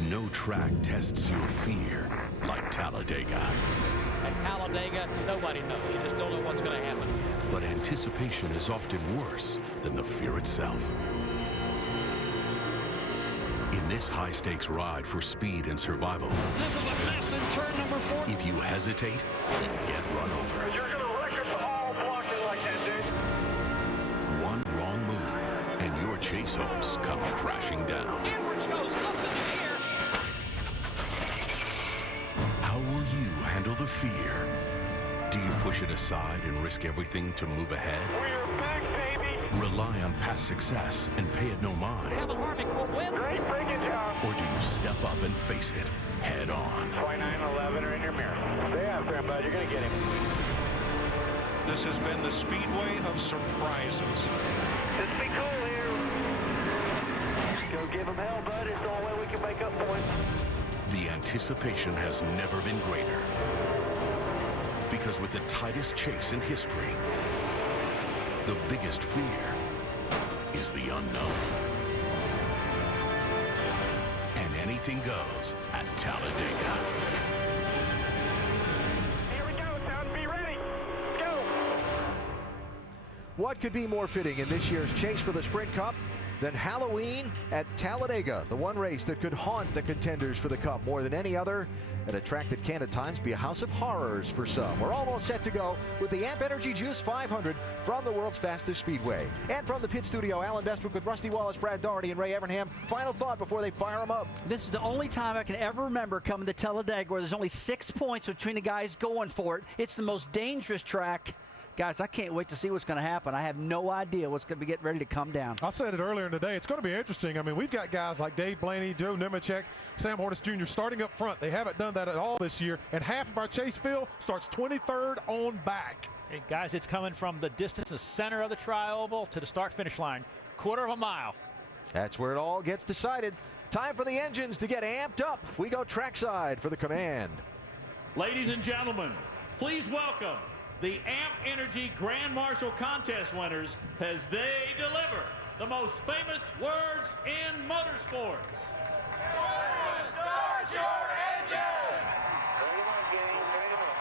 No track tests your fear like Talladega. At Talladega, nobody knows. You just don't know what's going to happen. But anticipation is often worse than the fear itself. In this high-stakes ride for speed and survival, this is a mess in turn number 4. if you hesitate, you get run over. You're going to wreck us all blocking like that, dude. One wrong move, and your chase hopes come crashing down. Edwards goes up in the air. How will you handle the fear? Do you push it aside and risk everything to move ahead? We're back, baby. Rely on past success and pay it no mind? Kevin Harvick will win. Great braking job. Or do you step up and face it head on? 2911 are in your mirror. Stay after him, bud. You're going to get him. This has been the Speedway of surprises. Just be cool here. Go give him hell, bud. It's the only way we can make up points. The anticipation has never been greater. Because with the tightest chase in history, the biggest fear is the unknown. And anything goes at Talladega. Here we go, son. Be ready. Go. What could be more fitting in this year's chase for the Sprint Cup than Halloween at Talladega, the one race that could haunt the contenders for the Cup more than any other, and a track that can at times be a house of horrors for some. We're almost set to go with the AMP Energy Juice 500 from the world's fastest speedway. And from the pit studio, Alan Bestwick with Rusty Wallace, Brad Daugherty, and Ray Evernham. Final thought before they fire them up. This is the only time I can ever remember coming to Talladega where there's only 6 points between the guys going for it. It's the most dangerous track. Guys, I can't wait to see what's going to happen. I have no idea what's going to be getting ready to come down. I said it earlier in the day. It's going to be interesting. I mean, we've got guys like Dave Blaney, Joe Nemechek, Sam Hornish Jr. starting up front. They haven't done that at all this year. And half of our chase field starts 23rd on back. Hey, guys, it's coming from the distance, the center of the tri-oval to the start-finish line. Quarter of a mile. That's where it all gets decided. Time for the engines to get amped up. We go trackside for the command. Ladies and gentlemen, please welcome the AMP Energy Grand Marshal Contest winners as they deliver the most famous words in motorsports. Start your engines! Ready to move, gang. Ready to move.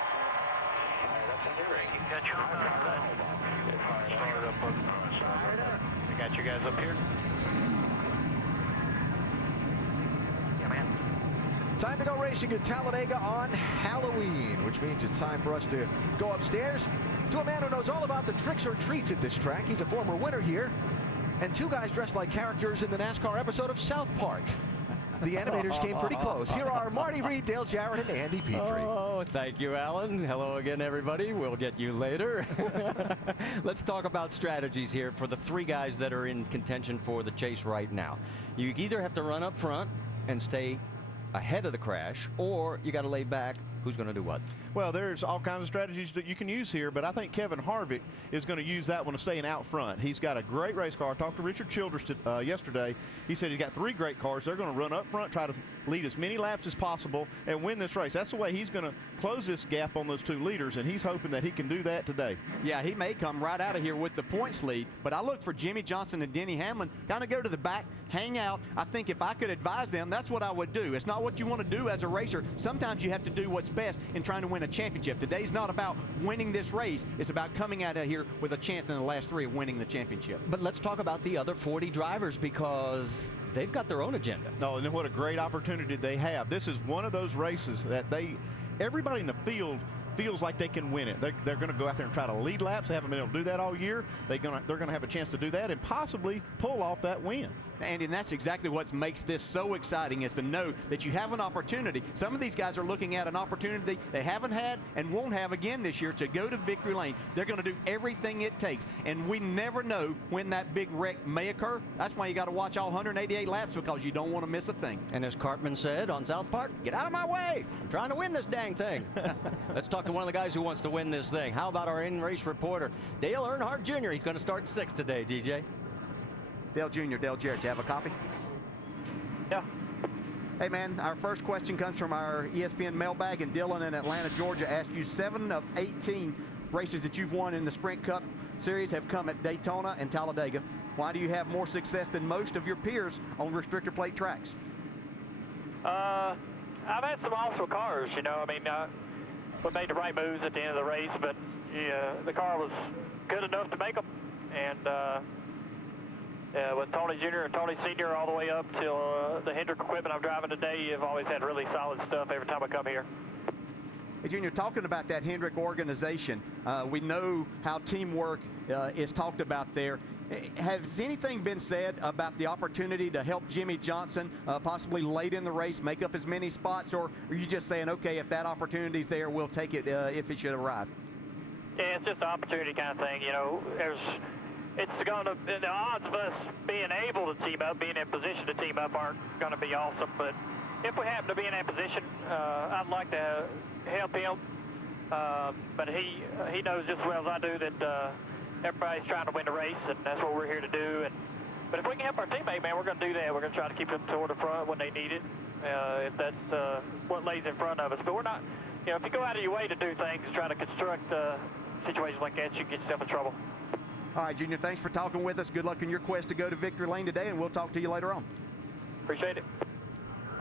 That's in your ring. You got your arm good. Start up on the side. I got you guys up here. Yeah, man. Time to go racing at Talladega on Halloween, which means it's time for us to go upstairs to a man who knows all about the tricks or treats at this track. He's a former winner here, and 2 guys dressed like characters in the NASCAR episode of South Park. The animators came pretty close. Here are Marty Reed, Dale Jarrett, and Andy Petrie. Oh, thank you, Alan. Hello again, everybody. We'll get you later. Let's talk about strategies here for the 3 guys that are in contention for the chase right now. You either have to run up front and stay ahead of the crash, or you got to lay back. Who's going to do what? Well, there's all kinds of strategies that you can use here, but I think Kevin Harvick is going to use that one of staying out front. He's got a great race car. I talked to Richard Childress yesterday. He said he's got 3 great cars. They're going to run up front, try to lead as many laps as possible, and win this race. That's the way he's going to close this gap on those 2 leaders, and he's hoping that he can do that today. Yeah, he may come right out of here with the points lead, but I look for Jimmy Johnson and Denny Hamlin kind of go to the back, hang out. I think if I could advise them, that's what I would do. It's not what you want to do as a racer. Sometimes you have to do what's best in trying to win a championship. Today's not about winning this race. It's about coming out of here with a chance in the last 3 of winning the championship. But let's talk about the other 40 drivers because they've got their own agenda. Oh, and what a great opportunity they have. This is one of those races that everybody in the field feels like they can win it. They're going to go out there and try to lead laps. They haven't been able to do that all year. They're going to have a chance to do that and possibly pull off that win. And that's exactly what makes this so exciting, is to know that you have an opportunity. Some of these guys are looking at an opportunity they haven't had and won't have again this year to go to victory lane. They're going to do everything it takes, and we never know when that big wreck may occur. That's why you got to watch all 188 laps, because you don't want to miss a thing. And as Cartman said on South Park, get out of my way. I'm trying to win this dang thing. Let's talk to one of the guys who wants to win this thing. How about our in-race reporter, Dale Earnhardt Jr.? He's going to start 6th today, DJ. Dale Jr., Dale Jarrett, do you have a copy? Yeah. Hey, man, our first question comes from our ESPN mailbag, and Dylan in Atlanta, Georgia asked you 7 of 18 races that you've won in the Sprint Cup series have come at Daytona and Talladega. Why do you have more success than most of your peers on restrictor plate tracks? I've had some awesome cars, you know. I mean, we made the right moves at the end of the race, but the car was good enough to make them. And with Tony Jr. and Tony Sr. all the way up till the Hendrick equipment I'm driving today, you've always had really solid stuff every time I come here. Hey, Junior, talking about that Hendrick organization, we know how teamwork is talked about there. Has anything been said about the opportunity to help Jimmy Johnson possibly late in the race make up as many spots, or are you just saying, okay, if that opportunity's there, we'll take it if it should arrive? Yeah, it's just an opportunity kind of thing. You know, it's going to, the odds of us being able to team up, being in position to team up aren't going to be awesome, but if we happen to be in that position, I'd like to help him. But he knows just as well as I do that everybody's trying to win the race, and that's what we're here to do. But if we can help our teammate, man, we're going to do that. We're going to try to keep them toward the front when they need it, if that's what lays in front of us. But we're not, you know, if you go out of your way to do things and try to construct situations like that, you can get yourself in trouble. All right, Junior, thanks for talking with us. Good luck in your quest to go to victory lane today, and we'll talk to you later on. Appreciate it.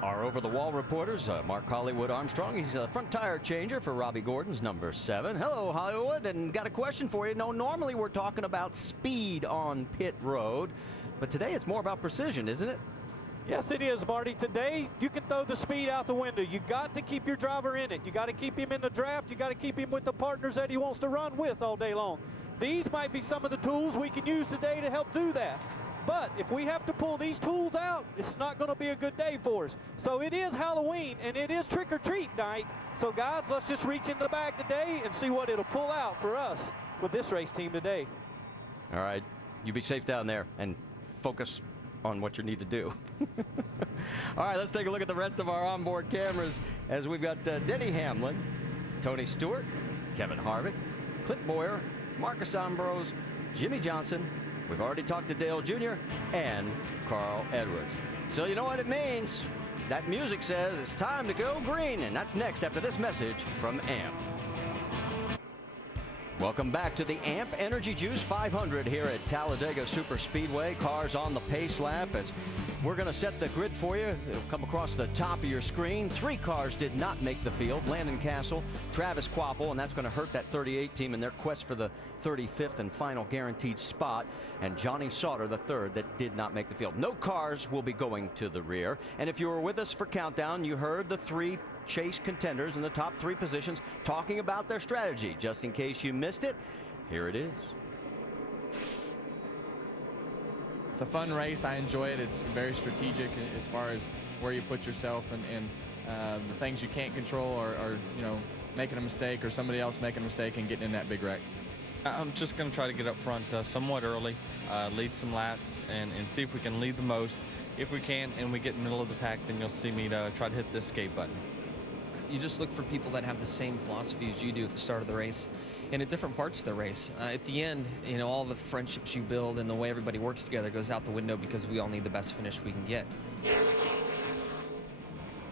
Our over-the-wall reporters, Mark Hollywood Armstrong. He's a front tire changer for Robbie Gordon's number 7. Hello, Hollywood, and got a question for you. No, normally we're talking about speed on pit road, but today it's more about precision, isn't it? Yes, it is, Marty. Today, you can throw the speed out the window. You got to keep your driver in it. You got to keep him in the draft. You got to keep him with the partners that he wants to run with all day long. These might be some of the tools we can use today to help do that. But if we have to pull these tools out, it's not going to be a good day for us. So it is Halloween, and it is trick-or-treat night. So, guys, let's just reach in the bag today and see what it'll pull out for us with this race team today. All right. You be safe down there and focus on what you need to do. All right, let's take a look at the rest of our onboard cameras as we've got Denny Hamlin, Tony Stewart, Kevin Harvick, Clint Boyer, Marcus Ambrose, Jimmy Johnson. We've already talked to Dale Jr. and Carl Edwards. So you know what it means. That music says it's time to go green, and that's next after this message from AMP. Welcome back to the AMP Energy Juice 500 here at Talladega Superspeedway. Cars on the pace lap as we're going to set the grid for you. It'll come across the top of your screen. 3 cars did not make the field. Landon Castle, Travis Quapple, and that's going to hurt that 38 team in their quest for the 35th and final guaranteed spot. And Johnny Sauter, the 3rd, that did not make the field. No cars will be going to the rear. And if you were with us for Countdown, you heard the 3 chase contenders in the top 3 positions talking about their strategy. Just in case you missed it, here it is. It's a fun race. I enjoy it. It's very strategic as far as where you put yourself and the things you can't control or you know, making a mistake or somebody else making a mistake and getting in that big wreck. I'm just going to try to get up front somewhat early, lead some laps, and see if we can lead the most. If we can and we get in the middle of the pack, then you'll see me try to hit the escape button. You just look for people that have the same philosophy as you do at the start of the race and at different parts of the race. At the end, you know, all the friendships you build and the way everybody works together goes out the window because we all need the best finish we can get.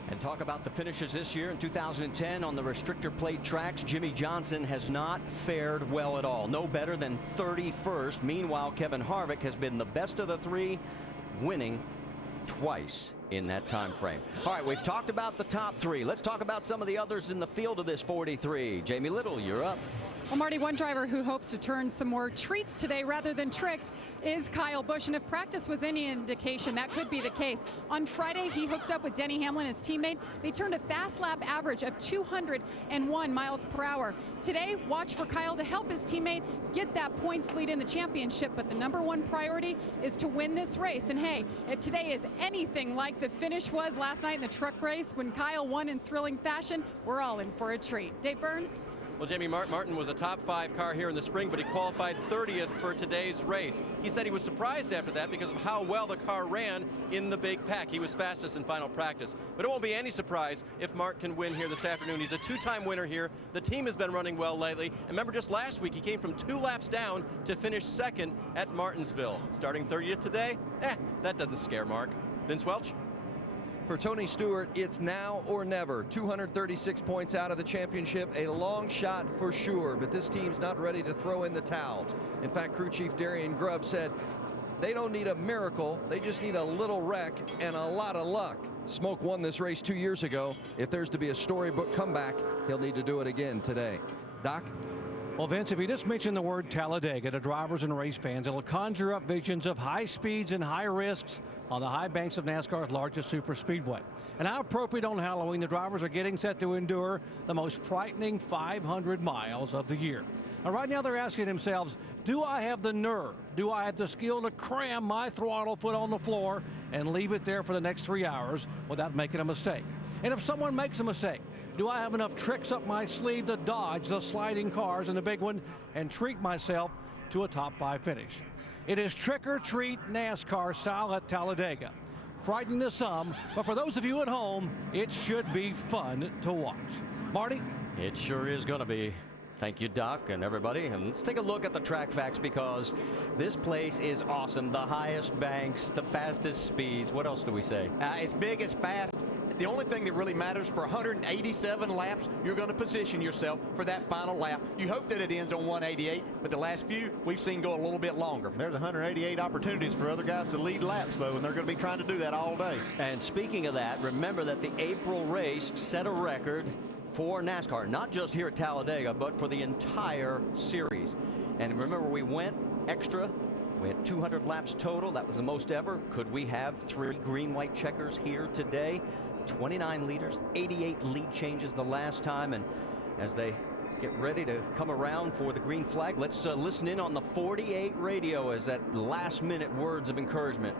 And talk about the finishes this year in 2010 on the restrictor plate tracks. Jimmy Johnson has not fared well at all. No better than 31st. Meanwhile, Kevin Harvick has been the best of the 3, winning twice in that time frame. All right, we've talked about the top 3. Let's talk about some of the others in the field of this 43. Jamie Little, you're up. Well, Marty, one driver who hopes to turn some more treats today rather than tricks is Kyle Busch, and if practice was any indication, that could be the case. On Friday, he hooked up with Denny Hamlin, his teammate. They turned a fast lap average of 201 miles per hour. Today, watch for Kyle to help his teammate get that points lead in the championship, but the #1 priority is to win this race. And hey, if today is anything like the finish was last night in the truck race when Kyle won in thrilling fashion, we're all in for a treat. Dave Burns? Well, Jamie, Martin was a top 5 car here in the spring, but he qualified 30th for today's race. He said he was surprised after that because of how well the car ran in the big pack. He was fastest in final practice. But it won't be any surprise if Mark can win here this afternoon. He's a 2-time winner here. The team has been running well lately. And remember, just last week, he came from 2 laps down to finish 2nd at Martinsville. Starting 30th today, that doesn't scare Mark. Vince Welch? For Tony Stewart, it's now or never. 236 points out of the championship, a long shot for sure, but this team's not ready to throw in the towel. In fact, crew chief Darian Grubb said they don't need a miracle, they just need a little wreck and a lot of luck. Smoke won this race 2 years ago. If there's to be a storybook comeback, he'll need to do it again today. Doc? Well, Vince, if you just mention the word Talladega to drivers and race fans, it'll conjure up visions of high speeds and high risks on the high banks of NASCAR's largest superspeedway. And how appropriate on Halloween, the drivers are getting set to endure the most frightening 500 miles of the year. Now, right now they're asking themselves, do I have the nerve? Do I have the skill to cram my throttle foot on the floor and leave it there for the next 3 hours without making a mistake? And if someone makes a mistake, do I have enough tricks up my sleeve to dodge the sliding cars in the big one and treat myself to a top 5 finish? It is trick or treat NASCAR style at Talladega. Frightening to some, but for those of you at home, it should be fun to watch. Marty? It sure is going to be. Thank you, Doc, and everybody. And let's take a look at the track facts, because this place is awesome. The highest banks, the fastest speeds. What else do we say? It's big, it's fast. The only thing that really matters, for 187 laps, you're going to position yourself for that final lap. You hope that it ends on 188, but the last few we've seen go a little bit longer. There's 188 opportunities for other guys to lead laps, though, and they're going to be trying to do that all day. And speaking of that, remember that the April race set a record for NASCAR, not just here at Talladega, but for the entire series. And remember, we went extra. We had 200 laps total. That was the most ever. Could we have 3 green-white checkers here today? 29 leaders, 88 lead changes the last time. And as they get ready to come around for the green flag, let's listen in on the 48 radio as that last-minute words of encouragement.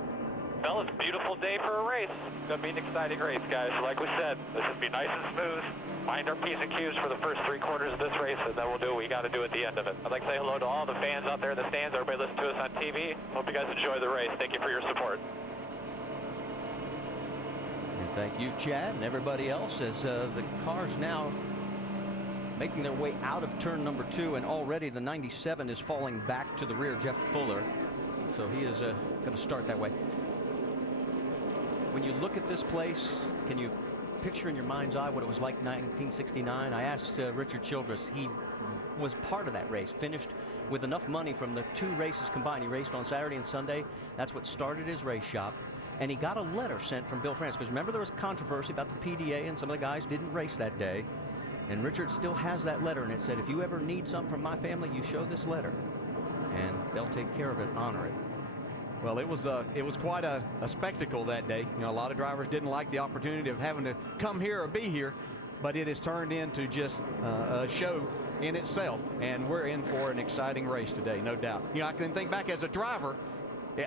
Well, it's a beautiful day for a race. It's going to be an exciting race, guys. Like we said, this should be nice and smooth. Find our P's and Q's for the first 3 quarters of this race, and then we'll do what we got to do at the end of it. I'd like to say hello to all the fans out there in the stands, everybody listen to us on TV. Hope you guys enjoy the race. Thank you for your support. And thank you, Chad, and everybody else, as the cars now making their way out of turn number 2, and already the 97 is falling back to the rear, Jeff Fuller. So he is going to start that way. When you look at this place, can you picture in your mind's eye what it was like 1969? I asked Richard Childress. He was part of that race, finished with enough money from the 2 races combined. He raced on Saturday and Sunday. That's what started his race shop. And he got a letter sent from Bill France, because remember there was controversy about the PDA and some of the guys didn't race that day. And Richard still has that letter, and it said, if you ever need something from my family, you show this letter and they'll take care of it and honor it. Well, it was quite a spectacle that day. You know, a lot of drivers didn't like the opportunity of having to come here or be here, but it has turned into just a show in itself, and we're in for an exciting race today, no doubt. You know, I can think back as a driver,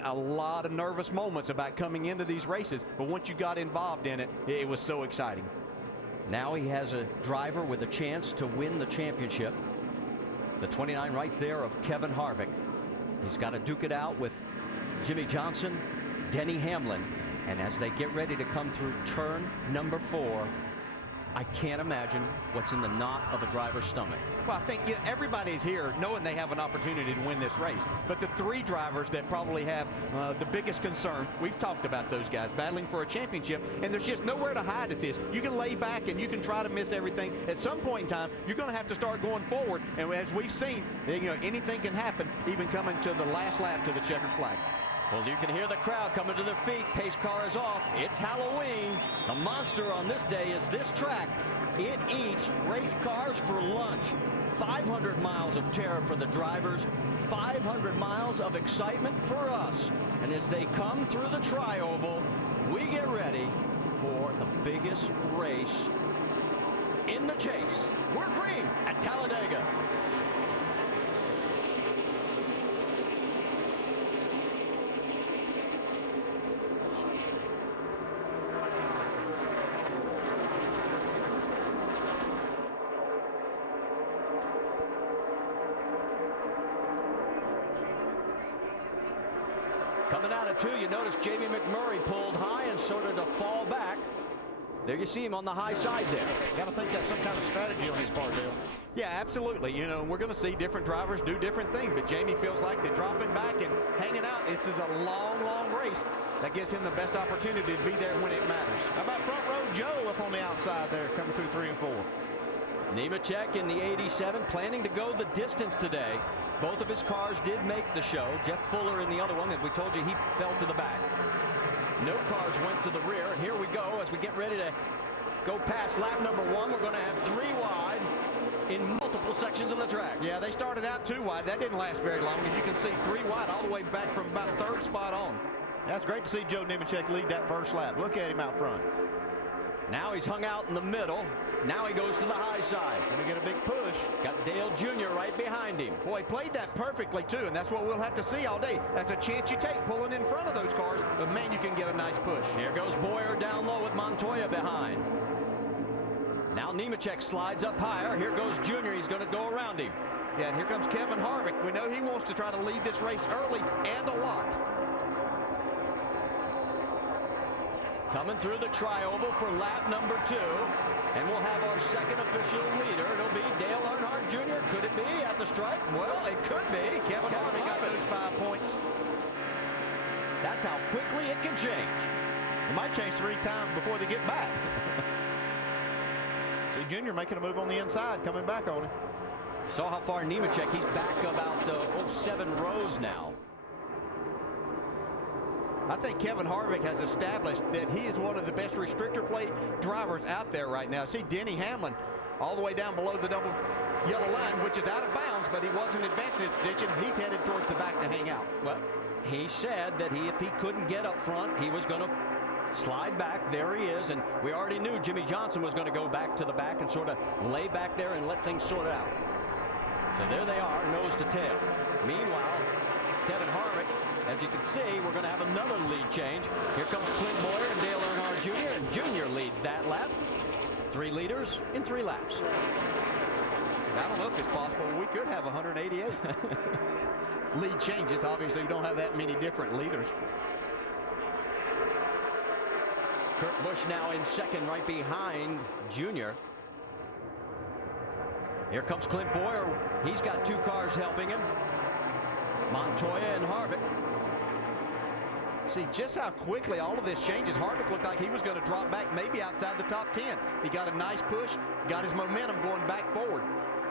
a lot of nervous moments about coming into these races, but once you got involved in it, it was so exciting. Now he has a driver with a chance to win the championship. The 29 right there of Kevin Harvick. He's got to duke it out with Jimmy Johnson, Denny Hamlin. And as they get ready to come through turn number 4, I can't imagine what's in the knot of a driver's stomach. Well, I think everybody's here knowing they have an opportunity to win this race. But the 3 drivers that probably have the biggest concern, we've talked about those guys battling for a championship, and there's just nowhere to hide at this. You can lay back and you can try to miss everything. At some point in time, you're going to have to start going forward. And as we've seen, you know, anything can happen, even coming to the last lap to the checkered flag. Well, you can hear the crowd coming to their feet. Pace car is off. It's Halloween. The monster on this day is this track. It eats race cars for lunch. 500 miles of terror for the drivers, 500 miles of excitement for us. And as they come through the tri-oval, we get ready for the biggest race in the chase. We're green at Talladega. Coming out of 2, you notice Jamie McMurray pulled high and started to fall back. There you see him on the high side there. Got to think that's some kind of strategy on his part, Dale. Yeah, absolutely. You know, we're going to see different drivers do different things, but Jamie feels like they're dropping back and hanging out. This is a long, long race. That gives him the best opportunity to be there when it matters. How about front row Joe up on the outside there, coming through 3 and 4? Nemechek in the 87, planning to go the distance today. Both of his cars did make the show. Jeff Fuller in the other one, as we told you, he fell to the back. No cars went to the rear, and here we go as we get ready to go past lap number 1. We're going to have 3 wide in multiple sections of the track. Yeah, they started out 2 wide. That didn't last very long. As you can see, 3 wide all the way back from about 3rd spot on. That's great to see Joe Nemechek lead that first lap. Look at him out front. Now he's hung out in the middle. Now he goes to the high side. Going to get a big push. Got Dale Jr. right behind him. Boy, he played that perfectly, too, and that's what we'll have to see all day. That's a chance you take, pulling in front of those cars, but, man, you can get a nice push. Here goes Boyer down low with Montoya behind. Now Nemechek slides up higher. Here goes Jr. He's going to go around him. Yeah, and here comes Kevin Harvick. We know he wants to try to lead this race early and a lot. Coming through the tri-oval for lap number 2. And we'll have our second official leader. It'll be Dale Earnhardt Jr. Could it be at the stripe? Well, it could be. Kevin Harvick got those 5 points. That's how quickly it can change. It might change 3 times before they get back. See Junior making a move on the inside, coming back on him. Saw how far Nemechek, he's back about 7 rows now. I think Kevin Harvick has established that he is one of the best restrictor plate drivers out there right now. See Denny Hamlin all the way down below the double yellow line, which is out of bounds, but he wasn't advanced in his position. He's headed towards the back to hang out. Well, he said that if he couldn't get up front, he was going to slide back. There he is, and we already knew Jimmy Johnson was going to go back to the back and sort of lay back there and let things sort out. So there they are, nose to tail. Meanwhile, Kevin Harvick, as you can see, we're going to have another lead change. Here comes Clint Boyer and Dale Earnhardt Jr., and Jr. leads that lap. 3 leaders in 3 laps. I don't know if it's possible. We could have 188 lead changes. Obviously, we don't have that many different leaders. Kurt Busch now in second, right behind Jr. Here comes Clint Boyer. He's got 2 cars helping him. Montoya and Harvick. See just how quickly all of this changes. Harvick looked like he was going to drop back maybe outside the top 10. He got a nice push, got his momentum going back forward.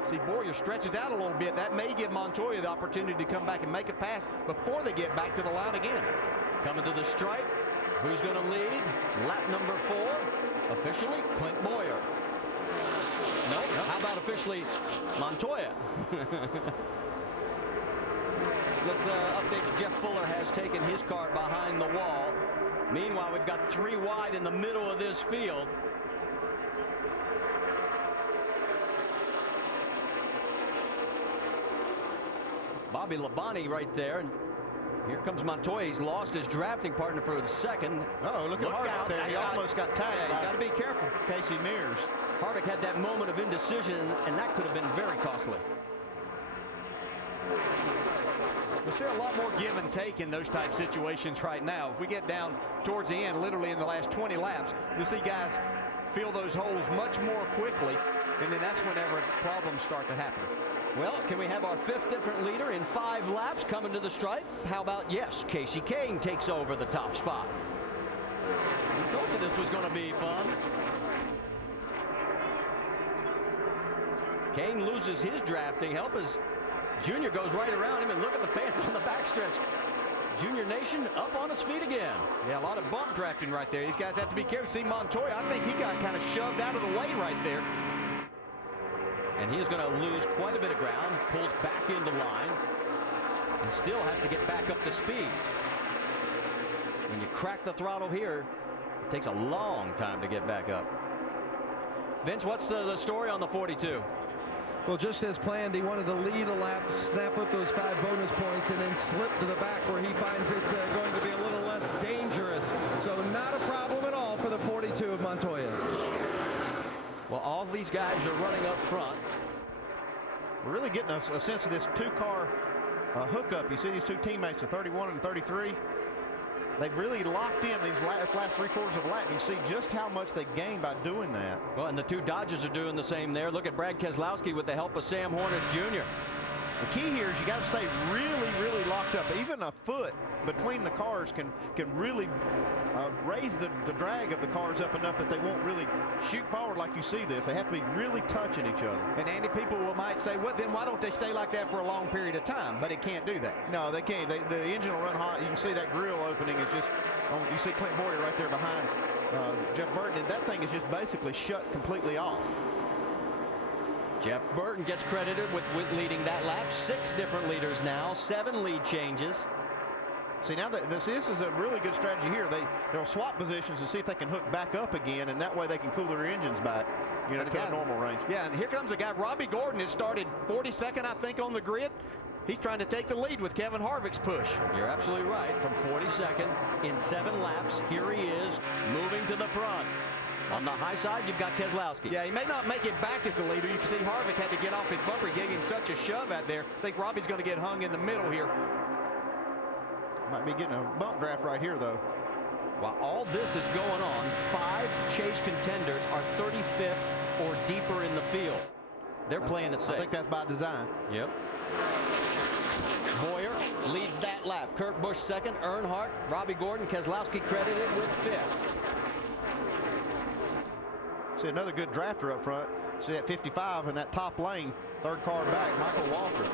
See, Boyer stretches out a little bit. That may give Montoya the opportunity to come back and make a pass before they get back to the line again. Coming to the stripe. Who's going to lead? Lap number 4. Officially, Clint Boyer. No, how about officially Montoya? Let's update. Jeff Fuller has taken his car behind the wall. Meanwhile, we've got 3 wide in the middle of this field. Bobby Labonte right there. And here comes Montoya. He's lost his drafting partner for the second. Uh-oh, look at Harvick there. He almost got tagged. Yeah, you got to be careful. Casey Mears. Harvick had that moment of indecision, and that could have been very costly. We see a lot more give and take in those type situations right now. If we get down towards the end, literally in the last 20 laps, you'll see guys fill those holes much more quickly, and then that's whenever problems start to happen. Well, can we have our 5th different leader in 5 laps coming to the stripe? How about, yes, Casey Kane takes over the top spot. We told you this was going to be fun. Kane loses his drafting help as Junior goes right around him, and look at the fans on the backstretch. Junior Nation up on its feet again. Yeah, a lot of bump drafting right there. These guys have to be careful. See Montoya, I think he got kind of shoved out of the way right there. And he is going to lose quite a bit of ground, pulls back into line, and still has to get back up to speed. When you crack the throttle here, it takes a long time to get back up. Vince, what's the story on the 42? Well, just as planned, he wanted to lead a lap, snap up those 5 bonus points, and then slip to the back where he finds it going to be a little less dangerous. So not a problem at all for the 42 of Montoya. Well, all these guys are running up front. We're really getting a sense of this 2-car hookup. You see these 2 teammates, the 31 and 33. They've really locked in these last 3 quarters of a lap. You can see just how much they gain by doing that. Well, and the 2 Dodgers are doing the same there. Look at Brad Keselowski with the help of Sam Hornish Jr. The key here is you got to stay really, really locked up. Even a foot between the cars can really raise the drag of the cars up enough that they won't really shoot forward like you see this. They have to be really touching each other. And Andy, people might say, well, then why don't they stay like that for a long period of time? But it can't do that. No, they can't. The engine will run hot. You can see that grill opening is just, you see Clint Boyer right there behind Jeff Burton, and that thing is just basically shut completely off. Jeff Burton gets credited with leading that lap. 6 different leaders now, 7 lead changes. See, now this is a really good strategy here. They'll swap positions and see if they can hook back up again, and that way they can cool their engines back, you know, to a normal range. Yeah, and here comes a guy. Robbie Gordon has started 42nd, I think, on the grid. He's trying to take the lead with Kevin Harvick's push. You're absolutely right. From 42nd in 7 laps, here he is moving to the front. On the high side, you've got Keselowski. Yeah, he may not make it back as the leader. You can see Harvick had to get off his bumper. He gave him such a shove out there. I think Robbie's going to get hung in the middle here. Might be getting a bump draft right here, though. While all this is going on, 5 chase contenders are 35th or deeper in the field. They're playing it safe. I think that's by design. Yep. Boyer leads that lap. Kurt Busch second. Earnhardt, Robbie Gordon, Keselowski credited with 5th. See another good drafter up front. See that 55 in that top lane. 3rd car back, Michael Walker.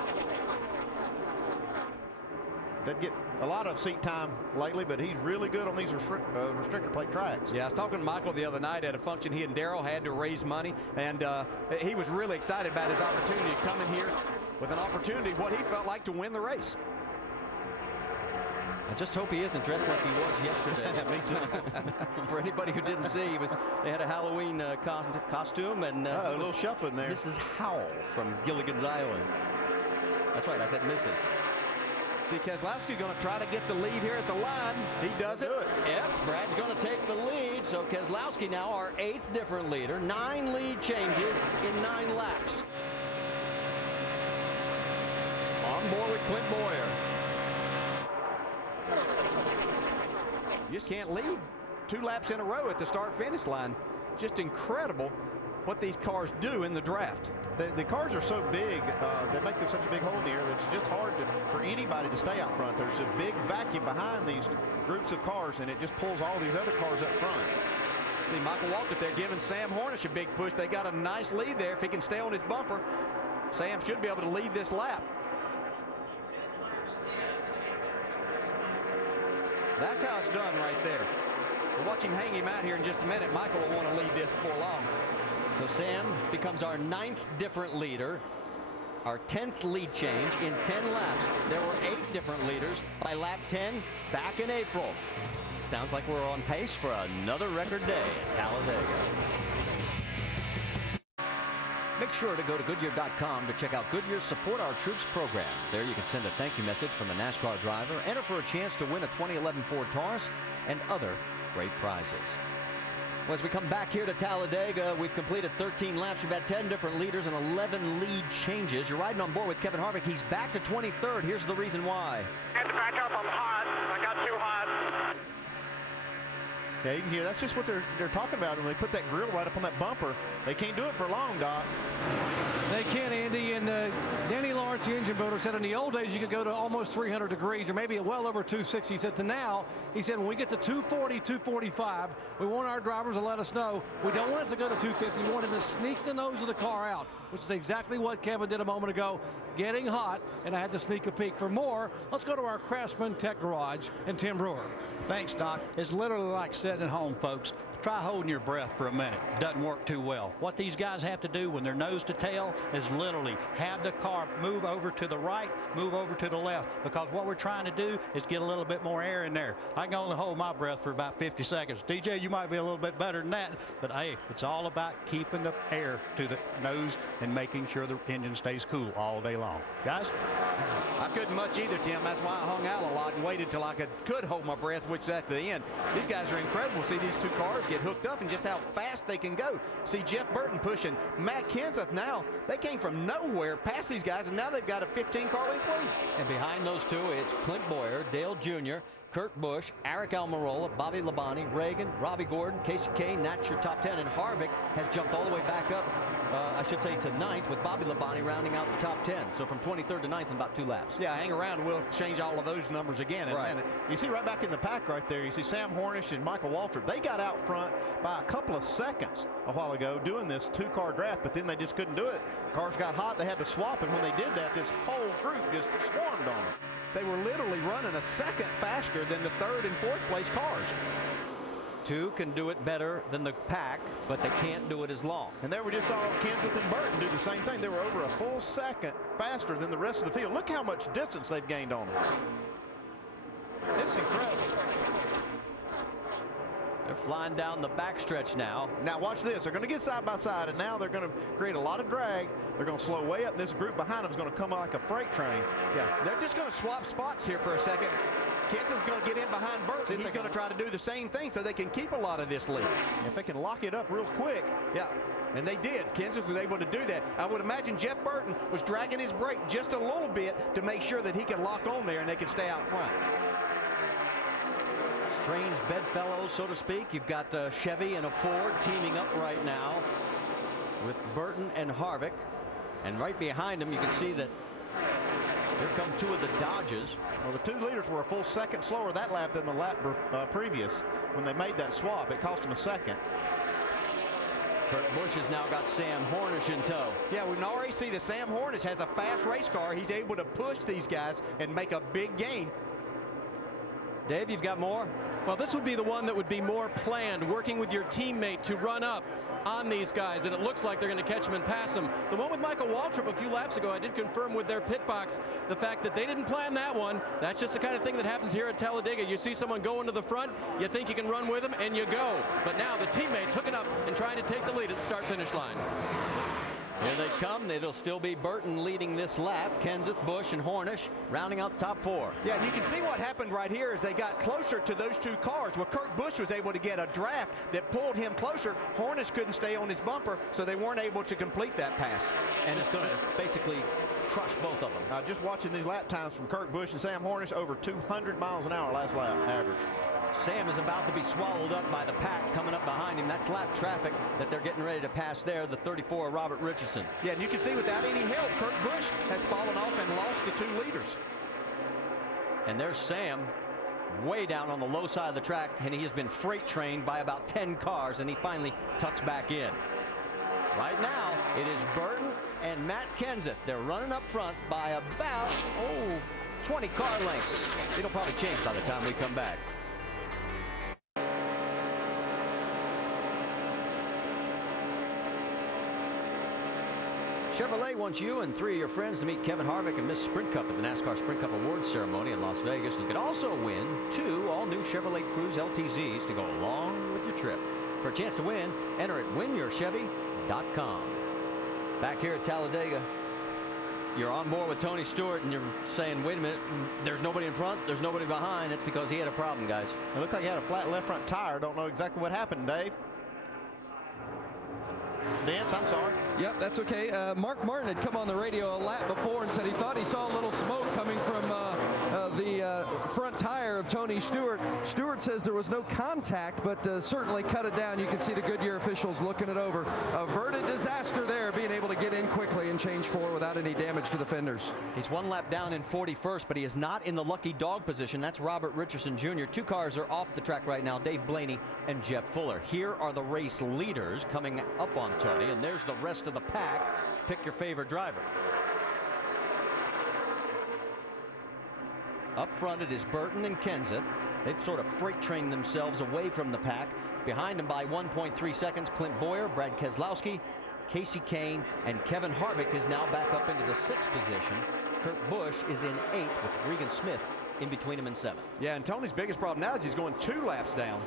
Doesn't get a lot of seat time lately, but he's really good on these restrictor plate tracks. Yeah, I was talking to Michael the other night at a function. He and Darrell had to raise money, and he was really excited about his opportunity to come in here with an opportunity, what he felt like, to win the race. I just hope he isn't dressed like he was yesterday. Me too. For anybody who didn't see, they had a Halloween costume and a little shuffling there. Mrs. Howell from Gilligan's Island. That's right, I said Mrs. See, Keselowski's going to try to get the lead here at the line. He does it. Yep, Brad's going to take the lead. So Keselowski now our 8th different leader. 9 lead changes in 9 laps. On board with Clint Boyer. You just can't lead 2 laps in a row at the start-finish line. Just incredible what these cars do in the draft. The cars are so big, they make such a big hole in the air that it's just hard for anybody to stay out front. There's a big vacuum behind these groups of cars, and it just pulls all these other cars up front. See Michael Walker there giving Sam Hornish a big push. They got a nice lead there. If he can stay on his bumper, Sam should be able to lead this lap. That's how it's done right there. We'll watch him hang him out here in just a minute. Michael will want to lead this before long. So Sam becomes our 9th different leader, our 10th lead change in 10 laps. There were 8 different leaders by lap 10 back in April. Sounds like we're on pace for another record day at Talladega. Make sure to go to Goodyear.com to check out Goodyear's Support Our Troops program. There you can send a thank you message from a NASCAR driver, enter for a chance to win a 2011 Ford Taurus, and other great prizes. Well, as we come back here to Talladega, we've completed 13 laps. We've had 10 different leaders and 11 lead changes. You're riding on board with Kevin Harvick. He's back to 23rd. Here's the reason why. I had to back up. I'm hot. I got too hot. Yeah, you can hear that's just what they're talking about when they put that grill right up on that bumper. They can't do it for long, Doc. They can, Andy, and Danny Lawrence, the engine builder, said in the old days you could go to almost 300 degrees or maybe well over 260. He said to now, he said when we get to 240, 245, we want our drivers to let us know we don't want it to go to 250. We want him to sneak the nose of the car out, which is exactly what Kevin did a moment ago, getting hot, and I had to sneak a peek. For more, let's go to our Craftsman Tech Garage and Tim Brewer. Thanks, Doc. It's literally like sitting at home, folks. Try holding your breath for a minute. Doesn't work too well. What these guys have to do when they're nose to tail is literally have the car move over to the right, move over to the left, because what we're trying to do is get a little bit more air in there. I can only hold my breath for about 50 seconds. DJ, you might be a little bit better than that, but hey, it's all about keeping the air to the nose and making sure the engine stays cool all day long. Guys? I couldn't much either, Tim. That's why I hung out a lot and waited till I could hold my breath, which that's the end. These guys are incredible. See these 2 cars get hooked up and just how fast they can go. See Jeff Burton pushing Matt Kenseth now. They came from nowhere past these guys, and now they've got a 15-car length lead. And behind those 2, it's Clint Boyer, Dale Jr., Kurt Busch, Eric Almirola, Bobby Labonte, Reagan, Robbie Gordon, Casey Kane. That's your top 10. And Harvick has jumped all the way back up, I should say, to 9th, with Bobby Labonte rounding out the top 10. So from 23rd to 9th in about 2 laps. Yeah, hang around. We'll change all of those numbers again in a minute. You see right back in the pack right there, you see Sam Hornish and Michael Waltrip. They got out front by a couple of seconds a while ago doing this 2-car draft, but then they just couldn't do it. Cars got hot. They had to swap, and when they did that, this whole group just swarmed on them. They were literally running a second faster than the 3rd and 4th place cars. 2 can do it better than the pack, but they can't do it as long. And there we just saw Kenseth and Burton do the same thing. They were over a full second faster than the rest of the field. Look how much distance they've gained on them. It's incredible. They're flying down the backstretch now. Now watch this. They're going to get side by side, and now they're going to create a lot of drag. They're going to slow way up. This group behind them is going to come like a freight train. Yeah, they're just going to swap spots here for a second. Kenseth's going to get in behind Burton. He's going to try to do the same thing so they can keep a lot of this lead. If they can lock it up real quick. Yeah, and they did. Kenseth was able to do that. I would imagine Jeff Burton was dragging his brake just a little bit to make sure that he could lock on there and they could stay out front. Strange bedfellows, so to speak. You've got Chevy and a Ford teaming up right now with Burton and Harvick. And right behind them, you can see that here come 2 of the Dodges. Well, the 2 leaders were a full second slower that lap than the lap previous. When they made that swap, it cost them a second. Kurt Busch has now got Sam Hornish in tow. Yeah, we can already see that Sam Hornish has a fast race car. He's able to push these guys and make a big gain. Dave, you've got more? Well, this would be the one that would be more planned, working with your teammate to run up on these guys, and it looks like they're going to catch them and pass them. The one with Michael Waltrip a few laps ago, I did confirm with their pit box the fact that they didn't plan that one. That's just the kind of thing that happens here at Talladega. You see someone going to the front, you think you can run with them, and you go. But now the teammates hooking up and trying to take the lead at the start-finish line. Here they come. It'll still be Burton leading this lap. Kenseth, Busch, and Hornish rounding out top 4. Yeah, and you can see what happened right here as they got closer to those 2 cars. Well, Kurt Busch was able to get a draft that pulled him closer. Hornish couldn't stay on his bumper, so they weren't able to complete that pass. And it's going to basically crush both of them. Just watching these lap times from Kurt Busch and Sam Hornish, over 200 miles an hour last lap average. Sam is about to be swallowed up by the pack coming up behind him. That's lap traffic that they're getting ready to pass there, the 34 of Robert Richardson. Yeah, and you can see without any help, Kurt Busch has fallen off and lost the 2 leaders. And there's Sam way down on the low side of the track, and he has been freight trained by about 10 cars, and he finally tucks back in. Right now, it is Burton and Matt Kenseth. They're running up front by about, 20 car lengths. It'll probably change by the time we come back. Chevrolet wants you and 3 of your friends to meet Kevin Harvick and Miss Sprint Cup at the NASCAR Sprint Cup Awards ceremony in Las Vegas. You could also win 2 all-new Chevrolet Cruze LTZs to go along with your trip. For a chance to win, enter at winyourchevy.com. Back here at Talladega, you're on board with Tony Stewart, and you're saying, wait a minute, there's nobody in front, there's nobody behind. That's because he had a problem, guys. It looked like he had a flat left front tire. Don't know exactly what happened, Dave. Vance, I'm sorry. Yep, that's okay. Mark Martin had come on the radio a lap before and said he thought he saw a little smoke coming from the front tire of Tony Stewart. Stewart says there was no contact, but certainly cut it down. You can see the Goodyear officials looking it over. Averted disaster there, being able to get in quickly and change 4 without any damage to the fenders. He's 1 lap down in 41st, but he is not in the lucky dog position. That's Robert Richardson Jr. 2 cars are off the track right now, Dave Blaney and Jeff Fuller. Here are the race leaders coming up on Tony, and there's the rest of the pack. Pick your favorite driver. Up front, it is Burton and Kenseth. They've sort of freight trained themselves away from the pack. Behind them by 1.3 seconds, Clint Boyer, Brad Keselowski, Casey Kane, and Kevin Harvick is now back up into the 6th position. Kurt Busch is in 8th with Regan Smith in between him and 7th. Yeah, and Tony's biggest problem now is he's going 2 laps down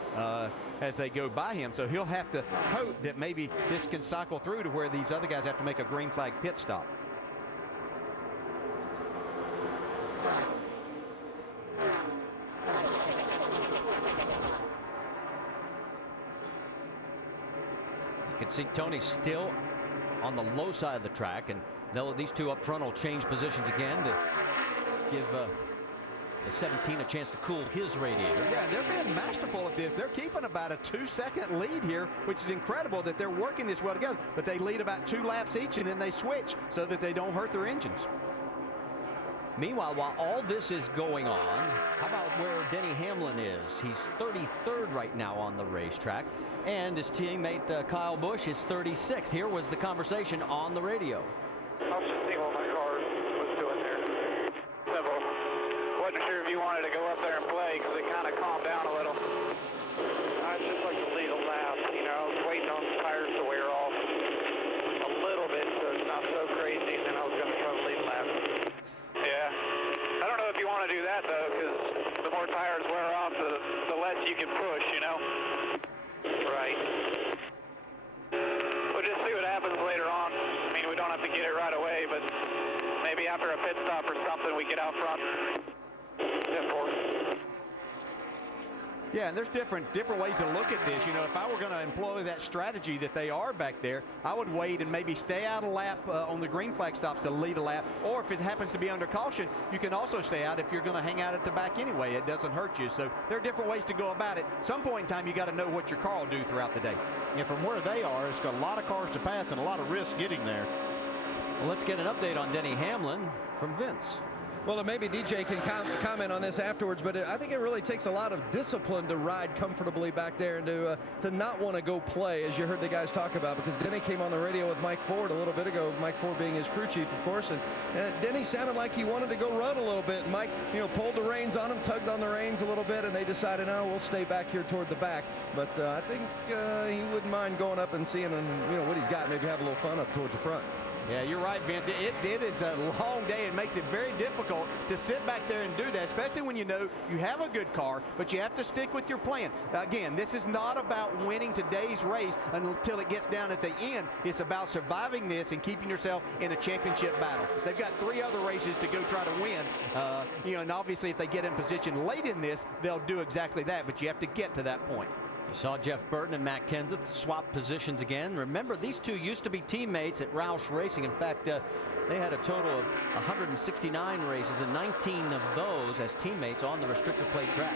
as they go by him, so he'll have to hope that maybe this can cycle through to where these other guys have to make a green flag pit stop. You can see Tony still on the low side of the track, and these 2 up front will change positions again to give The 17 a chance to cool his radiator. Yeah, they're being masterful at this. They're keeping about a 2-second lead here, which is incredible that they're working this well together. But they lead about 2 laps each, and then they switch so that they don't hurt their engines. Meanwhile, while all this is going on, how about where Denny Hamlin is? He's 33rd right now on the racetrack, and his teammate Kyle Busch is 36th. Here was the conversation on the radio. I was just seeing what my car was doing there. Simple. Wasn't sure if you wanted to go up there and play because it kind of calmed down a little. I'd just like to lead a lap. You know, I was waiting on the tires to wear off a little bit so it's not so crazy, and then I was going to try to lead a lap. Yeah. I don't know if you want to do that, though, because the more tires wear off, the less you can push, you know? Right. We'll just see what happens later on. I mean, we don't have to get it right away, but maybe after a pit stop or something, we get out front. Yeah, and there's different ways to look at this. You know, if I were going to employ that strategy that they are back there, I would wait and maybe stay out a lap on the green flag stops to lead a lap. Or if it happens to be under caution, you can also stay out if you're going to hang out at the back anyway. It doesn't hurt you. So there are different ways to go about it. Some point in time, you got to know what your car will do throughout the day. Yeah, from where they are, it's got a lot of cars to pass and a lot of risk getting there. Well, let's get an update on Denny Hamlin from Vince. Well, maybe DJ can comment on this afterwards, but I think it really takes a lot of discipline to ride comfortably back there and to not want to go play, as you heard the guys talk about, because Denny came on the radio with Mike Ford a little bit ago, Mike Ford being his crew chief, of course, and Denny sounded like he wanted to go run a little bit. Mike, pulled the reins on him, tugged on the reins a little bit, and they decided, no, we'll stay back here toward the back. But I think he wouldn't mind going up and seeing what he's got, maybe have a little fun up toward the front. Yeah, you're right, Vince. It is a long day. It makes it very difficult to sit back there and do that, especially when you know you have a good car, but you have to stick with your plan. Again, this is not about winning today's race until it gets down at the end. It's about surviving this and keeping yourself in a championship battle. They've got 3 other races to go try to win. And obviously if they get in position late in this, they'll do exactly that, but you have to get to that point. You saw Jeff Burton and Matt Kenseth swap positions again. Remember, these two used to be teammates at Roush Racing. In fact, they had a total of 169 races and 19 of those as teammates on the restrictor plate tracks.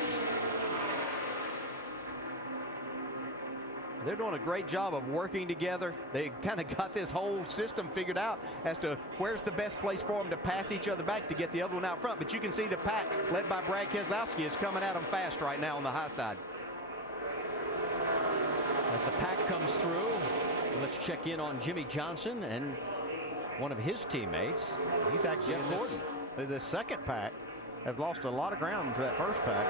They're doing a great job of working together. They kind of got this whole system figured out as to where's the best place for them to pass each other back to get the other one out front. But you can see the pack led by Brad Keselowski is coming at them fast right now on the high side. As the pack comes through, let's check in on Jimmy Johnson and one of his teammates. He's actually Jeff Gordon. The second pack have lost a lot of ground to that first pack.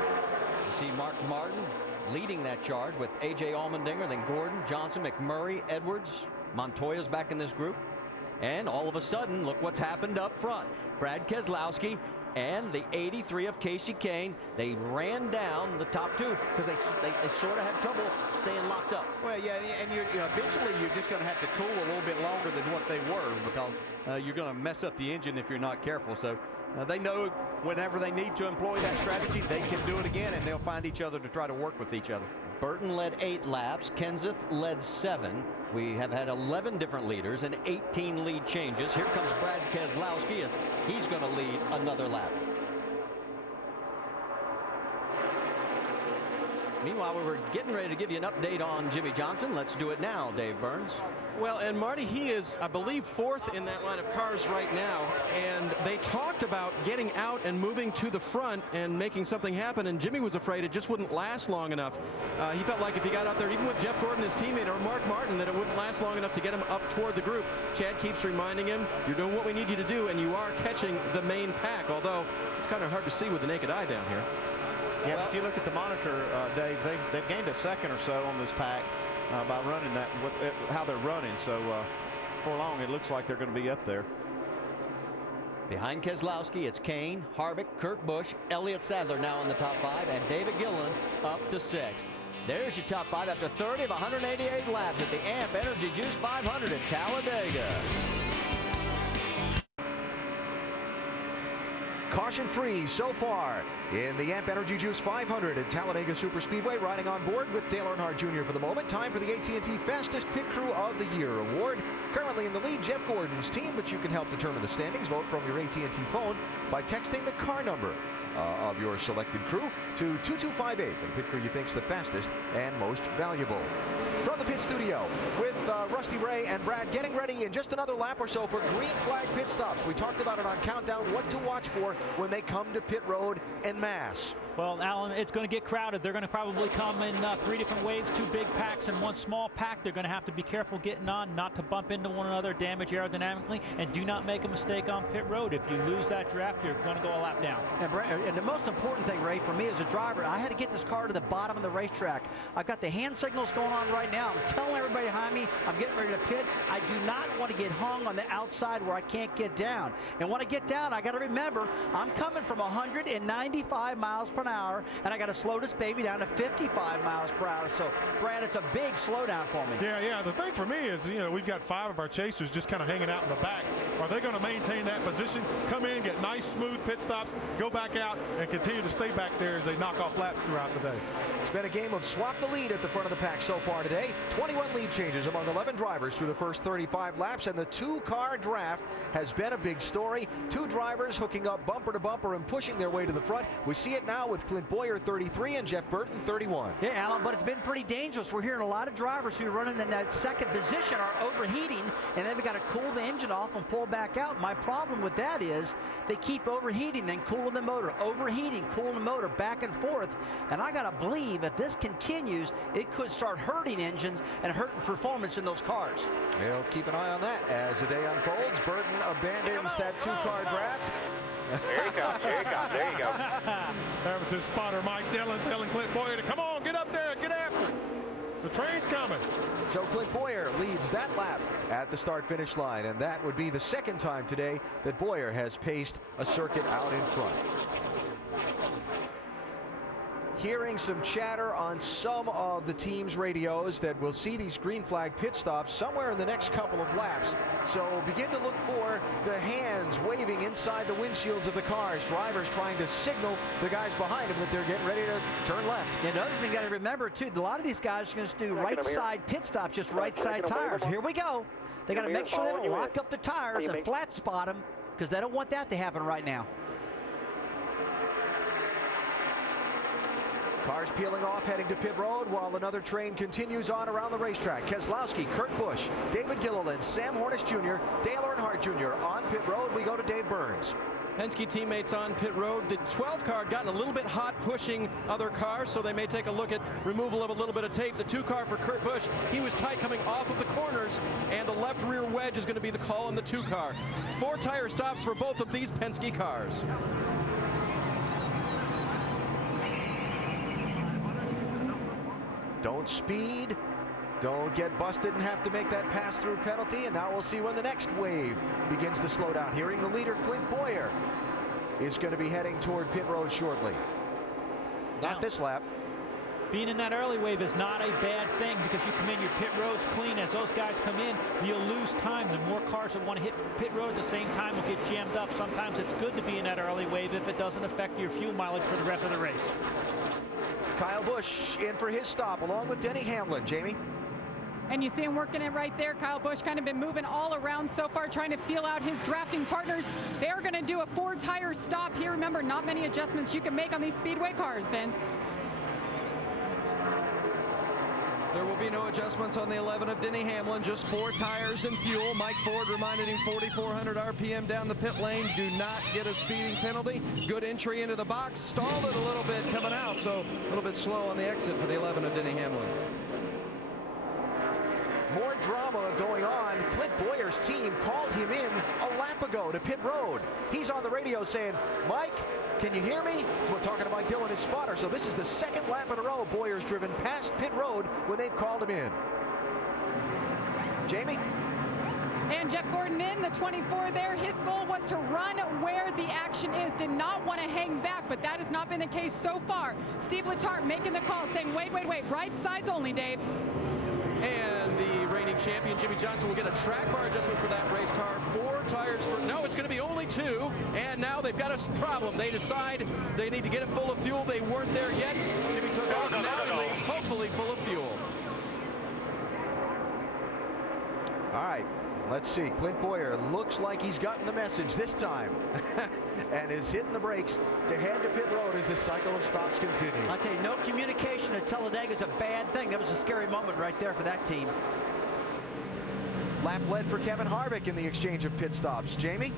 You see Mark Martin leading that charge with A.J. Allmendinger, then Gordon, Johnson, McMurray, Edwards. Montoya's back in this group. And all of a sudden, look what's happened up front. Brad Keselowski and the 83 of Casey Kane, they ran down the top 2 because they sort of had trouble staying locked up. Well, yeah, and eventually you're just going to have to cool a little bit longer than what they were because you're going to mess up the engine if you're not careful. So they know whenever they need to employ that strategy, they can do it again, and they'll find each other to try to work with each other. Burton led 8 laps. Kenseth led 7. We have had 11 different leaders and 18 lead changes. Here comes Brad Keselowski as he's going to lead another lap. Meanwhile, we were getting ready to give you an update on Jimmy Johnson. Let's do it now, Dave Burns. Well, and Marty, he is, I believe, 4th in that line of cars right now. And they talked about getting out and moving to the front and making something happen. And Jimmy was afraid it just wouldn't last long enough. He felt like if he got out there, even with Jeff Gordon, his teammate, or Mark Martin, that it wouldn't last long enough to get him up toward the group. Chad keeps reminding him, you're doing what we need you to do, and you are catching the main pack. Although it's kind of hard to see with the naked eye down here. Yeah, if you look at the monitor, Dave, they've gained a second or so on this pack by running that, how they're running. So for long, it looks like they're going to be up there. Behind Keselowski, it's Kane, Harvick, Kurt Busch, Elliott Sadler now in the top 5, and David Gilliland up to 6. There's your top 5 after 30 of 188 laps at the AMP Energy Juice 500 at Talladega. Caution free so far in the AMP Energy Juice 500 at Talladega Superspeedway. Riding on board with Dale Earnhardt Jr. for the moment. Time for the AT&T Fastest Pit Crew of the Year award. Currently in the lead, Jeff Gordon's team, but you can help determine the standings. Vote from your AT&T phone by texting the car number of your selected crew to 2258. The pit crew you think's the fastest and most valuable. From the pit studio with Rusty Ray and Brad getting ready in just another lap or so for green flag pit stops. We talked about it on Countdown, what to watch for when they come to pit road en masse. Well, Alan, it's going to get crowded. They're going to probably come in 3 different waves, 2 big packs and 1 small pack. They're going to have to be careful getting on, not to bump into one another, damage aerodynamically, and do not make a mistake on pit road. If you lose that draft, you're going to go a lap down. And the most important thing, Ray, for me as a driver, I had to get this car to the bottom of the racetrack. I've got the hand signals going on right now. I'm telling everybody behind me I'm getting ready to pit. I do not want to get hung on the outside where I can't get down. And when I get down, I got to remember I'm coming from 195 miles per hour, and I got to slow this baby down to 55 miles per hour. So, Brad, it's a big slowdown for me. Yeah. The thing for me is, we've got 5 of our chasers just kind of hanging out in the back. Are they going to maintain that position, come in, get nice, smooth pit stops, go back out, and continue to stay back there as they knock off laps throughout the day? It's been a game of swap the lead at the front of the pack so far today. 21 lead changes among 11 drivers through the first 35 laps, and the 2-car draft has been a big story. 2 drivers hooking up bumper to bumper and pushing their way to the front. We see it now with Clint Boyer, 33, and Jeff Burton, 31. Yeah, Alan, but it's been pretty dangerous. We're hearing a lot of drivers who are running in that second position are overheating, and they've got to cool the engine off and pull back out. My problem with that is they keep overheating, then cooling the motor, overheating, cooling the motor, back and forth. And I got to believe if this continues, it could start hurting engines and hurting performance in those cars. We'll keep an eye on that as the day unfolds. Burton abandons that 2-car draft. There you go. There you go. That was his spotter, Mike Dillon, telling Clint Boyer to come on, get up there, get after. The train's coming. So Clint Boyer leads that lap at the start-finish line, and that would be the second time today that Boyer has paced a circuit out in front. Hearing some chatter on some of the team's radios that we'll see these green flag pit stops somewhere in the next couple of laps. So begin to look for the hands waving inside the windshields of the cars. Drivers trying to signal the guys behind them that they're getting ready to turn left. And another thing you got to remember, too, a lot of these guys are going to do right side pit stops, just right side tires. Here we go. They got to make sure they don't lock up the tires and flat spot them, because they don't want that to happen right now. Cars peeling off, heading to pit road, while another train continues on around the racetrack. Keselowski, Kurt Busch, David Gilliland, Sam Hornish Jr., Dale Earnhardt Jr. On pit road, we go to Dave Burns. Penske teammates on pit road. The 12 car had gotten a little bit hot pushing other cars, so they may take a look at removal of a little bit of tape. The 2 car for Kurt Busch, he was tight coming off of the corners, and the left rear wedge is going to be the call on the 2 car. 4 tire stops for both of these Penske cars. Don't speed, don't get busted and have to make that pass-through penalty, and now we'll see when the next wave begins to slow down. Hearing the leader, Clint Boyer, is going to be heading toward pit road shortly. Not this lap. Being in that early wave is not a bad thing, because you come in, your pit road's clean. As those guys come in, you'll lose time. The more cars that want to hit pit road at the same time will get jammed up. Sometimes it's good to be in that early wave if it doesn't affect your fuel mileage for the rest of the race. Kyle Busch in for his stop along with Denny Hamlin. Jamie? And you see him working it right there. Kyle Busch kind of been moving all around so far, trying to feel out his drafting partners. They are going to do a 4-tire stop here. Remember, not many adjustments you can make on these speedway cars, Vince. There will be no adjustments on the 11 of Denny Hamlin, just 4 tires and fuel. Mike Ford reminded him 4,400 RPM down the pit lane. Do not get a speeding penalty. Good entry into the box. Stalled it a little bit coming out, so a little bit slow on the exit for the 11 of Denny Hamlin. More drama going on. Clint Boyer's team called him in a lap ago to pit road. He's on the radio saying, Mike, can you hear me? We're talking to Mike Dillon, his spotter. So this is the second lap in a row Boyer's driven past pit road when they've called him in. Jamie? And Jeff Gordon in the 24 there. His goal was to run where the action is. Did not want to hang back, but that has not been the case so far. Steve Letarte making the call, saying, wait, right sides only, Dave. And the reigning Speedway champion Jimmy Johnson will get a track bar adjustment for that race car. 4 tires for, no, it's going to be only 2. And now they've got a problem. They decide they need to get it full of fuel. They weren't there yet. Jimmy took off. Now he leaves, hopefully full of fuel. All right, let's see. Clint Boyer looks like he's gotten the message this time and is hitting the brakes to head to pit road as the cycle of stops continue. I tell you, no communication at Talladega is a bad thing. That was a scary moment right there for that team. Lap led for Kevin Harvick in the exchange of pit stops. Jamie?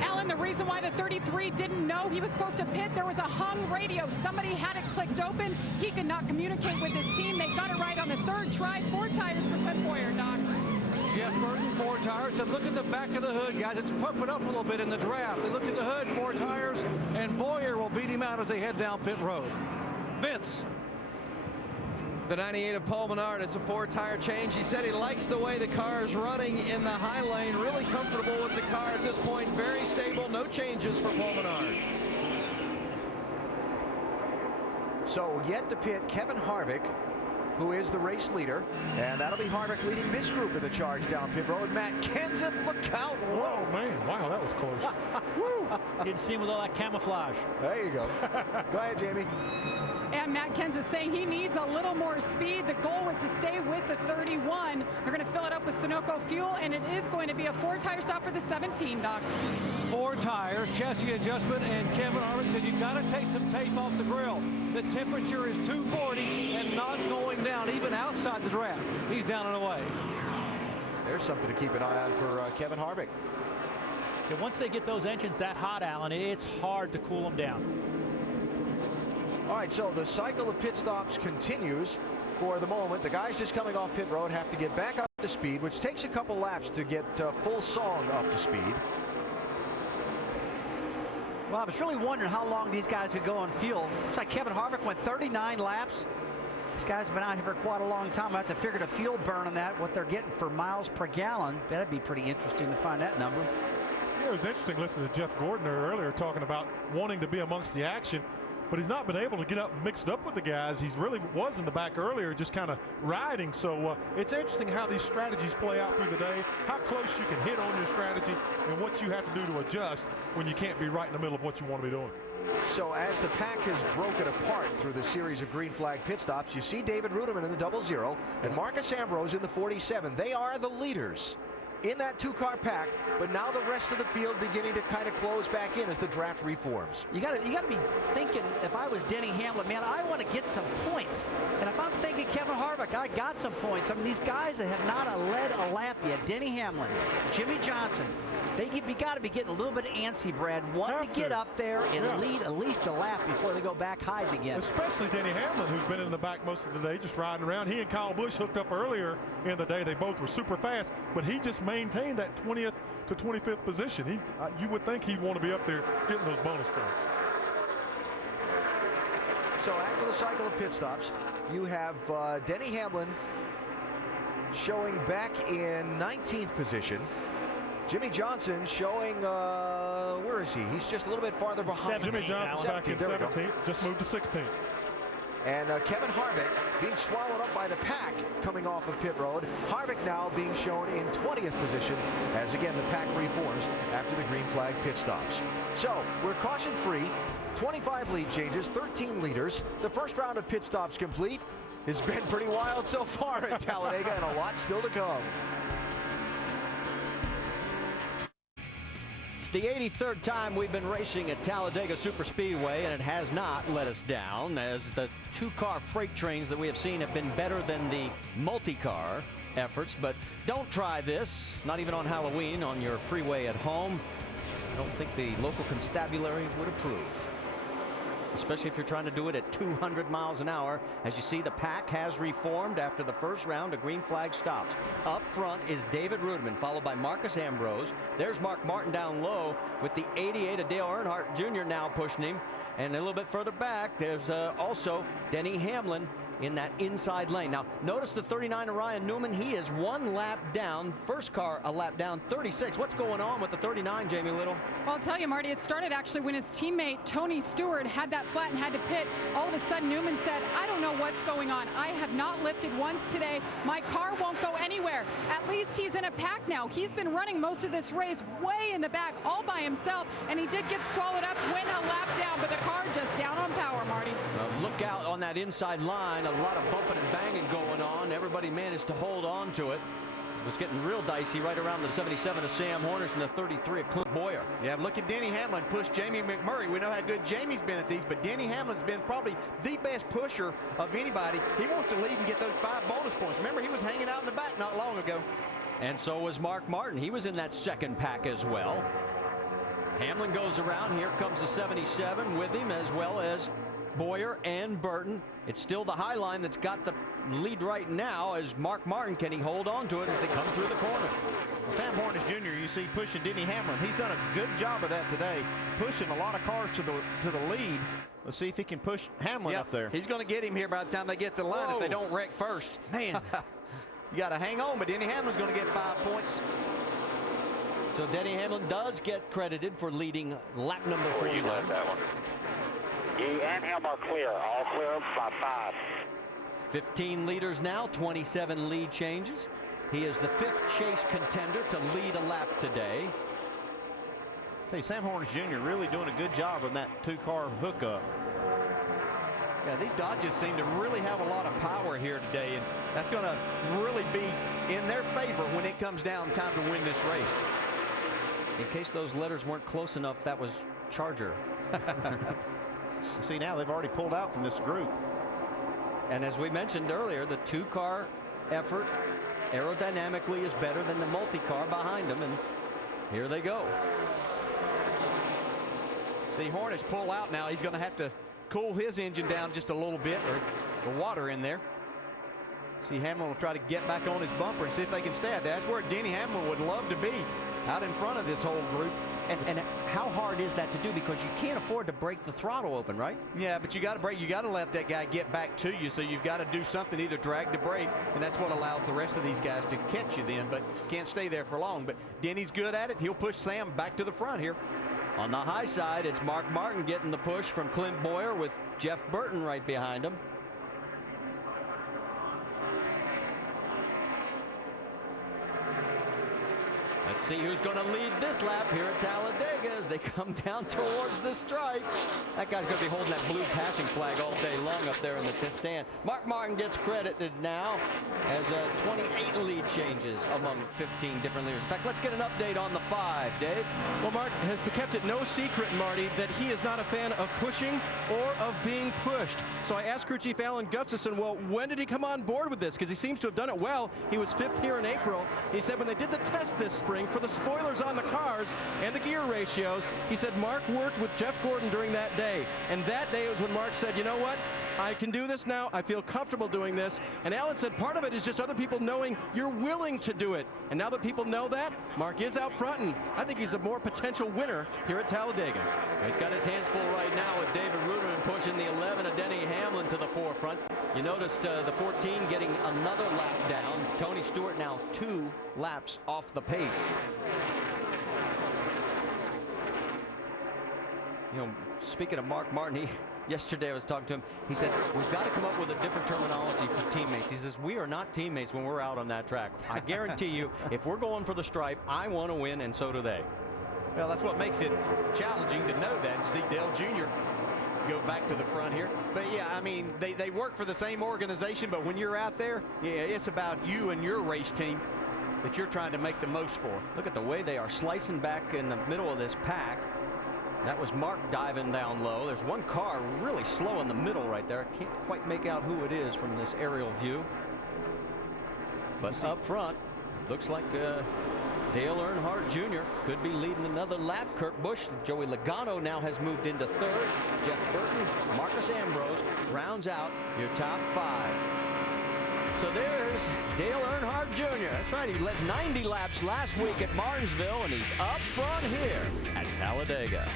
Alan, the reason why the 33 didn't know he was supposed to pit, there was a hung radio. Somebody had it clicked open. He could not communicate with his team. They got it right on the 3rd try. 4 tires for Clint Boyer, Doc. Jeff Burton, 4 tires. Said, look at the back of the hood, guys. It's pumping up a little bit in the draft. They look at the hood, 4 tires, and Boyer will beat him out as they head down pit road. Vince. The 98 of Paul Menard, it's a 4-tire change. He said he likes the way the car is running in the high lane. Really comfortable with the car at this point. Very stable. No changes for Paul Menard. So yet to pit Kevin Harvick, who is the race leader, and that'll be Harvick leading this group in the charge down pit road. Matt Kenseth, look out. Whoa, man. Wow, that was close. Woo. Didn't see him with all that camouflage. There you go. Go ahead, Jamie. And Matt Kenseth saying he needs a little more speed. The goal was to stay with the 31. They're going to fill it up with Sunoco fuel, and it is going to be a 4-tire stop for the 17, Doc. 4 tires, chassis adjustment, and Kevin Harvick said, you've got to take some tape off the grill. The temperature is 240 and not going down, even outside the draft. He's down and away. There's something to keep an eye on for Kevin Harvick. And once they get those engines that hot, Alan, it's hard to cool them down. All right, so the cycle of pit stops continues for the moment. The guys just coming off pit road have to get back up to speed, which takes a couple laps to get full song up to speed. Well, I was really wondering how long these guys could go on fuel. Looks like Kevin Harvick went 39 laps. This guy's been out here for quite a long time. I have to figure the fuel burn on that, what they're getting for miles per gallon. That'd be pretty interesting to find that number. Yeah, it was interesting listening to Jeff Gordon earlier talking about wanting to be amongst the action, but he's not been able to get up mixed up with the guys. He's really was in the back earlier, just kind of riding. So it's interesting how these strategies play out through the day, how close you can hit on your strategy, and what you have to do to adjust when you can't be right in the middle of what you want to be doing. So as the pack has broken apart through the series of green flag pit stops, you see David Ruderman in the 00 and Marcus Ambrose in the 47. They are the leaders in that 2-car pack, but now the rest of the field beginning to kind of close back in as the draft reforms. You got to be thinking, if I was Denny Hamlin, man, I want to get some points. And if I'm thinking Kevin Harvick, I got some points. I mean, these guys that have not led a lap yet, Denny Hamlin, Jimmy Johnson, you got to be getting a little bit antsy, Brad, wanting to get up there and lead at least a lap before they go back hiding again. Especially Denny Hamlin, who's been in the back most of the day, just riding around. He and Kyle Busch hooked up earlier in the day. They both were super fast, but he just maintained that 20th to 25th position. You would think he'd want to be up there getting those bonus points. So after the cycle of pit stops, you have Denny Hamlin showing back in 19th position. Jimmy Johnson showing, where is he? He's just a little bit farther behind. Jimmy Johnson back in 17th, just moved to 16th. And Kevin Harvick being swallowed up by the pack coming off of pit road. Harvick now being shown in 20th position as, again, the pack reforms after the green flag pit stops. So we're caution-free, 25 lead changes, 13 leaders. The first round of pit stops complete. It's been pretty wild so far at Talladega, and a lot still to come. It's the 83rd time we've been racing at Talladega Superspeedway, and it has not let us down, as the 2-car freight trains that we have seen have been better than the multi-car efforts. But don't try this, not even on Halloween, on your freeway at home. I don't think the local constabulary would approve, especially if you're trying to do it at 200 miles an hour. As you see, the pack has reformed after the first round of green flag stops. Up front is David Ruderman, followed by Marcus Ambrose. There's Mark Martin down low with the 88 of Dale Earnhardt Jr. now pushing him. And a little bit further back, there's also Denny Hamlin in that inside lane. Now, notice the 39 Ryan Newman. He is 1 lap down. First car a lap down, 36. What's going on with the 39, Jamie Little? Well, I'll tell you, Marty, it started actually when his teammate Tony Stewart had that flat and had to pit. All of a sudden, Newman said, I don't know what's going on. I have not lifted once today. My car won't go anywhere. At least he's in a pack now. He's been running most of this race way in the back all by himself, and he did get swallowed up, went a lap down, but the car just down on power, Marty. Look out on that inside line. A lot of bumping and banging going on. Everybody managed to hold on to it. It was getting real dicey right around the 77 of Sam Hornish and the 33 of Clint Boyer. Yeah, look at Denny Hamlin push Jamie McMurray. We know how good Jamie's been at these, but Denny Hamlin's been probably the best pusher of anybody. He wants to lead and get those 5 bonus points. Remember, he was hanging out in the back not long ago. And so was Mark Martin. He was in that second pack as well. Hamlin goes around. Here comes the 77 with him, as well as Boyer and Burton. It's still the high line that's got the lead right now as Mark Martin. Can he hold on to it as they come through the corner? Well, Sam Hornish Jr., you see pushing Denny Hamlin. He's done a good job of that today, pushing a lot of cars to the lead. Let's see if he can push Hamlin up there. He's going to get him here by the time they get to the line. Whoa. If they don't wreck first. Man. You got to hang on, but Denny Hamlin's going to get 5 points. So Denny Hamlin does get credited for leading lap number 4. You led that one. You and him are clear. All clear by 5. 15 leaders now, 27 lead changes. He is the 5th chase contender to lead a lap today. Tell you, Sam Hornish Jr. really doing a good job on that 2-car hookup. Yeah, these Dodges seem to really have a lot of power here today, and that's going to really be in their favor when it comes down time to win this race. In case those letters weren't close enough, that was Charger. See, now they've already pulled out from this group. And as we mentioned earlier, the 2-car effort aerodynamically is better than the multi-car behind them, and here they go. See Hornish pull out now. He's going to have to cool his engine down just a little bit, or the water in there. See, Hamlin will try to get back on his bumper and see if they can stay out there. That's where Denny Hamlin would love to be, out in front of this whole group. And how hard is that to do? Because you can't afford to break the throttle open, right? Yeah, but you got to break. You got to let that guy get back to you. So you've got to do something, either drag the brake, and that's what allows the rest of these guys to catch you then. But can't stay there for long. But Denny's good at it. He'll push Sam back to the front here. On the high side, it's Mark Martin getting the push from Clint Boyer with Jeff Burton right behind him. Let's see who's going to lead this lap here at Talladega as they come down towards the stripe. That guy's going to be holding that blue passing flag all day long up there in the stand. Mark Martin gets credited now as 28 lead changes among 15 different leaders. In fact, let's get an update on the 5, Dave. Well, Mark has kept it no secret, Marty, that he is not a fan of pushing or of being pushed. So I asked crew chief Alan Gustafson, well, when did he come on board with this? Because he seems to have done it well. He was 5th here in April. He said when they did the test this spring for the spoilers on the cars and the gear ratios, he said Mark worked with Jeff Gordon during that day. And that day was when Mark said, you know what? I can do this now. I feel comfortable doing this. And Alan said part of it is just other people knowing you're willing to do it. And now that people know that, Mark is out front, and I think he's a more potential winner here at Talladega. He's got his hands full right now with David Ruderman pushing the 11 of Denny Hamlin to the forefront. You noticed the 14 getting another lap down. Tony Stewart now 2 laps off the pace. You know, speaking of Mark Martin, yesterday I was talking to him. He said, we've got to come up with a different terminology for teammates. He says, we are not teammates when we're out on that track. I guarantee you, if we're going for the stripe, I want to win, and so do they. Well, that's what makes it challenging to know that. See Dale Jr. go back to the front here. But yeah, I mean, they work for the same organization, but when you're out there, yeah, it's about you and your race team that you're trying to make the most for. Look at the way they are slicing back in the middle of this pack. That was Mark diving down low. There's one car really slow in the middle right there. I can't quite make out who it is from this aerial view. But up front, looks like Dale Earnhardt Jr. could be leading another lap. Kurt Busch, Joey Logano now has moved into 3rd. Jeff Burton, Marcus Ambrose rounds out your top 5. So there's Dale Earnhardt Jr. That's right, he led 90 laps last week at Martinsville, and he's up front here at Talladega.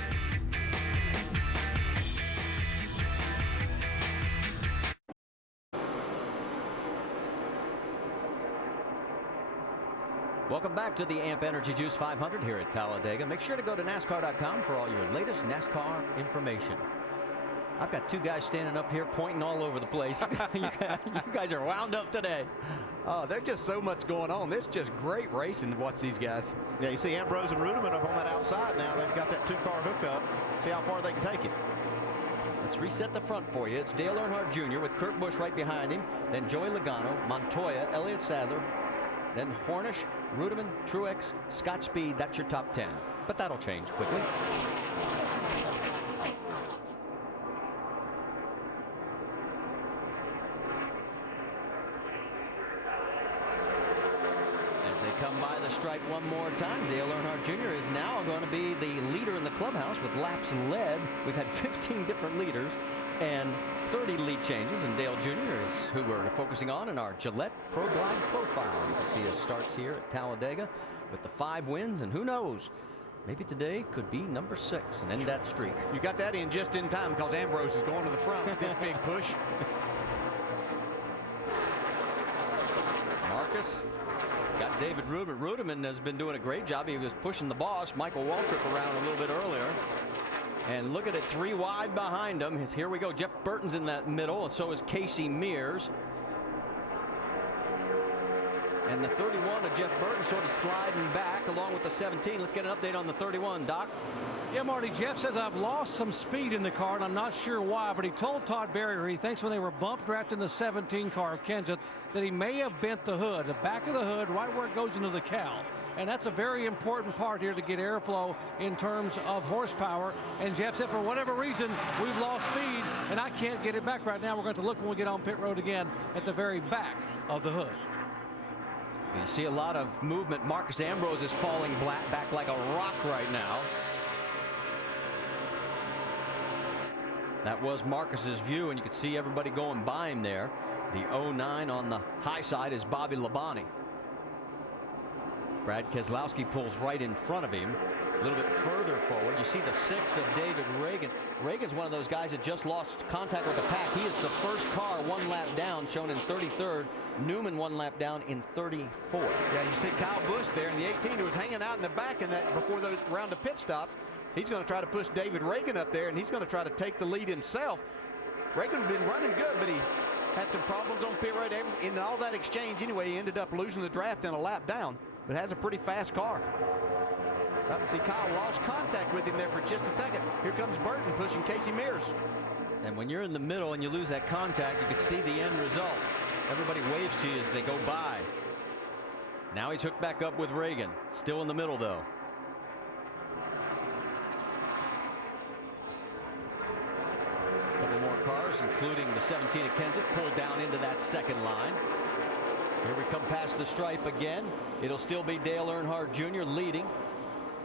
Welcome back to the AMP Energy Juice 500 here at Talladega. Make sure to go to NASCAR.com for all your latest NASCAR information. I've got two guys standing up here pointing all over the place. You guys are wound up today. Oh, there's just so much going on. It's just great racing to watch these guys. Yeah, you see Ambrose and Ruderman up on that outside now. They've got that two-car hookup. See how far they can take it. Let's reset the front for you. It's Dale Earnhardt Jr. with Kurt Busch right behind him. Then Joey Logano, Montoya, Elliott Sadler. Then Hornish, Ruderman, Truex, Scott Speed. That's your top 10. But that'll change quickly. As they come by the stripe one more time, Dale Earnhardt Jr. is now going to be the leader in the clubhouse with laps led. We've had 15 different leaders and 30 lead changes, and Dale Jr. is who we're focusing on in our Gillette Pro Glide profile. You can see his starts here at Talladega with the 5 wins, and who knows, maybe today could be number 6 and end that streak. You got that in just in time because Ambrose is going to the front with this big push. Marcus got David Ruderman. Ruderman has been doing a great job. He was pushing the boss, Michael Waltrip, around a little bit earlier. And look at it, 3 wide behind him. Here we go. Jeff Burton's in that middle, and so is Casey Mears. And the 31 of Jeff Burton sort of sliding back along with the 17. Let's get an update on the 31, Doc. Yeah, Marty, Jeff says I've lost some speed in the car, and I'm not sure why, but he told Todd Berrier he thinks when they were bump drafting the 17 car of Kenseth that he may have bent the hood, the back of the hood, right where it goes into the cowl. And that's a very important part here to get airflow in terms of horsepower. And Jeff said for whatever reason, we've lost speed, and I can't get it back right now. We're going to look when we get on pit road again at the very back of the hood. You see a lot of movement. Marcus Ambrose is falling back like a rock right now. That was Marcus's view, and you could see everybody going by him there. The 09 on the high side is Bobby Labonte. Brad Keselowski pulls right in front of him. A little bit further forward, you see the 6 of David Ragan. Ragan's one of those guys that just lost contact with the pack. He is the first car 1 lap down, shown in 33rd. Newman 1 lap down in 34th. Yeah, you see Kyle Busch there in the 18 who was hanging out in the back in that before those round of pit stops. He's going to try to push David Ragan up there, and he's going to try to take the lead himself. Ragan had been running good, but he had some problems on pit road. In all that exchange anyway, he ended up losing the draft in a lap down, but has a pretty fast car. See, Kyle lost contact with him there for just a second. Here comes Burton pushing Casey Mears. And when you're in the middle and you lose that contact, you can see the end result. Everybody waves to you as they go by. Now he's hooked back up with Ragan. Still in the middle, though. Couple more cars, including the 17 of Kenseth, pulled down into that second line. Here we come past the stripe again. It'll still be Dale Earnhardt Jr. leading.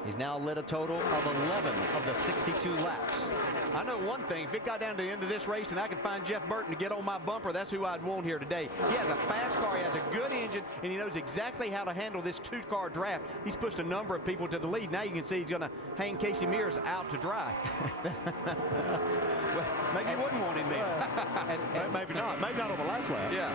He's now led a total of 11 of the 62 laps. I know one thing, if it got down to the end of this race and I could find Jeff Burton to get on my bumper, that's who I'd want here today. He has a fast car, he has a good engine, and he knows exactly how to handle this 2-car draft. He's pushed a number of people to the lead. Now you can see he's going to hang Casey Mears out to dry. Well, maybe you wouldn't want him there. Maybe not. Maybe not on the last lap. Yeah.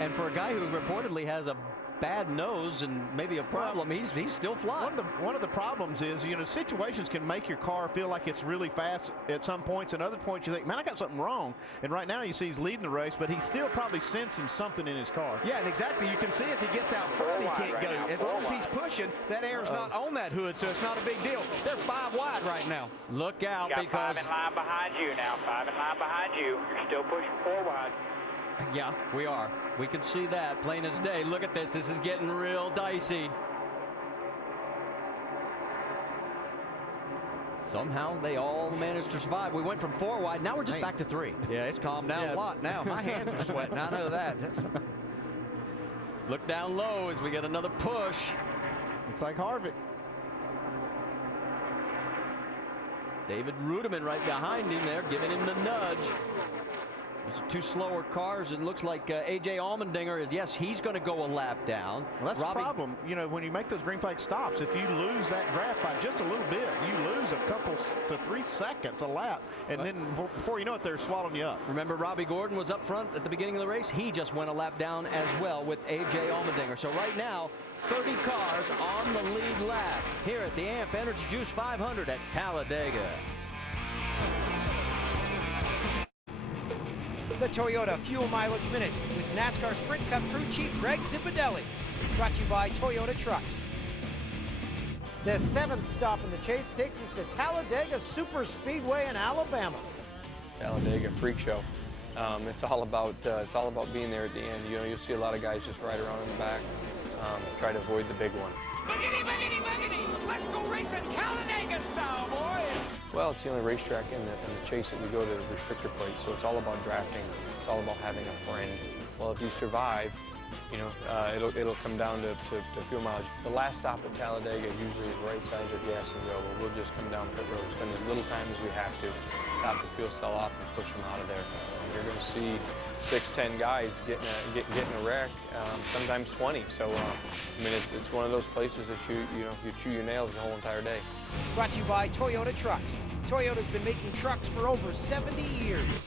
And for a guy who reportedly has a bad nose and maybe a problem, he's still flying. One of the problems is, you know, situations can make your car feel like it's really fast at some points, and other points you think, man, I got something wrong. And right now you see he's leading the race, but he's still probably sensing something in his car. Yeah, and exactly, you can see as he gets out front, he can't go. As long as he's pushing, that air's not on that hood, so it's not a big deal. They're 5 wide right now. Look out, you got because 5 in line behind you now. 5 in line behind you. You're still pushing 4 wide. Yeah, we are. We can see that plain as day. Look at this. This is getting real dicey. Somehow they all managed to survive. We went from 4 wide. Now we're just back to 3. Yeah, it's calmed down a lot now. My hands are sweating. I know that. Look down low as we get another push. Looks like Harvick. David Ruderman right behind him there, giving him the nudge. Those are two slower cars. It looks like A.J. Allmendinger is, yes, he's going to go a lap down. Well, that's the problem. You know, when you make those green flag stops, if you lose that draft by just a little bit, you lose a couple to 3 seconds a lap, and then before you know it, they're swallowing you up. Remember, Robbie Gordon was up front at the beginning of the race. He just went a lap down as well with A.J. Allmendinger. So right now, 30 cars on the lead lap here at the AMP Energy Juice 500 at Talladega. The Toyota Fuel Mileage Minute with NASCAR Sprint Cup crew chief Greg Zipadelli. Brought to you by Toyota Trucks. The 7th stop in the chase takes us to Talladega Superspeedway in Alabama. Talladega freak show. It's all about being there at the end. You know, you'll see a lot of guys just ride around in the back, try to avoid the big one. Boogity, boogity, boogity! Let's go racing Talladega style, boys! Well, it's the only racetrack in the chase that we go to the restrictor plate, so it's all about drafting. It's all about having a friend. Well, if you survive, you know, it'll come down to fuel mileage. The last stop at Talladega usually is right sides or gas and go. We'll just come down pit road, spend as little time as we have to, top the fuel cell off and push them out of there. You're going to see 6-10 guys getting a wreck, sometimes 20. So, I mean, it's one of those places that you chew your nails the whole entire day. Brought to you by Toyota Trucks. Toyota's been making trucks for over 70 years.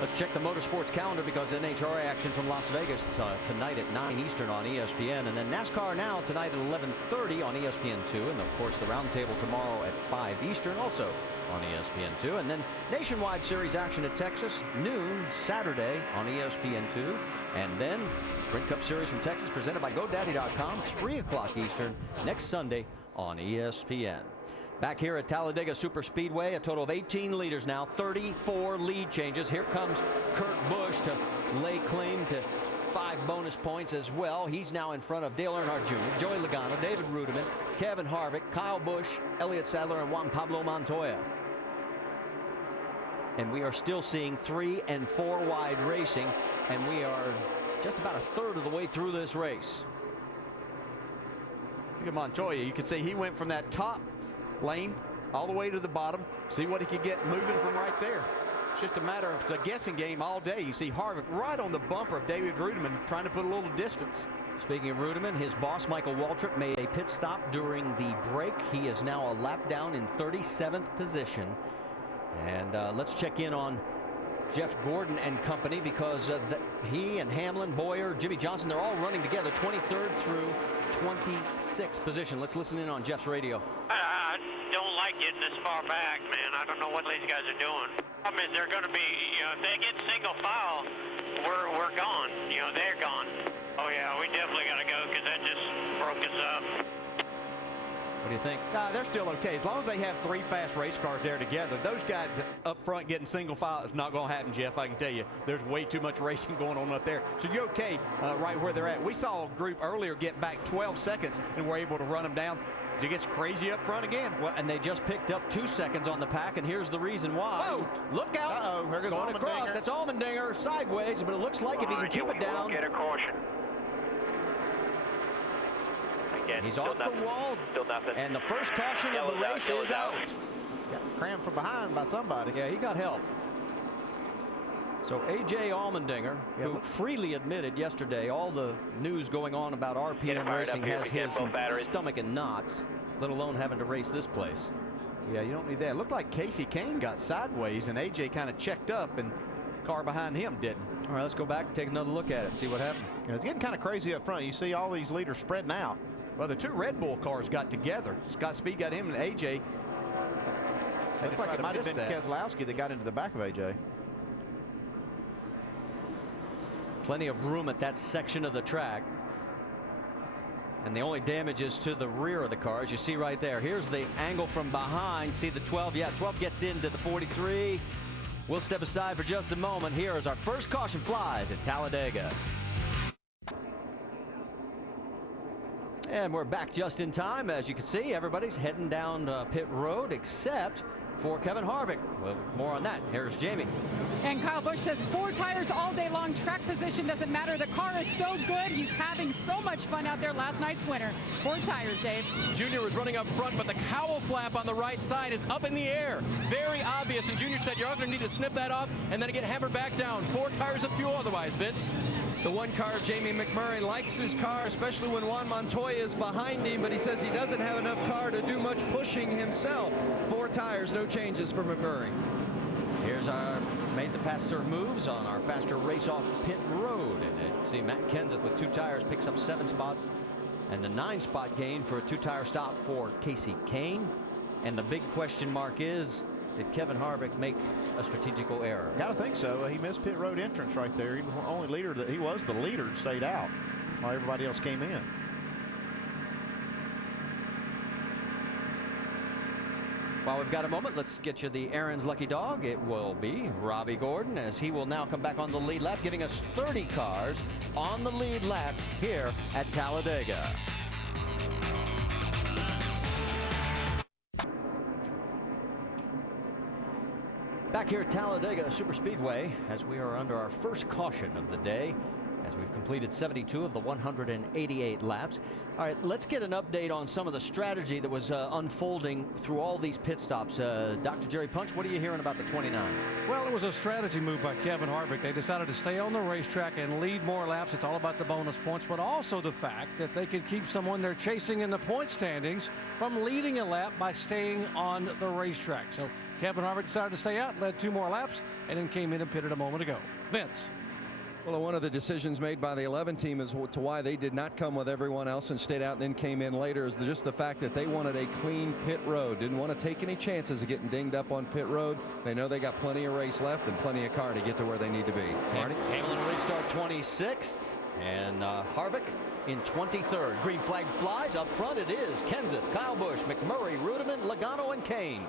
Let's check the motorsports calendar because NHRA action from Las Vegas tonight at 9 Eastern on ESPN, and then NASCAR Now tonight at 11:30 on ESPN2, and of course the roundtable tomorrow at 5 Eastern also on ESPN2, and then Nationwide Series action at Texas noon Saturday on ESPN2, and then Sprint Cup Series from Texas presented by GoDaddy.com 3 o'clock Eastern next Sunday on ESPN. Back here at Talladega Superspeedway, a total of 18 leaders now, 34 lead changes. Here comes Kurt Busch to lay claim to 5 bonus points as well. He's now in front of Dale Earnhardt Jr., Joey Logano, David Rudiman, Kevin Harvick, Kyle Busch, Elliott Sadler, and Juan Pablo Montoya. And we are still seeing 3 and 4 wide racing, and we are just about a third of the way through this race. Look at Montoya. You can see he went from that top lane all the way to the bottom. See what he could get moving from right there. It's just a matter of, it's a guessing game all day. You see Harvick right on the bumper of David Rudiman trying to put a little distance. Speaking of Rudiman, his boss Michael Waltrip made a pit stop during the break. He is now a lap down in 37th position. And let's check in on Jeff Gordon and company because he and Hamlin, Boyer, Jimmy Johnson, they're all running together 23rd through 26th position. Let's listen in on Jeff's radio. I don't like getting this far back, man. I don't know what these guys are doing. Problem is they're going to be, you know, if they get single file, we're gone. You know, they're gone. Oh, yeah, we definitely got to go because that just broke us up. What do you think? Nah, they're still okay. As long as they have 3 fast race cars there together, those guys up front getting single file is not going to happen, Jeff. I can tell you. There's way too much racing going on up there. So you're okay right where they're at. We saw a group earlier get back 12 seconds and were able to run them down. So it gets crazy up front again. Well, and they just picked up 2 seconds on the pack, and here's the reason why. Whoa! Look out! Uh-oh, here goes going across. That's Allmendinger sideways, but it looks like if he can keep it down. Get a caution. Again, he's off the wall, still nothing. And the first caution of the race is out. Got crammed from behind by somebody. Yeah, he got help. So A.J. Allmendinger, who freely admitted yesterday all the news going on about RPM racing has his stomach in knots, let alone having to race this place. Yeah, you don't need that. It looked like Casey Kane got sideways, and A.J. kind of checked up, and the car behind him didn't. All right, let's go back and take another look at it, see what happened. Yeah, it's getting kind of crazy up front. You see all these leaders spreading out. Well, the 2 Red Bull cars got together. Scott Speed got him and A.J. Looked like it might have been Keselowski that got into the back of A.J. Plenty of room at that section of the track. And the only damage is to the rear of the car, as you see right there. Here's the angle from behind. See the 12? Yeah, 12 gets into the 43. We'll step aside for just a moment. Here is our first caution flies at Talladega. And we're back just in time. As you can see, everybody's heading down pit road except for Kevin Harvick. Well, more on that. Here's Jamie. And Kyle Busch says 4 tires all day long. Track position doesn't matter. The car is so good. He's having so much fun out there. Last night's winner. 4 tires, Dave. Junior was running up front, but the cowl flap on the right side is up in the air. Very obvious. And Junior said, you're going to need to snip that off and then get hammered back down. 4 tires of fuel otherwise, Vince. The one car, Jamie McMurray, likes his car, especially when Juan Montoya is behind him, but he says he doesn't have enough car to do much pushing himself. 4 tires, no changes for McMurray. Here's our made the faster moves on our faster race off pit road. And see Matt Kenseth with 2 tires picks up 7 spots, and the 9-spot gain for a 2-tire stop for Casey Kane. And the big question mark is, did Kevin Harvick make a strategical error? Gotta think so. He missed pit road entrance right there. He was the only leader that he was the leader and stayed out while everybody else came in. While we've got a moment, let's get you the Aaron's lucky dog. It will be Robbie Gordon, as he will now come back on the lead lap, giving us 30 cars on the lead lap here at Talladega. Back here at Talladega Superspeedway, as we are under our first caution of the day, as we've completed 72 of the 188 laps. All right, let's get an update on some of the strategy that was unfolding through all these pit stops. Dr. Jerry Punch, what are you hearing about the 29? Well, it was a strategy move by Kevin Harvick. They decided to stay on the racetrack and lead more laps. It's all about the bonus points, but also the fact that they could keep someone they're chasing in the point standings from leading a lap by staying on the racetrack. So Kevin Harvick decided to stay out, led 2 more laps, and then came in and pitted a moment ago. Vince. Well, one of the decisions made by the 11 team as to why they did not come with everyone else and stayed out and then came in later is just the fact that they wanted a clean pit road. Didn't want to take any chances of getting dinged up on pit road. They know they got plenty of race left and plenty of car to get to where they need to be. Marty? Hamlin restart 26th, and Harvick in 23rd. Green flag flies. Up front it is Kenseth, Kyle Busch, McMurray, Rudiman, Logano, and Kane.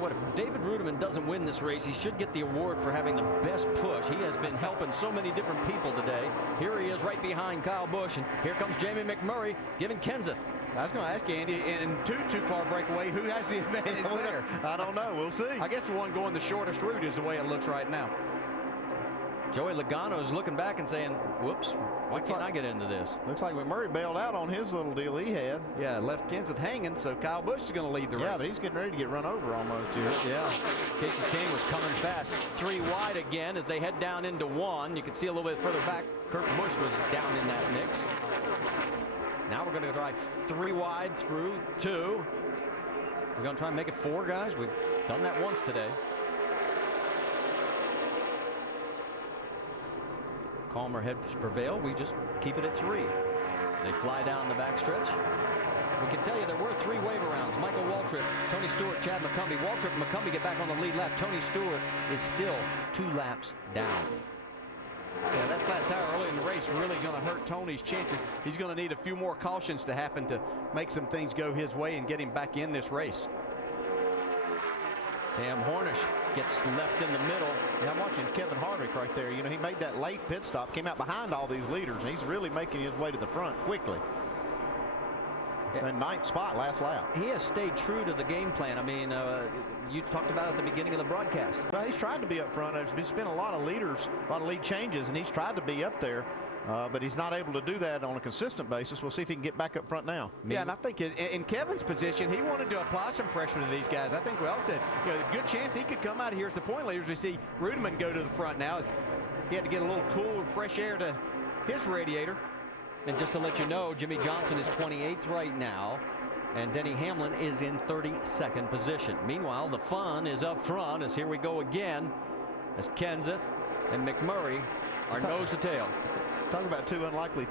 What if David Rudiman doesn't win this race, he should get the award for having the best push. He has been helping so many different people today. Here he is right behind Kyle Busch, and here comes Jamie McMurray giving Kenseth. I was going to ask you, Andy, in 2-car breakaway, who has the advantage there? I don't know. We'll see. I guess the one going the shortest route is the way it looks right now. Joey Logano's looking back and saying, whoops, why can't I get into this? Looks like McMurray bailed out on his little deal he had. Yeah, left Kenseth hanging, so Kyle Busch is going to lead the race. Yeah, but he's getting ready to get run over almost here. Yeah, Casey Kane was coming fast. 3 wide again as they head down into 1. You can see a little bit further back, Kurt Busch was down in that mix. Now we're going to drive 3 wide through 2. We're going to try and make it 4, guys. We've done that once today. Calmer heads prevail. We just keep it at 3. They fly down the backstretch. We can tell you there were 3 wave rounds. Michael Waltrip, Tony Stewart, Chad McCumbee. Waltrip and McCumbee get back on the lead lap. Tony Stewart is still 2 laps down. Yeah, that flat tire early in the race really going to hurt Tony's chances. He's going to need a few more cautions to happen to make some things go his way and get him back in this race. Sam Hornish gets left in the middle. Yeah, I'm watching Kevin Harvick right there. You know, he made that late pit stop, came out behind all these leaders, and he's really making his way to the front quickly. Yeah. 9th spot last lap. He has stayed true to the game plan. I mean, you talked about it at the beginning of the broadcast. Well, he's tried to be up front. There's been a lot of leaders, a lot of lead changes, and he's tried to be up there. But he's not able to do that on a consistent basis. We'll see if he can get back up front now. Yeah, and I think in Kevin's position, he wanted to apply some pressure to these guys. I think we all said, you know, a good chance he could come out of here as the point leaders. We see Rudiman go to the front now. He had to get a little cool and fresh air to his radiator. And just to let you know, Jimmy Johnson is 28th right now, and Denny Hamlin is in 32nd position. Meanwhile, the fun is up front as here we go again as Kenseth and McMurray are nose to tail. Talk about 2 unlikely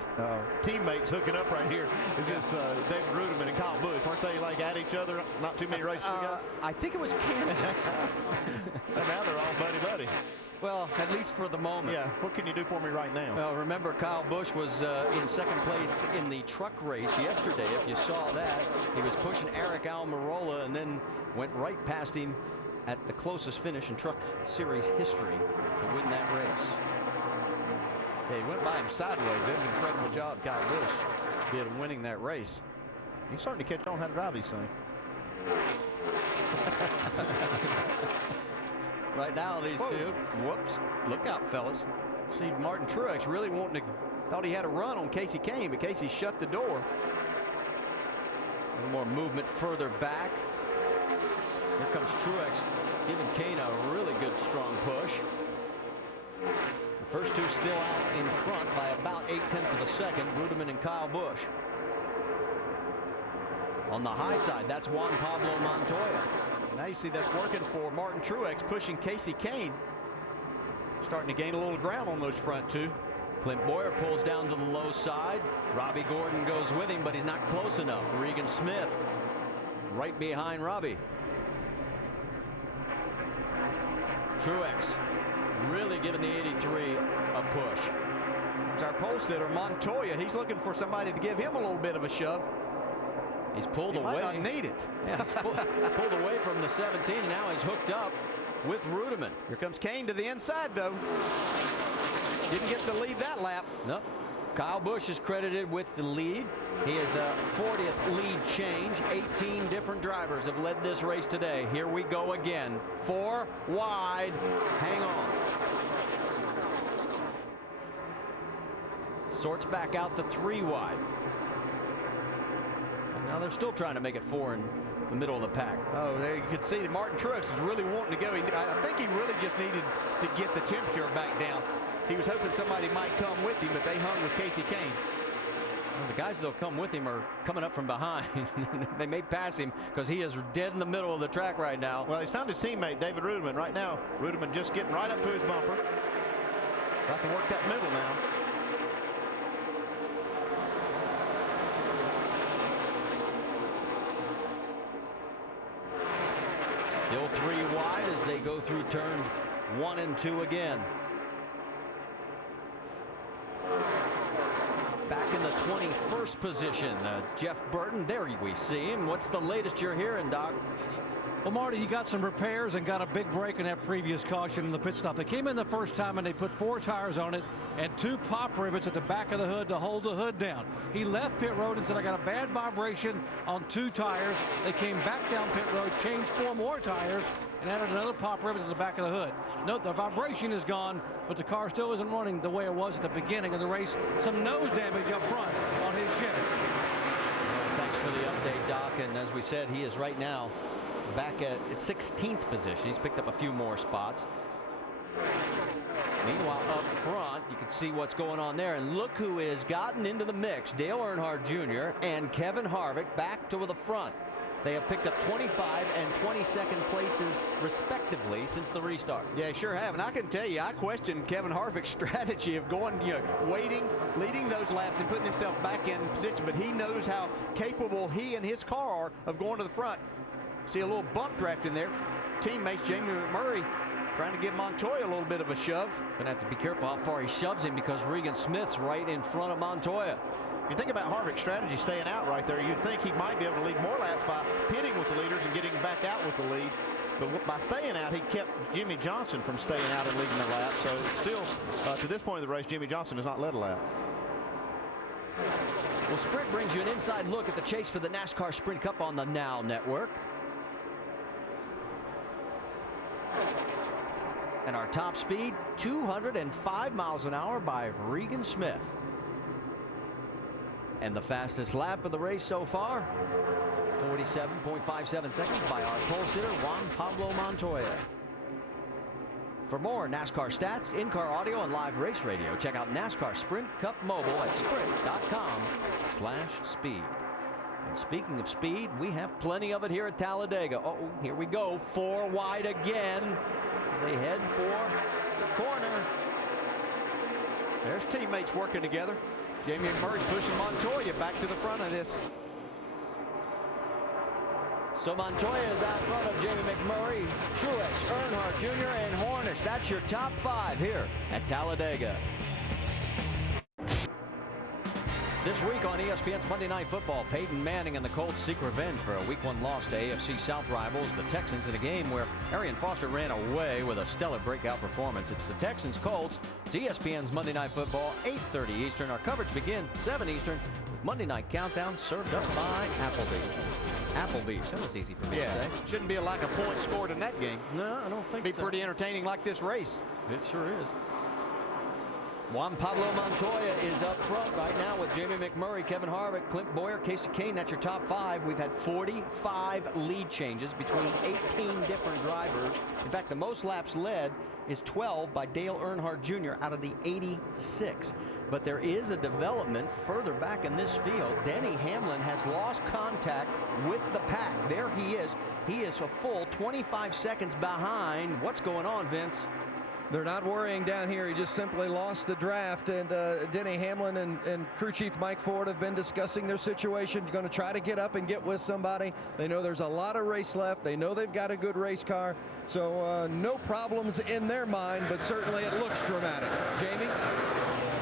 teammates hooking up right here. Is this David Rudiman and Kyle Busch? Weren't they like at each other not too many races ago? I think it was Kansas. And now they're all buddy-buddy. Well, at least for the moment. Yeah, what can you do for me right now? Well, remember, Kyle Busch was in second place in the truck race yesterday. If you saw that, he was pushing Eric Almirola and then went right past him at the closest finish in Truck Series history to win that race. Yeah, he went by him sideways. Did an incredible job, Kyle Busch did of winning that race. He's starting to catch on how to drive these things. Right now, these two. Whoops. Look out, fellas. See, Martin Truex really wanting to, thought he had a run on Casey Kane, but Casey shut the door. A little more movement further back. Here comes Truex, giving Kane a really good, strong push. The first two still out in front by about 0.8 of a second, Ruderman and Kyle Busch. On the high side, that's Juan Pablo Montoya. Now you see that's working for Martin Truex, pushing Casey Kane. Starting to gain a little ground on those front two. Clint Boyer pulls down to the low side. Robbie Gordon goes with him, but he's not close enough. Regan Smith right behind Robbie. Truex really giving the 83 a push. It's our pole sitter, Montoya. He's looking for somebody to give him a little bit of a shove. He's pulled away. Might not need it. Yeah, he's pulled away from the 17, and now he's hooked up with Ruderman. Here comes Kane to the inside, though. Didn't get the lead that lap. Nope. Kyle Busch is credited with the lead. He is a 40th lead change. 18 different drivers have led this race today. Here we go again. 4 wide. Hang on. Sorts back out to 3 wide. Now they're still trying to make it 4 in the middle of the pack. Oh, there you could see that Martin Truex is really wanting to go. I think he really just needed to get the temperature back down. He was hoping somebody might come with him, but they hung with Casey Kane. Well, the guys that'll come with him are coming up from behind. They may pass him because he is dead in the middle of the track right now. Well, he's found his teammate, David Ruderman, right now. Ruderman just getting right up to his bumper. Got to work that middle now. Still 3 wide as they go through turn 1 and 2 again. Back in the 21st position, Jeff Burton. There we see him. What's the latest you're hearing, Doc? Well, Marty, he got some repairs and got a big break in that previous caution in the pit stop. They came in the first time and they put 4 tires on it and 2 pop rivets at the back of the hood to hold the hood down. He left pit road and said, I got a bad vibration on 2 tires. They came back down pit road, changed 4 more tires, and added another pop rivet to the back of the hood. Note the vibration is gone, but the car still isn't running the way it was at the beginning of the race. Some nose damage up front on his Chevy. Thanks for the update, Doc. And as we said, he is right now back at 16th position. He's picked up a few more spots. Meanwhile, up front, you can see what's going on there. And look who has gotten into the mix. Dale Earnhardt Jr. and Kevin Harvick back to the front. They have picked up 25 and 22nd places, respectively, since the restart. Yeah, sure have. And I can tell you, I questioned Kevin Harvick's strategy of going, waiting, leading those laps and putting himself back in position. But he knows how capable he and his car are of going to the front. See a little bump draft in there. Teammates Jamie McMurray trying to give Montoya a little bit of a shove. Gonna have to be careful how far he shoves him because Regan Smith's right in front of Montoya. If you think about Harvick's strategy staying out right there, you'd think he might be able to lead more laps by pitting with the leaders and getting back out with the lead. But by staying out, he kept Jimmy Johnson from staying out and leading the lap. So still, to this point of the race, Jimmy Johnson has not led a lap. Well, Sprint brings you an inside look at the chase for the NASCAR Sprint Cup on the Now Network. And our top speed, 205 miles an hour by Regan Smith. And the fastest lap of the race so far, 47.57 seconds by our pole sitter, Juan Pablo Montoya. For more NASCAR stats, in-car audio, and live race radio, check out NASCAR Sprint Cup Mobile at sprint.com/speed. And speaking of speed, we have plenty of it here at Talladega. Oh, here we go. 4 wide again as they head for the corner. There's teammates working together. Jamie McMurray pushing Montoya back to the front of this. So Montoya is out front of Jamie McMurray, Truex, Earnhardt Jr., and Hornish. That's your top 5 here at Talladega. This week on ESPN's Monday Night Football, Peyton Manning and the Colts seek revenge for a Week 1 loss to AFC South rivals, the Texans, in a game where Arian Foster ran away with a stellar breakout performance. It's the Texans-Colts. It's ESPN's Monday Night Football, 8:30 Eastern. Our coverage begins at 7 Eastern with Monday Night Countdown served up by Applebee's. That was easy for me to say. Shouldn't be a lack of points scored in that game. No, I don't think be so. Pretty entertaining like this race. It sure is. Juan Pablo Montoya is up front right now with Jamie McMurray, Kevin Harvick, Clint Boyer, Casey Kane. That's your top 5. We've had 45 lead changes between 18 different drivers. In fact, the most laps led is 12 by Dale Earnhardt Jr. out of the 86. But there is a development further back in this field. Denny Hamlin has lost contact with the pack. There he is. He is a full 25 seconds behind. What's going on, Vince? They're not worrying down here. He just simply lost the draft, and Denny Hamlin and crew chief Mike Ford have been discussing their situation. Going to try to get up and get with somebody. They know there's a lot of race left. They know they've got a good race car, so no problems in their mind, but certainly it looks dramatic. Jamie?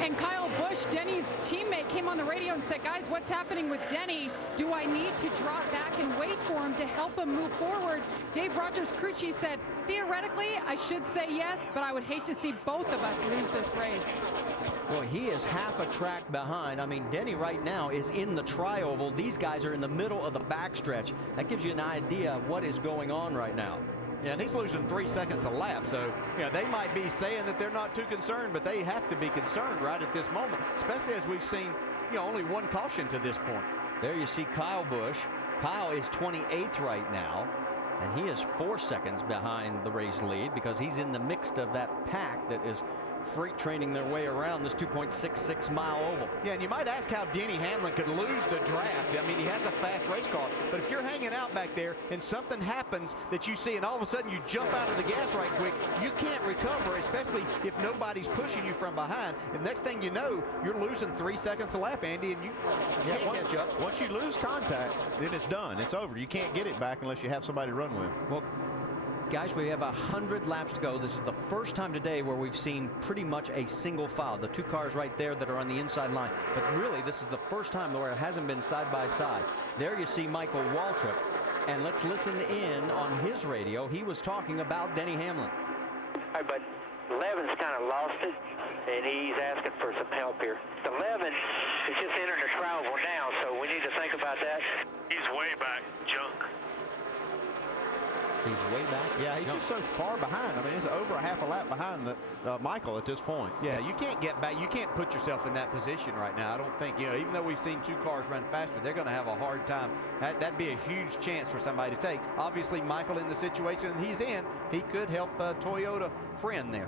And Kyle Busch, Denny's teammate, came on the radio and said, guys, what's happening with Denny? Do I need to drop back and wait for him to help him move forward? Dave Rogers' crew chief said, theoretically, I should say yes, but I would hate to see both of us lose this race. Well, he is half a track behind. I mean, Denny right now is in the tri-oval. These guys are in the middle of the backstretch. That gives you an idea of what is going on right now. Yeah, and he's losing 3 seconds a lap, so they might be saying that they're not too concerned, but they have to be concerned right at this moment, especially as we've seen only 1 caution to this point. There you see Kyle Busch. Kyle is 28th right now, and he is 4 seconds behind the race lead because he's in the mix of that pack that is freight training their way around this 2.66 mile oval. Yeah, and you might ask how Denny Hamlin could lose the draft. I mean, he has a fast race car, but if you're hanging out back there and something happens that you see and all of a sudden you jump out of the gas right quick, you can't recover, especially if nobody's pushing you from behind. And next thing you know, you're losing 3 seconds a lap, Andy, and you can't catch up. Once you lose contact, then it's done. It's over. You can't get it back unless you have somebody to run with. Well, guys, we have 100 laps to go. This is the first time today where we've seen pretty much a single file. The 2 cars right there that are on the inside line. But really, this is the first time where it hasn't been side by side. There you see Michael Waltrip. And let's listen in on his radio. He was talking about Denny Hamlin. Hey, but Levin's kind of lost it, and he's asking for some help here. The Levin is just entering the tri-oval now, so we need to think about that. He's way back, junk. He's way back. Yeah, he's just so far behind. I mean, he's over a half a lap behind Michael at this point. Yeah, you can't get back. You can't put yourself in that position right now. I don't think, even though we've seen 2 cars run faster, they're going to have a hard time. That'd be a huge chance for somebody to take. Obviously, Michael in the situation he's in, he could help a Toyota friend there.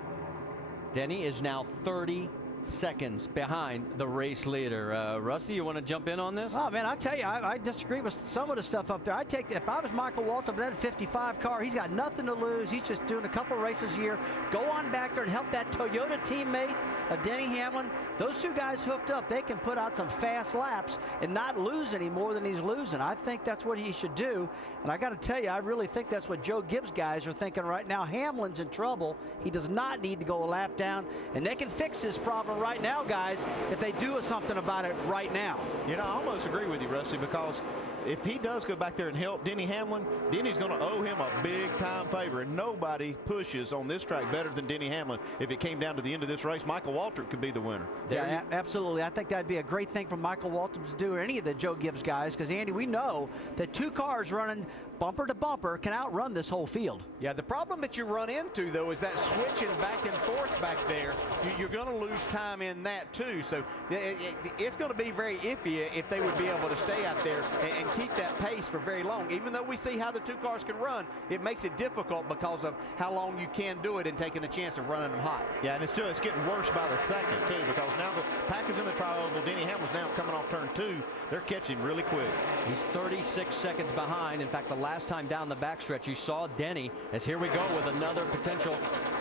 Denny is now 30 seconds behind the race leader. Rusty, you want to jump in on this? Oh, man, I tell you, I disagree with some of the stuff up there. I'd take, if I was Michael Waltrip, that 55 car, he's got nothing to lose. He's just doing a couple races a year. Go on back there and help that Toyota teammate of Denny Hamlin. Those 2 guys hooked up, they can put out some fast laps and not lose any more than he's losing. I think that's what he should do. And I got to tell you, I really think that's what Joe Gibbs guys are thinking right now. Hamlin's in trouble. He does not need to go a lap down, and they can fix his problem right now, guys, if they do something about it right now. I almost agree with you, Rusty, because if he does go back there and help Denny Hamlin, Denny's going to owe him a big-time favor, and nobody pushes on this track better than Denny Hamlin. If it came down to the end of this race, Michael Waltrip could be the winner. Yeah, absolutely. I think that'd be a great thing for Michael Waltrip to do, or any of the Joe Gibbs guys, because, Andy, we know that 2 cars running bumper to bumper can outrun this whole field. Yeah, the problem that you run into, though, is that switching back and forth back there. You're going to lose time in that, too. So it's going to be very iffy if they would be able to stay out there and keep that pace for very long. Even though we see how the 2 cars can run, it makes it difficult because of how long you can do it and taking a chance of running them hot. Yeah, and it's getting worse by the second, too, because now the pack is in the tri-oval. Denny Hamlin's now coming off turn 2. They're catching really quick. He's 36 seconds behind. In fact, the last time down the backstretch, you saw Denny, as here we go with another potential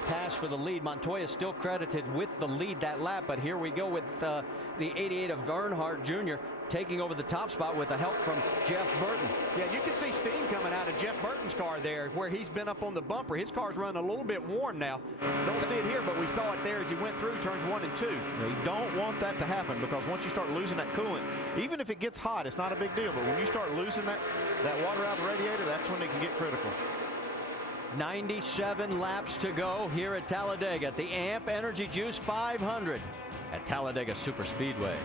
pass for the lead. Montoya is still credited with the lead that lap, but here we go with the 88 of Earnhardt Jr. taking over the top spot with the help from Jeff Burton. Yeah, you can see steam coming out of Jeff Burton's car there where he's been up on the bumper. His car's running a little bit warm now. Don't see it here, but we saw it there as he went through turns 1 and 2. You don't want that to happen, because once you start losing that coolant, even if it gets hot, it's not a big deal. But when you start losing that water out of the radiator, that's when it can get critical. 97 laps to go here at Talladega at the AMP Energy Juice 500 at Talladega Superspeedway.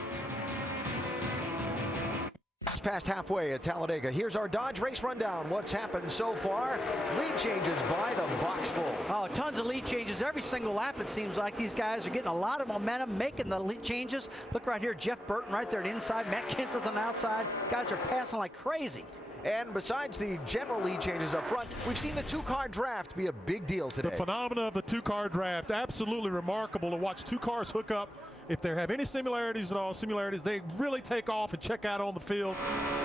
It's past halfway at Talladega. Here's our Dodge race rundown. What's happened so far? Lead changes by the box full. Oh, tons of lead changes every single lap. It seems like these guys are getting a lot of momentum, making the lead changes. Look right here, Jeff Burton right there at the inside, Matt Kenseth on the outside. Guys are passing like crazy. And besides the general lead changes up front, we've seen the two-car draft be a big deal today. The phenomena of the two-car draft, absolutely remarkable to watch two cars hook up. If there have any similarities at all, they really take off and check out on the field.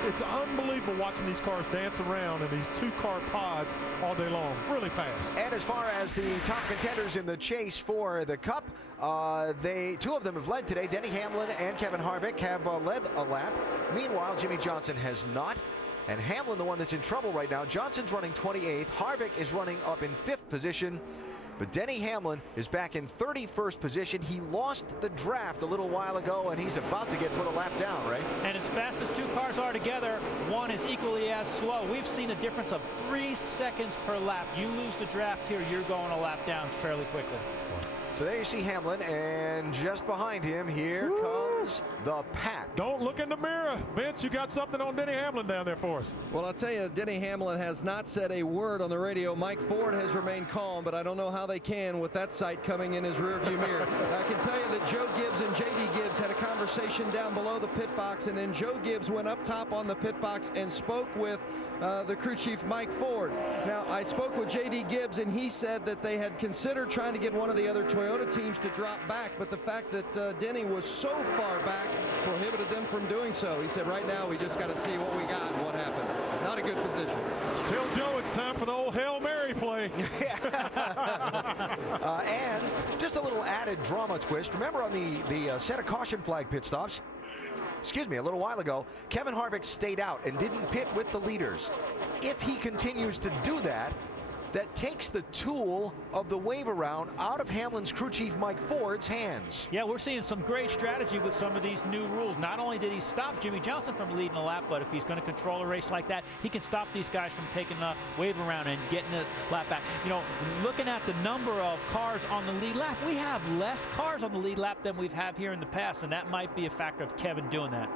It's unbelievable watching these cars dance around in these two-car pods all day long, really fast. And as far as the top contenders in the chase for the Cup, two of them have led today. Denny Hamlin and Kevin Harvick have led a lap. Meanwhile, Jimmy Johnson has not. And Hamlin, the one that's in trouble right now. Johnson's running 28th. Harvick is running up in 5th position. But Denny Hamlin is back in 31st position. He lost the draft a little while ago, and he's about to get put a lap down, right? And as fast as two cars are together, one is equally as slow. We've seen a difference of 3 seconds per lap. You lose the draft here, you're going a lap down fairly quickly. So there you see Hamlin, and just behind him, here comes the pack. Don't look in the mirror. Vince, you got something on Denny Hamlin down there for us. Well, I'll tell you, Denny Hamlin has not said a word on the radio. Mike Ford has remained calm, but I don't know how they can with that sight coming in his rearview mirror. I can tell you that Joe Gibbs and J.D. Gibbs had a conversation down below the pit box, and then Joe Gibbs went up top on the pit box and spoke with the crew chief, Mike Ford. Now, I spoke with J.D. Gibbs, and he said that they had considered trying to get one of the other Toyota teams to drop back, but the fact that Denny was so far back prohibited them from doing so. He said, right now, we just got to see what we got and what happens. Not a good position. Tell Joe it's time for the old Hail Mary play. And just a little added drama twist. Remember on the set of caution flag pit stops, a little while ago, Kevin Harvick stayed out and didn't pit with the leaders. If he continues to do that, that takes the tool of the wave around out of Hamlin's crew chief Mike Ford's hands. Yeah, we're seeing some great strategy with some of these new rules. Not only did he stop Jimmy Johnson from leading a lap, but if he's going to control a race like that, he can stop these guys from taking the wave around and getting the lap back. You know, looking at the number of cars on the lead lap, we have less cars on the lead lap than we've had here in the past, and that might be a factor of Kevin doing that.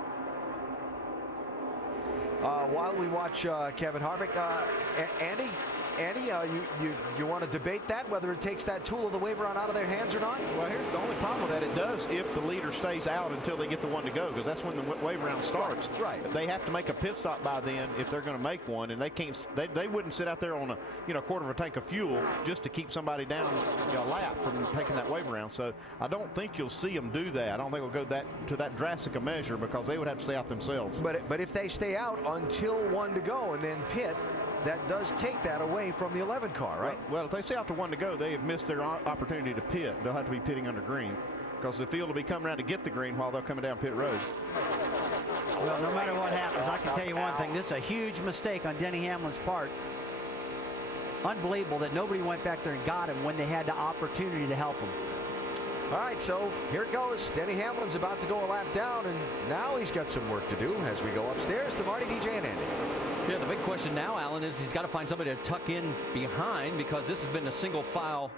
While we watch Kevin Harvick, Andy, you want to debate that, whether it takes that tool of the wave around out of their hands or not? Well, here's the only problem with that. It does if the leader stays out until they get the one to go, because that's when the wave around starts. Right. They have to make a pit stop by then if they're going to make one, and they can't. They wouldn't sit out there on a quarter of a tank of fuel just to keep somebody down a lap from taking that wave around. So I don't think you'll see them do that. I don't think we'll go to that drastic a measure, because they would have to stay out themselves. But if they stay out until one to go and then pit, that does take that away from the 11 car, right? Well, if they stay out to one to go, they have missed their opportunity to pit. They'll have to be pitting under green, because the field will be coming around to get the green while they're coming down pit road. Well, no matter what happens, I can tell you one thing. This is a huge mistake on Denny Hamlin's part. Unbelievable that nobody went back there and got him when they had the opportunity to help him. All right, so here it goes. Denny Hamlin's about to go a lap down, and now he's got some work to do as we go upstairs to Marty, DJ, and Andy. Yeah, the big question now, Alan, is he's got to find somebody to tuck in behind, because this has been a single file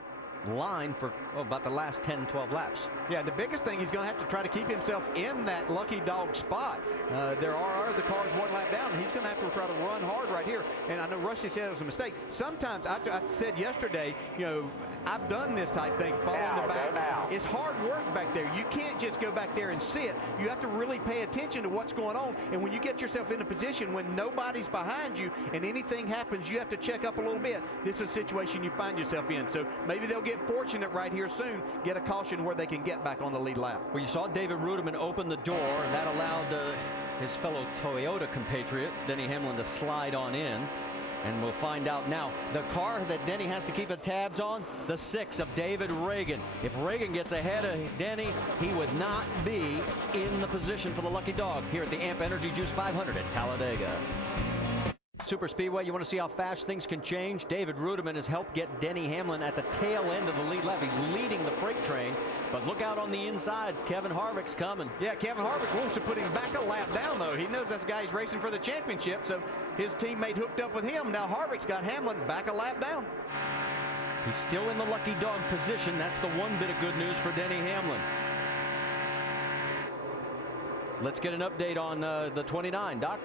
line for about the last 10, 12 laps. Yeah, the biggest thing, he's going to have to try to keep himself in that lucky dog spot. There are other cars one lap down, and he's going to have to try to run hard right here. And I know Rusty said it was a mistake. Sometimes, I said yesterday, I've done this type thing, following the back. It's hard work back there. You can't just go back there and sit. You have to really pay attention to what's going on. And when you get yourself in a position when nobody's behind you and anything happens, you have to check up a little bit. This is a situation you find yourself in. So maybe they'll get fortunate right here soon, get a caution where they can get back on the lead lap. Well, you saw David Ruderman open the door, and that allowed his fellow Toyota compatriot, Denny Hamlin, to slide on in. And we'll find out now. The car that Denny has to keep the tabs on, the 6 of David Reagan. If Reagan gets ahead of Denny, he would not be in the position for the lucky dog here at the AMP Energy Juice 500 at Talladega. Superspeedway, you want to see how fast things can change? David Rudiman has helped get Denny Hamlin at the tail end of the lead lap. He's leading the freight train, but look out on the inside. Kevin Harvick's coming. Yeah, Kevin Harvick wants to put him back a lap down, though. He knows this guy's racing for the championship, so his teammate hooked up with him. Now Harvick's got Hamlin back a lap down. He's still in the lucky dog position. That's the one bit of good news for Denny Hamlin. Let's get an update on the 29, Doc.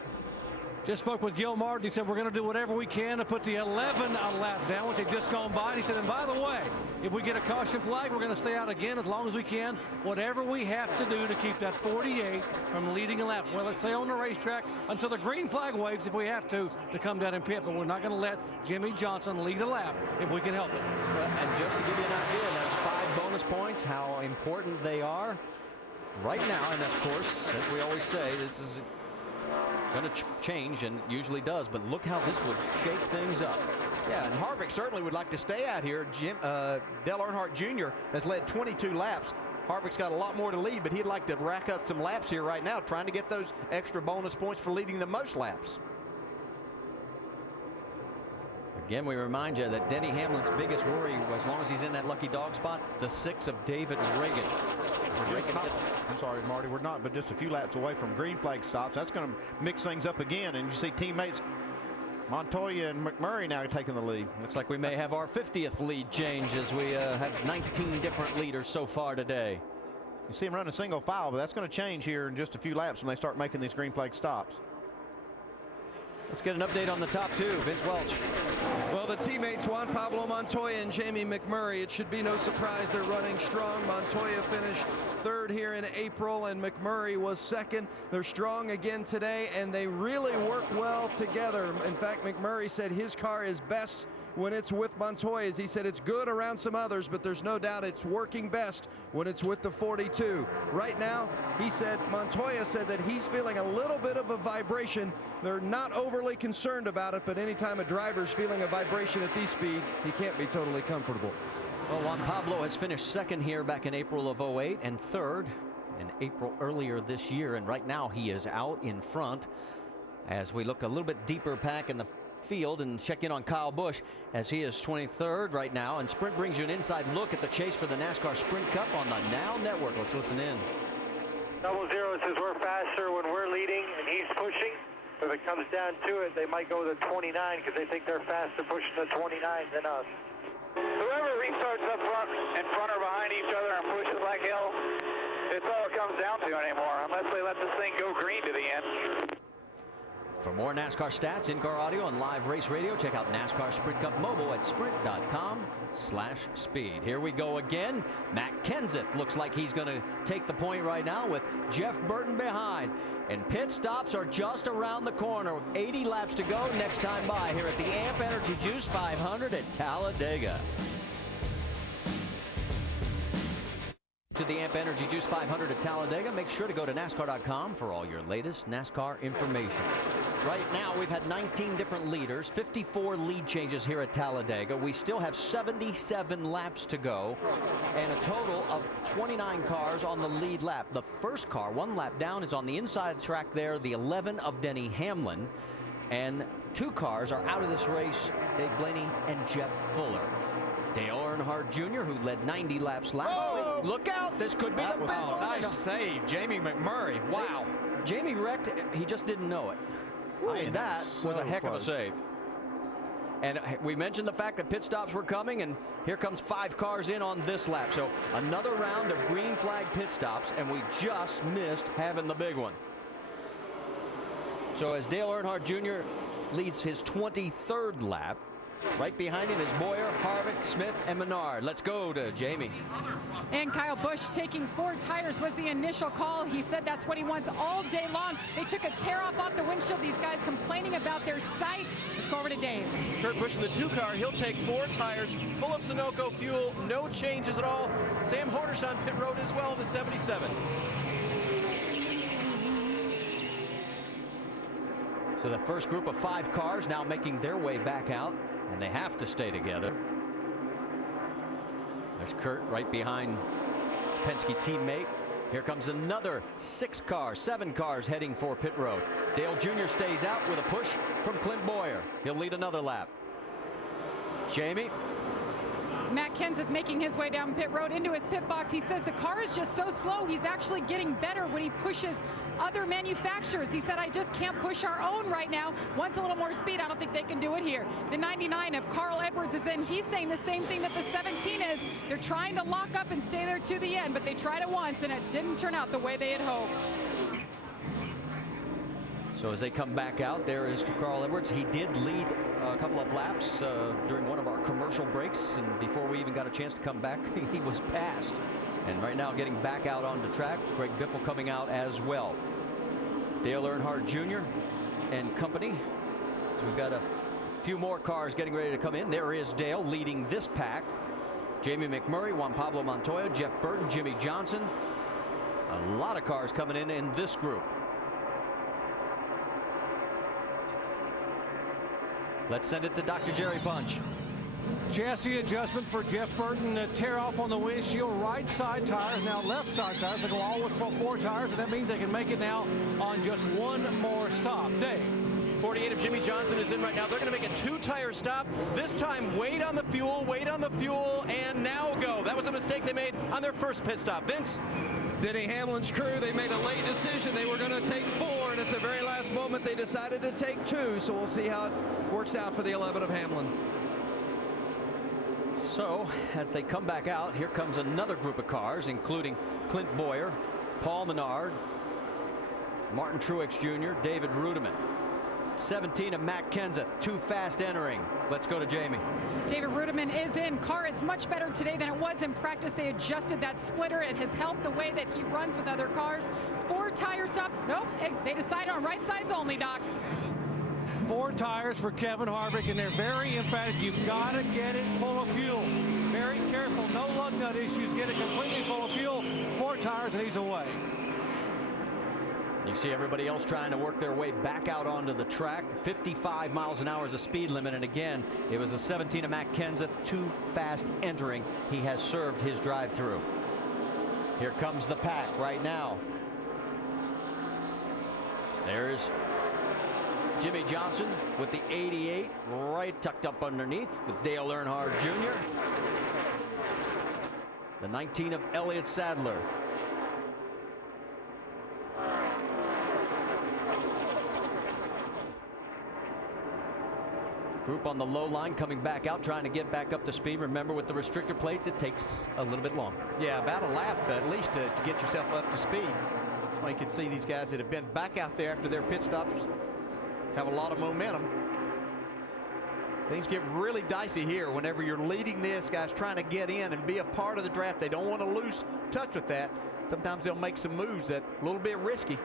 Just spoke with Gil Martin. He said we're going to do whatever we can to put the 11 a lap down, which they've just gone by. And he said, and by the way, if we get a caution flag, we're going to stay out again as long as we can. Whatever we have to do to keep that 48 from leading a lap. Well, let's stay on the racetrack until the green flag waves if we have to come down and pit. But we're not going to let Jimmy Johnson lead a lap if we can help it. And just to give you an idea, those 5 bonus points, how important they are right now. And of course, as we always say, this is going to change, and usually does, but look how this would shake things up. Yeah, and Harvick certainly would like to stay out here. Dale Earnhardt Jr. has led 22 laps. Harvick's got a lot more to lead, but he'd like to rack up some laps here right now, trying to get those extra bonus points for leading the most laps. Again, we remind you that Denny Hamlin's biggest worry, as long as he's in that lucky dog spot, the 6 of David Reagan. I'm sorry, Marty, we're not, but just a few laps away from green flag stops. That's going to mix things up again, and you see teammates Montoya and McMurray now taking the lead. Looks like we may have our 50th lead change as we have 19 different leaders so far today. You see him run a single file, but that's going to change here in just a few laps when they start making these green flag stops. Let's get an update on the top 2. Vince Welch. Well, the teammates Juan Pablo Montoya and Jamie McMurray, it should be no surprise they're running strong. Montoya finished 3rd here in April, and McMurray was 2nd. They're strong again today, and they really work well together. In fact, McMurray said his car is best when it's with Montoya's. He said it's good around some others, but there's no doubt it's working best when it's with the 42. Right now, he said, Montoya said that he's feeling a little bit of a vibration. They're not overly concerned about it, but anytime a driver's feeling a vibration at these speeds, he can't be totally comfortable. Well, Juan Pablo has finished 2nd here back in April of '08 and 3rd in April earlier this year, and right now he is out in front as we look a little bit deeper back in the field and check in on Kyle Busch as he is 23rd right now. And Sprint brings you an inside look at the chase for the NASCAR Sprint Cup on the Now Network. Let's listen in. 00 says we're faster when we're leading and he's pushing. If it comes down to it, they might go to 29 because they think they're faster pushing the 29 than us. Whoever restarts up front, in front or behind each other and pushes like hell, it's all it comes down to anymore, unless they let this thing go green to the end. For more NASCAR stats, in-car audio, and live race radio, check out NASCAR Sprint Cup Mobile at sprint.com/speed. Here we go again. Matt Kenseth looks like he's going to take the point right now with Jeff Burton behind. And pit stops are just around the corner. 80 laps to go next time by here at the AMP Energy Juice 500 at Talladega. To the AMP Energy Juice 500 at Talladega, make sure to go to NASCAR.com for all your latest NASCAR information. Right now, we've had 19 different leaders, 54 lead changes here at Talladega. We still have 77 laps to go, and a total of 29 cars on the lead lap. The first car, 1 lap down, is on the inside track there, the 11 of Denny Hamlin. And 2 cars are out of this race, Dave Blaney and Jeff Fuller. Dale Earnhardt Jr., who led 90 laps last week. Look out, this could be the big one. Nice save, Jamie McMurray. Wow. Jamie wrecked, he just didn't know it. I mean, that was a heck of a save. And we mentioned the fact that pit stops were coming, and here comes 5 cars in on this lap. So another round of green flag pit stops, and we just missed having the big one. So as Dale Earnhardt Jr. leads his 23rd lap, right behind him is Boyer, Harvick, Smith, and Menard. Let's go to Jamie. And Kyle Busch taking 4 tires was the initial call. He said that's what he wants all day long. They took a tear off the windshield. These guys complaining about their sight. Let's go over to Dave. Kurt Busch in the 2 car. He'll take 4 tires, full of Sunoco fuel, no changes at all. Sam Hornish on pit road as well, the 77. So the first group of 5 cars now making their way back out, and they have to stay together. There's Kurt right behind his Penske teammate. Here comes another 7 cars heading for pit road. Dale Jr. stays out with a push from Clint Boyer. He'll lead another lap. Jamie. Matt Kenseth making his way down pit road into his pit box. He says the car is just so slow. He's actually getting better when he pushes other manufacturers. He said, I just can't push our own right now. Wants a little more speed. I don't think they can do it here. The 99 of Carl Edwards is in. He's saying the same thing that the 17 is. They're trying to lock up and stay there to the end, but they tried it once and it didn't turn out the way they had hoped. So as they come back out, there is Carl Edwards. He did lead a couple of laps during one of our commercial breaks, and before we even got a chance to come back, he was passed. And right now getting back out onto track, Greg Biffle coming out as well. Dale Earnhardt Jr. and company. So we've got a few more cars getting ready to come in. There is Dale leading this pack. Jamie McMurray, Juan Pablo Montoya, Jeff Burton, Jimmy Johnson. A lot of cars coming in this group. Let's send it to Dr. Jerry Punch. Chassis adjustment for Jeff Burton. Tear off on the windshield. Right side tires, now left side tires. They go all with 4 tires, and that means they can make it now on just one more stop. Dave. 48 of Jimmy Johnson is in right now. They're going to make a 2-tire stop. This time, wait on the fuel, and now go. That was a mistake they made on their first pit stop. Vince? Denny Hamlin's crew, they made a late decision. They were going to take 4, and at the very last moment, they decided to take 2. So we'll see how it works out for the 11 of Hamlin. So as they come back out, here comes another group of cars, including Clint Boyer, Paul Menard, Martin Truex Jr., David Rudiman. 17 of Matt Kenseth, too fast entering. Let's go to Jamie. David Rudiman is in. Car is much better today than it was in practice. They adjusted that splitter. It has helped the way that he runs with other cars. 4 tire stop. Nope. They decided on right sides only, Doc. 4 tires for Kevin Harvick, and they're very emphatic. You've got to get it full of fuel. Very careful. No lug nut issues. Get it completely full of fuel. 4 tires, and he's away. You see everybody else trying to work their way back out onto the track. 55 miles an hour is the speed limit, and again, it was a 17 of Matt Kenseth, too fast entering. He has served his drive-through. Here comes the pack right now. There's Jimmy Johnson with the 88 right tucked up underneath with Dale Earnhardt Jr. The 19 of Elliott Sadler. Group on the low line coming back out, trying to get back up to speed. Remember, with the restrictor plates, it takes a little bit longer. Yeah, about a lap at least to get yourself up to speed. That's why you can see these guys that have been back out there after their pit stops have a lot of momentum. Things get really dicey here whenever you're leading this. Guys trying to get in and be a part of the draft. They don't want to lose touch with that. Sometimes they'll make some moves that a little bit risky.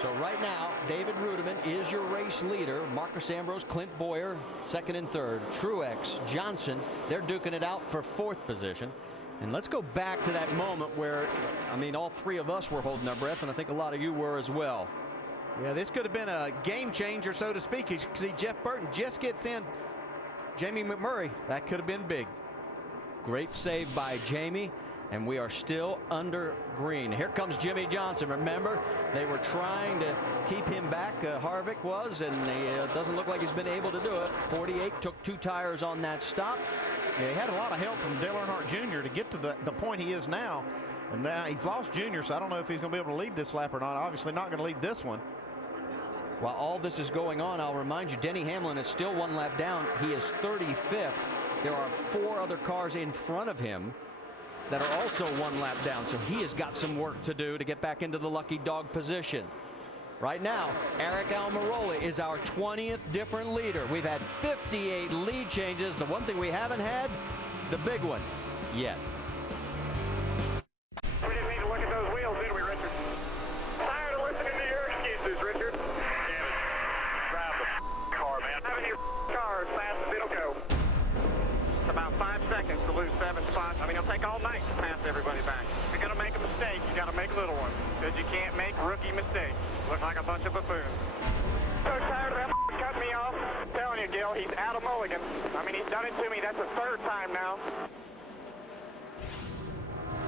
So right now, David Rudiman is your race leader. Marcus Ambrose, Clint Boyer, 2nd and 3rd. Truex, Johnson, they're duking it out for 4th position. And let's go back to that moment where, I mean, all 3 of us were holding our breath, and I think a lot of you were as well. Yeah, this could have been a game changer, so to speak. You see Jeff Burton just gets in. Jamie McMurray, that could have been big. Great save by Jamie. And we are still under green. Here comes Jimmy Johnson. Remember, they were trying to keep him back. Harvick was, and it doesn't look like he's been able to do it. 48 took 2 tires on that stop. Yeah, he had a lot of help from Dale Earnhardt Jr. to get to the point he is now. And now he's lost Junior, so I don't know if he's going to be able to lead this lap or not. Obviously not going to lead this one. While all this is going on, I'll remind you, Denny Hamlin is still 1 lap down. He is 35th. There are 4 other cars in front of him that are also 1 lap down, so he has got some work to do to get back into the lucky dog position. Right now, Eric Almirola is our 20th different leader. We've had 58 lead changes. The one thing we haven't had, the big one, yet. We didn't need to look at those wheels, did we, Richard? Tired of listening to your excuses, Richard. Damn it. Drive the car, man. Having your car as fast as it'll go. It's about 5 seconds to lose 7 spots. I mean, it'll take all night to pass everybody back. If you're going to make a mistake, you got to make little ones, because you can't make rookie mistakes. Look like a bunch of buffoons. So tired of that cutting me off. I'm telling you, Gil, he's out of mulligan. I mean, he's done it to me. That's the 3rd time now.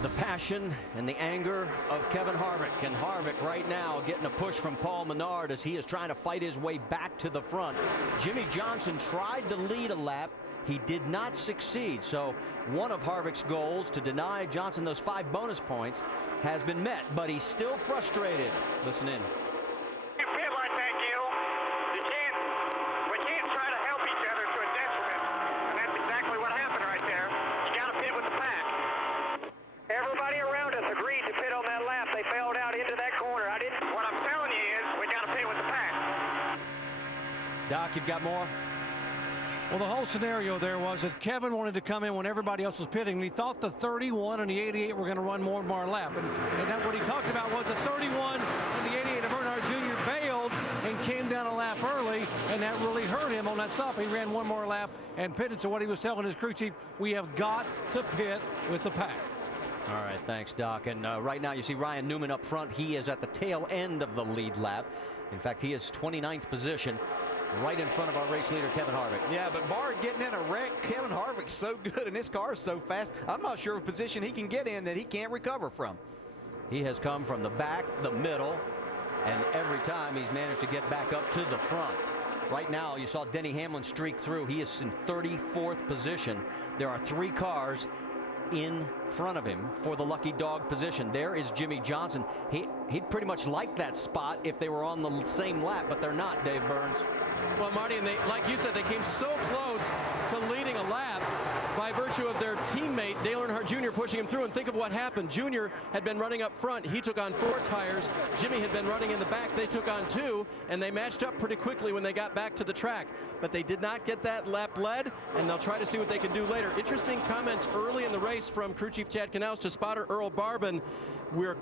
The passion and the anger of Kevin Harvick. And Harvick right now getting a push from Paul Menard as he is trying to fight his way back to the front. Jimmie Johnson tried to lead a lap. He did not succeed. So one of Harvick's goals, to deny Johnson those 5 bonus points, has been met. But he's still frustrated. Listen in. Doc, you've got more? Well, the whole scenario there was that Kevin wanted to come in when everybody else was pitting, and he thought the 31 and the 88 were going to run more and more lap. And that what he talked about was the 31 and the 88 of Earnhardt Jr. bailed and came down a lap early, and that really hurt him on that stop. He ran one more lap and pitted. So what he was telling his crew chief, we have got to pit with the pack. All right, thanks, Doc. And right now you see Ryan Newman up front. He is at the tail end of the lead lap. In fact, he is 29th position, right in front of our race leader, Kevin Harvick. Yeah, but Bart getting in a wreck. Kevin Harvick's so good and his car is so fast. I'm not sure of position he can get in that he can't recover from. He has come from the back, the middle, and every time he's managed to get back up to the front. Right now, you saw Denny Hamlin streak through. He is in 34th position. There are 3 cars in front of him for the lucky dog position. There is Jimmie Johnson. He'd pretty much like that spot if they were on the same lap, but they're not, Dave Burns. Well, Marty, and they, like you said, they came so close to leading a lap by virtue of their teammate Dale Earnhardt Jr. pushing him through. And think of what happened. Jr. had been running up front. He took on 4 tires. Jimmy had been running in the back. They took on 2, and they matched up pretty quickly when they got back to the track. But they did not get that lap led, and they'll try to see what they can do later. Interesting comments early in the race from crew chief Chad Knaus to spotter Earl Barbin. We're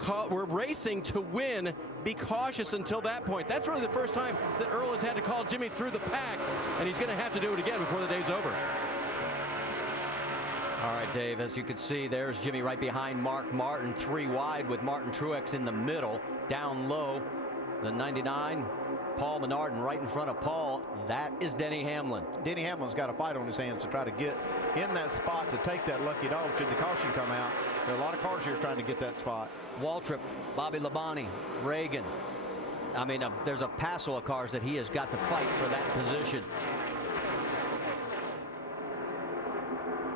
racing to win. Be cautious until that point. That's really the first time that Earl has had to call Jimmy through the pack, and he's going to have to do it again before the day's over. All right, Dave, as you can see, there's Jimmy right behind Mark Martin, 3 wide with Martin Truex in the middle. Down low, the 99, Paul Menard, and right in front of Paul, that is Denny Hamlin. Denny Hamlin's got a fight on his hands to try to get in that spot to take that lucky dog should the caution come out. There are a lot of cars here trying to get that spot. Waltrip, Bobby Labonte, Reagan. I mean, there's a passel of cars that he has got to fight for that position.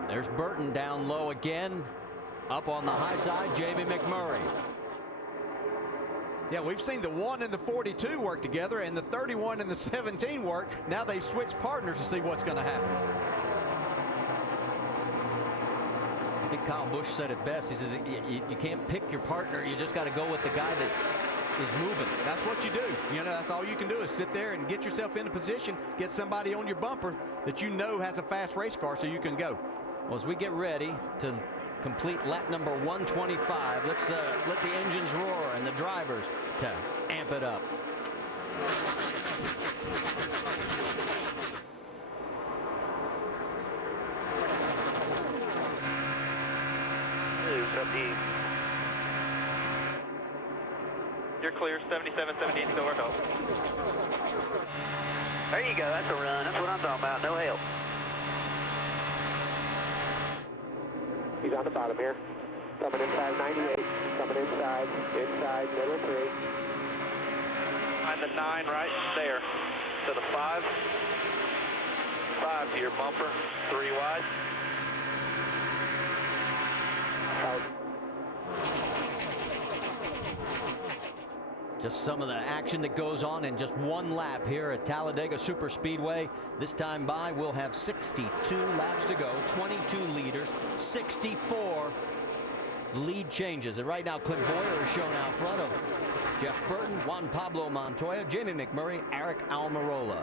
There's Burton down low again. Up on the high side, Jamie McMurray. Yeah, we've seen the 1 and the 42 work together and the 31 and the 17 work. Now they've switched partners to see what's going to happen. I think Kyle Busch said it best. He says you can't pick your partner. You just got to go with the guy that is moving. That's what you do. You know, that's all you can do is sit there and get yourself in a position, get somebody on your bumper that you know has a fast race car so you can go. Well, as we get ready to complete lap number 125, let's let the engines roar and the drivers to amp it up. You're clear, 77-17, silver help. There you go, that's a run. That's what I'm talking about, no help. He's on the bottom here. Coming inside 98, coming inside, middle 3. Find the 9 right there. To the 5. 5 to your bumper, 3 wide. Out. Just some of the action that goes on in just one lap here at Talladega Superspeedway. This time by, we'll have 62 laps to go, 22 leaders, 64 lead changes. And right now, Clint Boyer is shown out front of Jeff Burton, Juan Pablo Montoya, Jamie McMurray, Eric Almirola.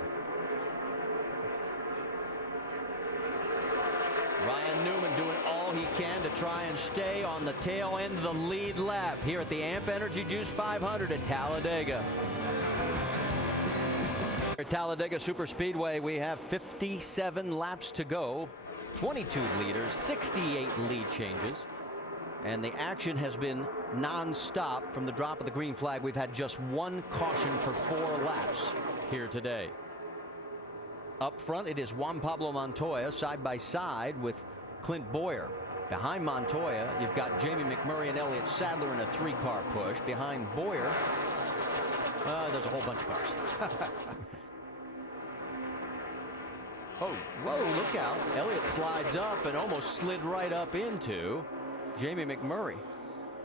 Ryan Newman doing all he can to try and stay on the tail end of the lead lap here at the AMP Energy Juice 500 at Talladega. At Talladega Superspeedway, we have 57 laps to go, 22 leaders, 68 lead changes, and the action has been non-stop from the drop of the green flag. We've had just 1 caution for 4 laps here today. Up front, it is Juan Pablo Montoya side by side with Clint Boyer. Behind Montoya, you've got Jamie McMurray and Elliott Sadler in a 3-car push. Behind Boyer, there's a whole bunch of cars. Oh, whoa, look out. Elliott slides up and almost slid right up into Jamie McMurray.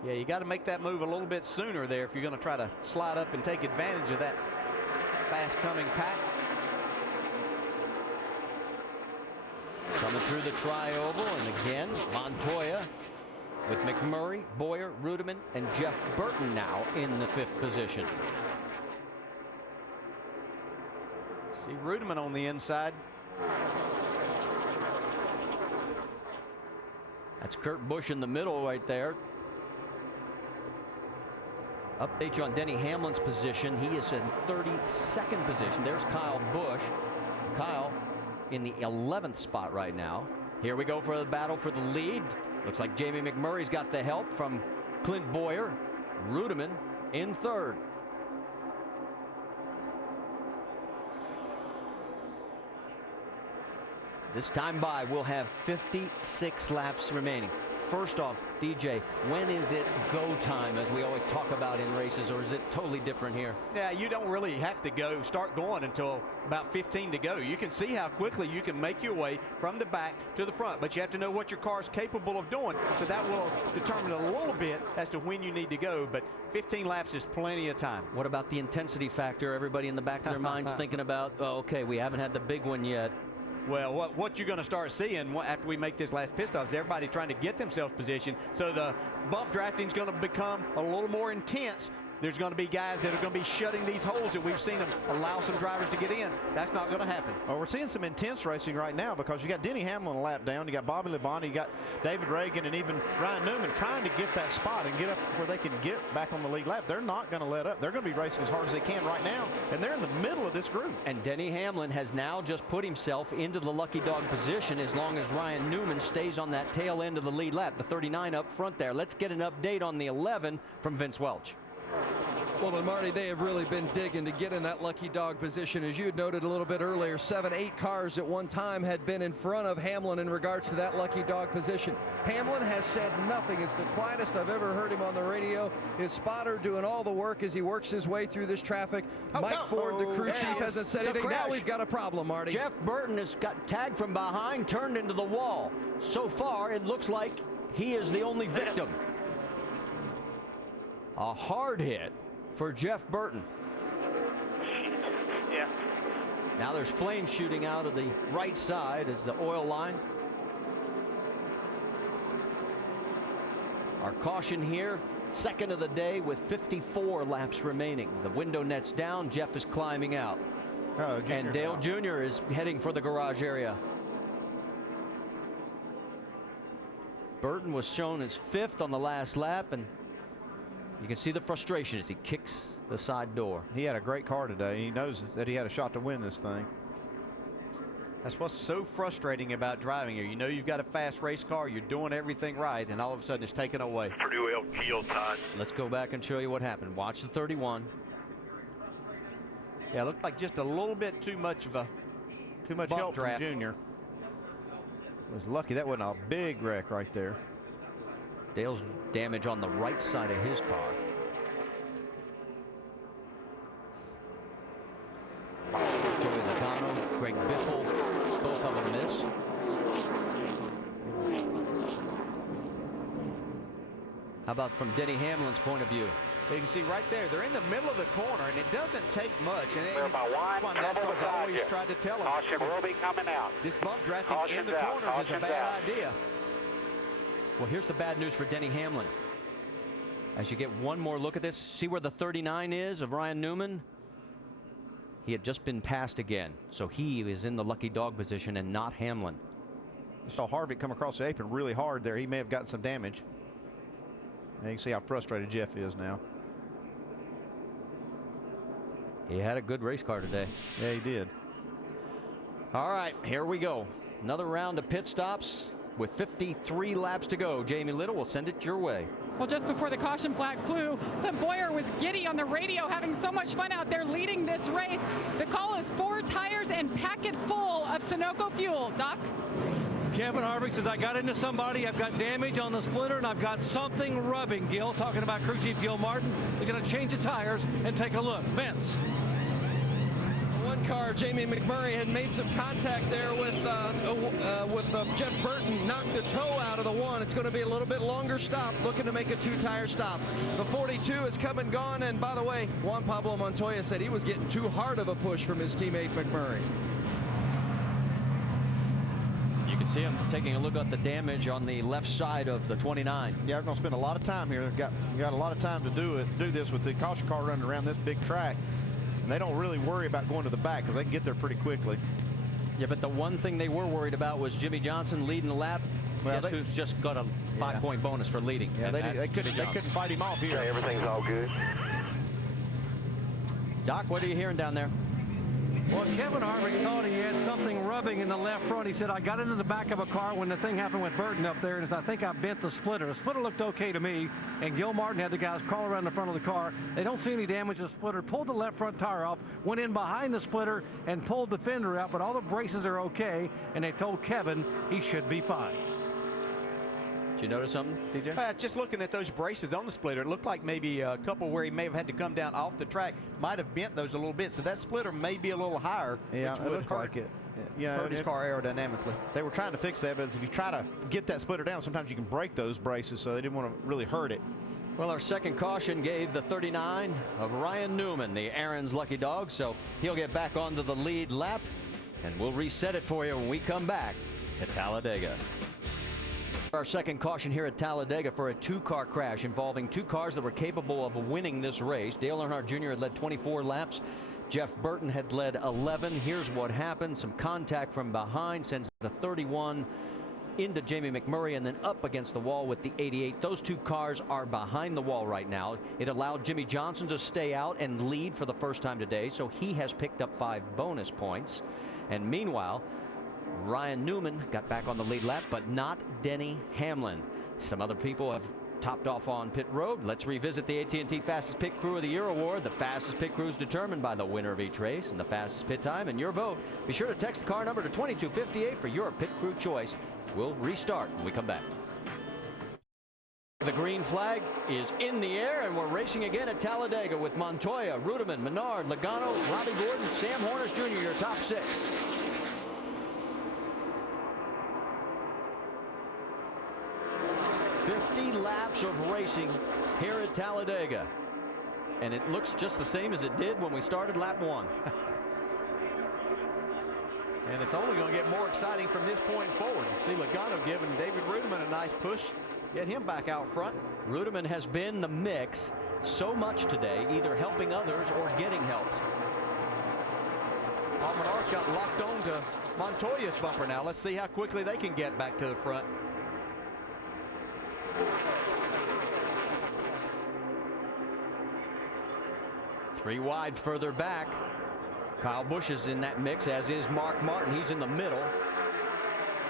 Yeah, you got to make that move a little bit sooner there if you're going to try to slide up and take advantage of that fast-coming pack. Coming through the tri-oval, and again, Montoya with McMurray, Boyer, Rudiman, and Jeff Burton now in the 5th position. See Rudiman on the inside. That's Kurt Busch in the middle right there. Update you on Denny Hamlin's position. He is in 32nd position. There's Kyle Busch. Kyle in the 11th spot right now. Here we go for the battle for the lead. Looks like Jamie McMurray's got the help from Clint Boyer. Rudiman in 3rd. This time by, we'll have 56 laps remaining. First off, DJ, when is it go time, as we always talk about in races, or is it totally different here? Yeah, you don't really have to start going until about 15 to go. You can see how quickly you can make your way from the back to the front, but you have to know what your car is capable of doing, so that will determine a little bit as to when you need to go, but 15 laps is plenty of time. What about the intensity factor? Everybody in the back of their minds thinking about, oh, okay, we haven't had the big one yet. Well, what you're going to start seeing after we make this last pit stop is everybody trying to get themselves positioned. So the bump drafting is going to become a little more intense. There's going to be guys that are going to be shutting these holes that we've seen them allow some drivers to get in. That's not going to happen. Well, we're seeing some intense racing right now because you got Denny Hamlin a lap down, you got Bobby Labonte, you got David Reagan, and even Ryan Newman trying to get that spot and get up where they can get back on the lead lap. They're not going to let up. They're going to be racing as hard as they can right now, and they're in the middle of this group. And Denny Hamlin has now just put himself into the lucky dog position as long as Ryan Newman stays on that tail end of the lead lap, the 39 up front there. Let's get an update on the 11 from Vince Welch. Well, then, Marty, they have really been digging to get in that lucky dog position. As you had noted a little bit earlier, 7, 8 cars at one time had been in front of Hamlin in regards to that lucky dog position. Hamlin has said nothing. It's the quietest I've ever heard him on the radio. His spotter doing all the work as he works his way through this traffic. Mike Ford, the crew chief, hasn't said anything. Now we've got a problem, Marty. Jeff Burton has got tagged from behind, turned into the wall. So far, it looks like he is the only victim. A hard hit for Jeff Burton. Yeah. Now there's flames shooting out of the right side as the oil line. Our caution here, second of the day with 54 laps remaining. The window net's down. Jeff is climbing out. And Dale Jr. is heading for the garage area. Burton was shown as 5th on the last lap, and you can see the frustration as he kicks the side door. He had a great car today. He knows that he had a shot to win this thing. That's what's so frustrating about driving here. You know you've got a fast race car, you're doing everything right, and all of a sudden it's taken away. Pretty well killed, Todd. Let's go back and show you what happened. Watch the 31. Yeah, it looked like just a little bit too much of a help from Junior. Was lucky that wasn't a big wreck right there. Dale's damage on the right side of his car. Joey Logano, Greg Biffle, both of them miss. How about from Denny Hamlin's point of view? You can see right there, they're in the middle of the corner, and it doesn't take much. And that's why NASCAR's always tried to tell them. Caution will be coming out. This bump drafting in the corners is a bad idea. Well, here's the bad news for Denny Hamlin. As you get one more look at this, see where the 39 is of Ryan Newman? He had just been passed again, so he is in the lucky dog position and not Hamlin. You saw Harvick come across the apron really hard there. He may have gotten some damage. And you can see how frustrated Jeff is now. He had a good race car today. Yeah, he did. All right, here we go. Another round of pit stops with 53 laps to go. Jamie Little will send it your way. Well, just before the caution flag flew, Clint Boyer was giddy on the radio, having so much fun out there leading this race. The call is 4 tires and pack it full of Sunoco fuel. Doc? Kevin Harvick says, I got into somebody, I've got damage on the splitter, and I've got something rubbing. Gil, talking about crew chief Gil Martin. They're going to change the tires and take a look. Vince. One car, Jamie McMurray, had made some contact there with Jeff Burton, knocked the toe out of the one. It's going to be a little bit longer stop, looking to make a two-tire stop. The 42 is come and gone, and by the way, Juan Pablo Montoya said he was getting too hard of a push from his teammate McMurray. You can see him taking a look at the damage on the left side of the 29. Yeah, we're going to spend a lot of time here. They've got a lot of time to do this with the caution car running around this big track. And they don't really worry about going to the back because they can get there pretty quickly. Yeah, but the one thing they were worried about was Jimmy Johnson leading the lap. Well, guess who's just got a 5-point bonus for leading? Yeah, they couldn't fight him off here. Okay, everything's all good. Doc, what are you hearing down there? Well, Kevin Harvick thought he had something rubbing in the left front. He said, I got into the back of a car when the thing happened with Burton up there, and I think I bent the splitter. The splitter looked okay to me, and Gil Martin had the guys crawl around the front of the car. They don't see any damage to the splitter. Pulled the left front tire off, went in behind the splitter, and pulled the fender out, but all the braces are okay, and they told Kevin he should be fine. Did you notice something, DJ? Just looking at those braces on the splitter, it looked like maybe a couple where he may have had to come down off the track might have bent those a little bit. So that splitter may be a little higher, which would hurt, hurt his car aerodynamically. They were trying to fix that, but if you try to get that splitter down, sometimes you can break those braces, so they didn't want to really hurt it. Well, our second caution gave the 39 of Ryan Newman, the Aaron's lucky dog, so he'll get back onto the lead lap, and we'll reset it for you when we come back to Talladega. Our second caution here at Talladega for a two-car crash involving two cars that were capable of winning this race. Dale Earnhardt Jr. had led 24 laps. Jeff Burton had led 11. Here's what happened. Some contact from behind sends the 31 into Jamie McMurray and then up against the wall with the 88. Those two cars are behind the wall right now. It allowed Jimmy Johnson to stay out and lead for the first time today, so he has picked up 5 bonus points. And meanwhile, Ryan Newman got back on the lead lap, but not Denny Hamlin. Some other people have topped off on pit road. Let's revisit the AT&T Fastest Pit Crew of the Year award. The fastest pit crew is determined by the winner of each race and the fastest pit time and your vote. Be sure to text the car number to 2258 for your pit crew choice. We'll restart when we come back. The green flag is in the air, and we're racing again at Talladega with Montoya, Rudiman, Menard, Logano, Robbie Gordon, Sam Hornish Jr., your top 6. Laps of racing here at Talladega, and it looks just the same as it did when we started lap 1. And it's only going to get more exciting from this point forward. See Logano giving David Rudiman a nice push, get him back out front. Rudiman has been the mix so much today, either helping others or getting helped. Almenar's got locked on to Montoya's bumper now. Let's see how quickly they can get back to the front. 3 wide further back. Kyle Busch is in that mix, as is Mark Martin. He's in the middle.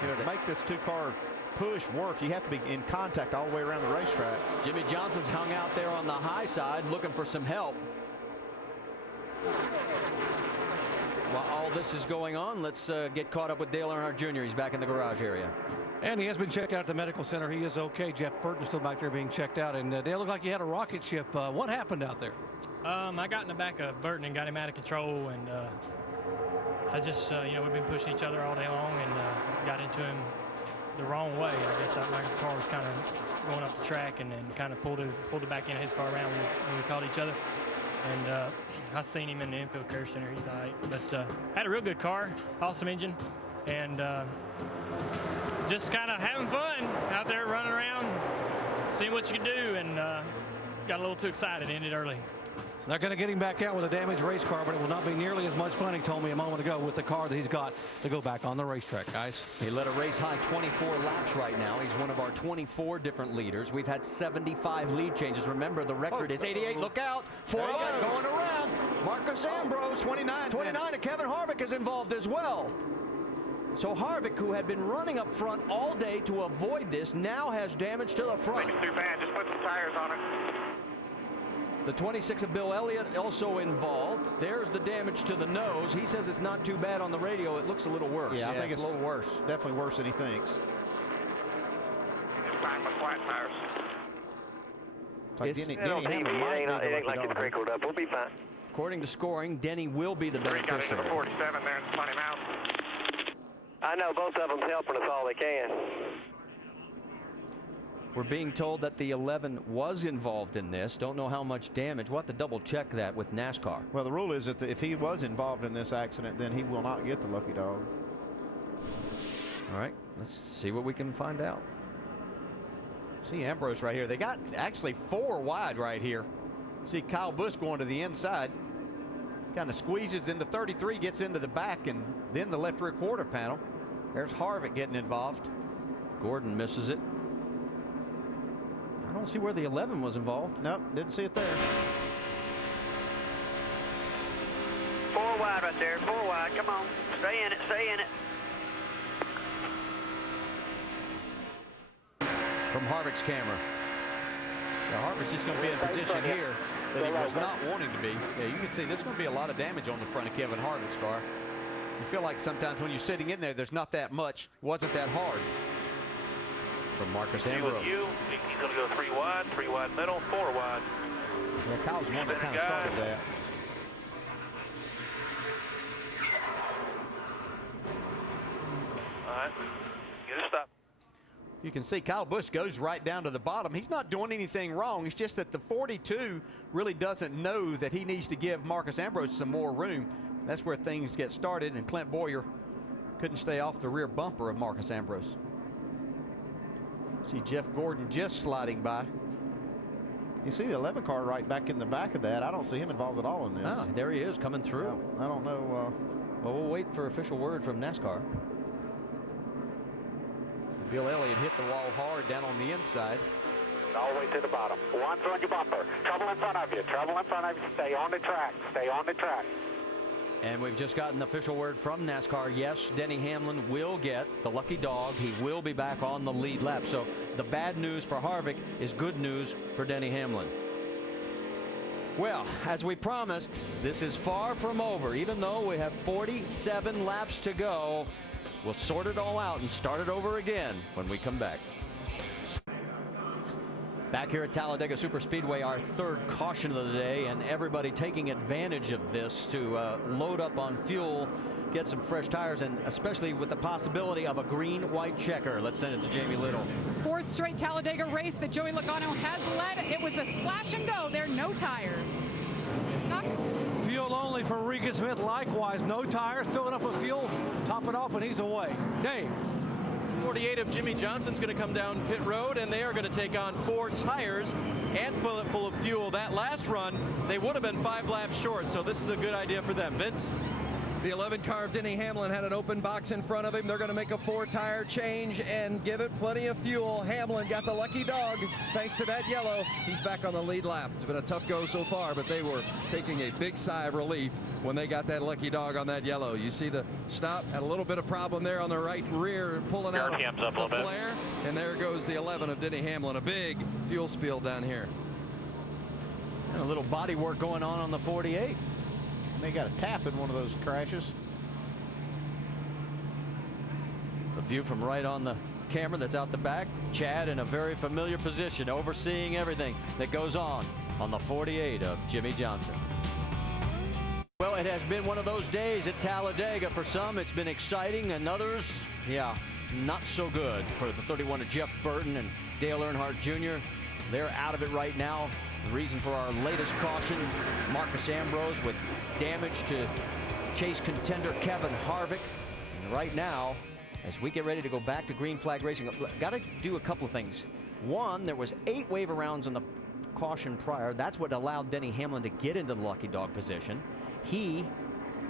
To make this two-car push work, you have to be in contact all the way around the racetrack. Jimmy Johnson's hung out there on the high side looking for some help. While all this is going on, let's get caught up with Dale Earnhardt Jr. He's back in the garage area. And he has been checked out at the medical center. He is okay. Jeff Burton's still back there being checked out. And Dale looked like he had a rocket ship. What happened out there? I got in the back of Burton and got him out of control. And I just, we've been pushing each other all day long and got into him the wrong way. I guess my car was kind of going up the track and then kind of pulled it back into his car around when we caught each other. And I seen him in the infield care center. He's all right. But had a real good car, awesome engine, and just kind of having fun out there running around, seeing what you can do, and got a little too excited, ended early. They're going to get him back out with a damaged race car, but it will not be nearly as much fun, he told me a moment ago, with the car that he's got to go back on the racetrack, guys. He led a race high 24 laps right now. He's one of our 24 different leaders. We've had 75 lead changes. Remember, the record is 88. Look out. 4 going around. Marcus Ambrose. 29 and Kevin Harvick is involved as well. So Harvick, who had been running up front all day to avoid this, now has damage to the front. Make it too bad. Just put some tires on it. The 26 of Bill Elliott also involved. There's the damage to the nose. He says it's not too bad on the radio. It looks a little worse. Yeah, I think it's a little worse. Definitely worse than he thinks. It's fine with flat tires. Like Denny Hamlin might it ain't like it's crinkled up. We'll be fine. According to scoring, Denny will be the Got into beneficiary. the 47 there and spun him out. I know both of them helping us all they can. We're being told that the 11 was involved in this. Don't know how much damage. We'll have to double check that with NASCAR. Well, the rule is that if he was involved in this accident, then he will not get the lucky dog. All right, let's see what we can find out. See Ambrose right here. They got actually 4 wide right here. See Kyle Busch going to the inside. Kind of squeezes into 33, gets into the back, and then the left rear quarter panel. There's Harvick getting involved. Gordon misses it. I don't see where the 11 was involved. Nope, didn't see it there. 4 wide right there, 4 wide. Come on, stay in it, stay in it. From Harvick's camera. Now Harvick's just going to be in a position here that he was not wanting to be. Yeah, you can see there's going to be a lot of damage on the front of Kevin Harvick's car. You feel like sometimes when you're sitting in there, there's not that much. It wasn't that hard. From Marcus Ambrose. He's going to go 3 wide middle, 4 wide. Yeah, Kyle's the one that kind of started that. All right, get a stop. You can see Kyle Busch goes right down to the bottom. He's not doing anything wrong. It's just that the 42 really doesn't know that he needs to give Marcus Ambrose some more room. That's where things get started, and Clint Boyer couldn't stay off the rear bumper of Marcus Ambrose. See Jeff Gordon just sliding by. You see the 11 car right back in the back of that. I don't see him involved at all in this. Ah, there he is coming through. I don't know. Well, we'll wait for official word from NASCAR. Bill Elliott hit the wall hard down on the inside. All the way to the bottom. One's on your bumper. Trouble in front of you. Trouble in front of you. Stay on the track. Stay on the track. And we've just gotten official word from NASCAR. Yes, Denny Hamlin will get the lucky dog. He will be back on the lead lap. So the bad news for Harvick is good news for Denny Hamlin. Well, as we promised, this is far from over. Even though we have 47 laps to go, we'll sort it all out and start it over again when we come back. Back here at Talladega Superspeedway, our 3rd caution of the day, and everybody taking advantage of this to load up on fuel, get some fresh tires, and especially with the possibility of a green-white checker. Let's send it to Jamie Little. 4th straight Talladega race that Joey Logano has led. It was a splash and go. There are no tires. Fuel only for Riga Smith. Likewise, no tires, filling up with fuel, top it off, and he's away. Dave. 48 of Jimmy Johnson's going to come down pit road, and they are going to take on 4 tires and fill it full of fuel. That last run, they would have been 5 laps short, so this is a good idea for them. Vince? The 11 car of Denny Hamlin had an open box in front of him. They're going to make a 4-tire change and give it plenty of fuel. Hamlin got the lucky dog thanks to that yellow. He's back on the lead lap. It's been a tough go so far, but they were taking a big sigh of relief when they got that lucky dog on that yellow. You see the stop, had a little bit of problem there on the right rear, pulling out the flare. And there goes the 11 of Denny Hamlin. A big fuel spill down here. And a little body work going on the 48. They got a tap in one of those crashes. A view from right on the camera that's out the back. Chad in a very familiar position, overseeing everything that goes on the 48 of Jimmy Johnson. Well, it has been one of those days at Talladega. For some, it's been exciting, and others, yeah, not so good. For the 31 of Jeff Burton and Dale Earnhardt Jr., they're out of it right now. The reason for our latest caution, Marcus Ambrose with damage to chase contender Kevin Harvick. And right now, as we get ready to go back to green flag racing, got to do a couple of things. One, there was 8 wave arounds on the caution prior. That's what allowed Denny Hamlin to get into the lucky dog position. He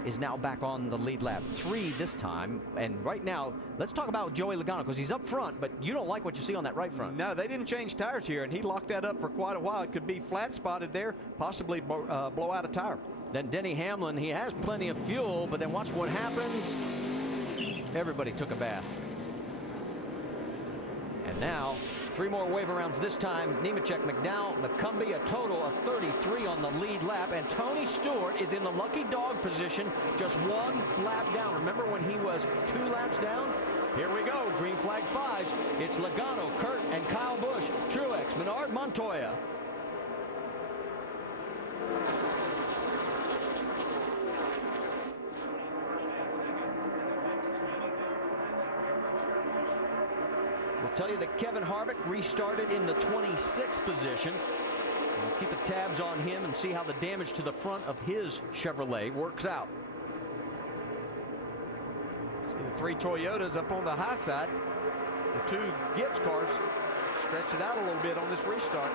is now back on the lead lap. 3 this time. And right now, let's talk about Joey Logano, because he's up front, but you don't like what you see on that right front. No, they didn't change tires here, and he locked that up for quite a while. It could be flat spotted there, possibly blow out a tire. Then Denny Hamlin, he has plenty of fuel, but then watch what happens. Everybody took a bath. And now 3 more wave arounds this time. Nemechek, McDowell, McCumbee, a total of 33 on the lead lap. And Tony Stewart is in the lucky dog position, just 1 lap down. Remember when he was 2 laps down? Here we go, green flag 5s. It's Logano, Kurt, and Kyle Busch. Truex, Menard, Montoya. We'll tell you that Kevin Harvick restarted in the 26th position. We'll keep the tabs on him and see how the damage to the front of his Chevrolet works out. See the 3 Toyotas up on the high side. The 2 Gibbs cars stretched it out a little bit on this restart.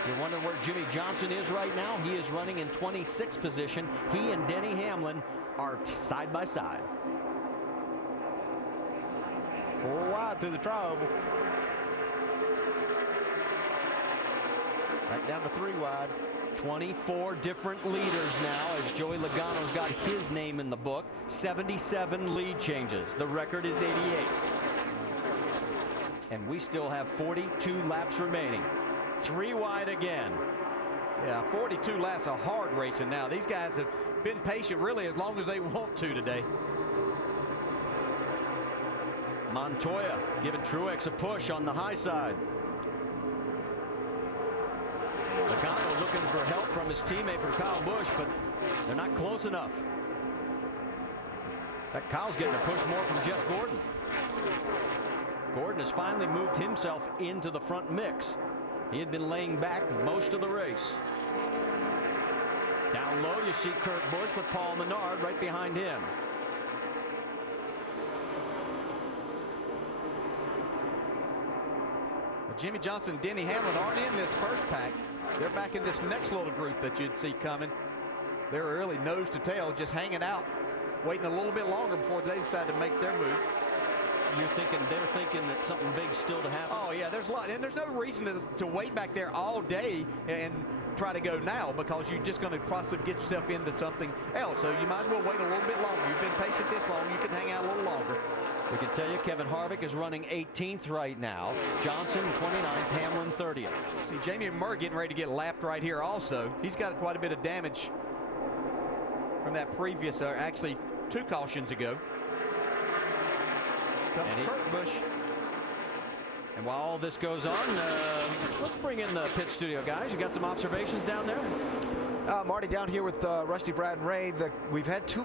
If you're wondering where Jimmy Johnson is right now, he is running in 26th position. He and Denny Hamlin are side by side. 4 wide through the tri-oval. Back down to 3 wide. 24 different leaders now as Joey Logano's got his name in the book. 77 lead changes. The record is 88. And we still have 42 laps remaining. 3 wide again. Yeah, 42 laps of hard racing now. These guys have been patient really as long as they want to today. Montoya giving Truex a push on the high side. Logano looking for help from his teammate from Kyle Busch, but they're not close enough. In fact, Kyle's getting a push more from Jeff Gordon. Gordon has finally moved himself into the front mix. He had been laying back most of the race. Down low, you see Kurt Busch with Paul Menard right behind him. Jimmy Johnson and Denny Hamlin aren't in this first pack. They're back in this next little group that you'd see coming. They're really nose to tail, just hanging out, waiting a little bit longer before they decide to make their move. They're thinking that something big's still to happen. Oh yeah, there's a lot, and there's no reason to wait back there all day and try to go now, because you're just going to possibly get yourself into something else. So you might as well wait a little bit longer. You've been patient this long, you can hang out a little longer. We can tell you Kevin Harvick is running 18th right now. Johnson 29th, Hamlin 30th. See Jamie Murray getting ready to get lapped right here also. He's got quite a bit of damage from that previous, actually 2 cautions ago. Comes Kurt Busch. And while all this goes on, let's bring in the pit studio guys. You got some observations down there? Marty, down here with Rusty, Brad, and Ray. We've had 3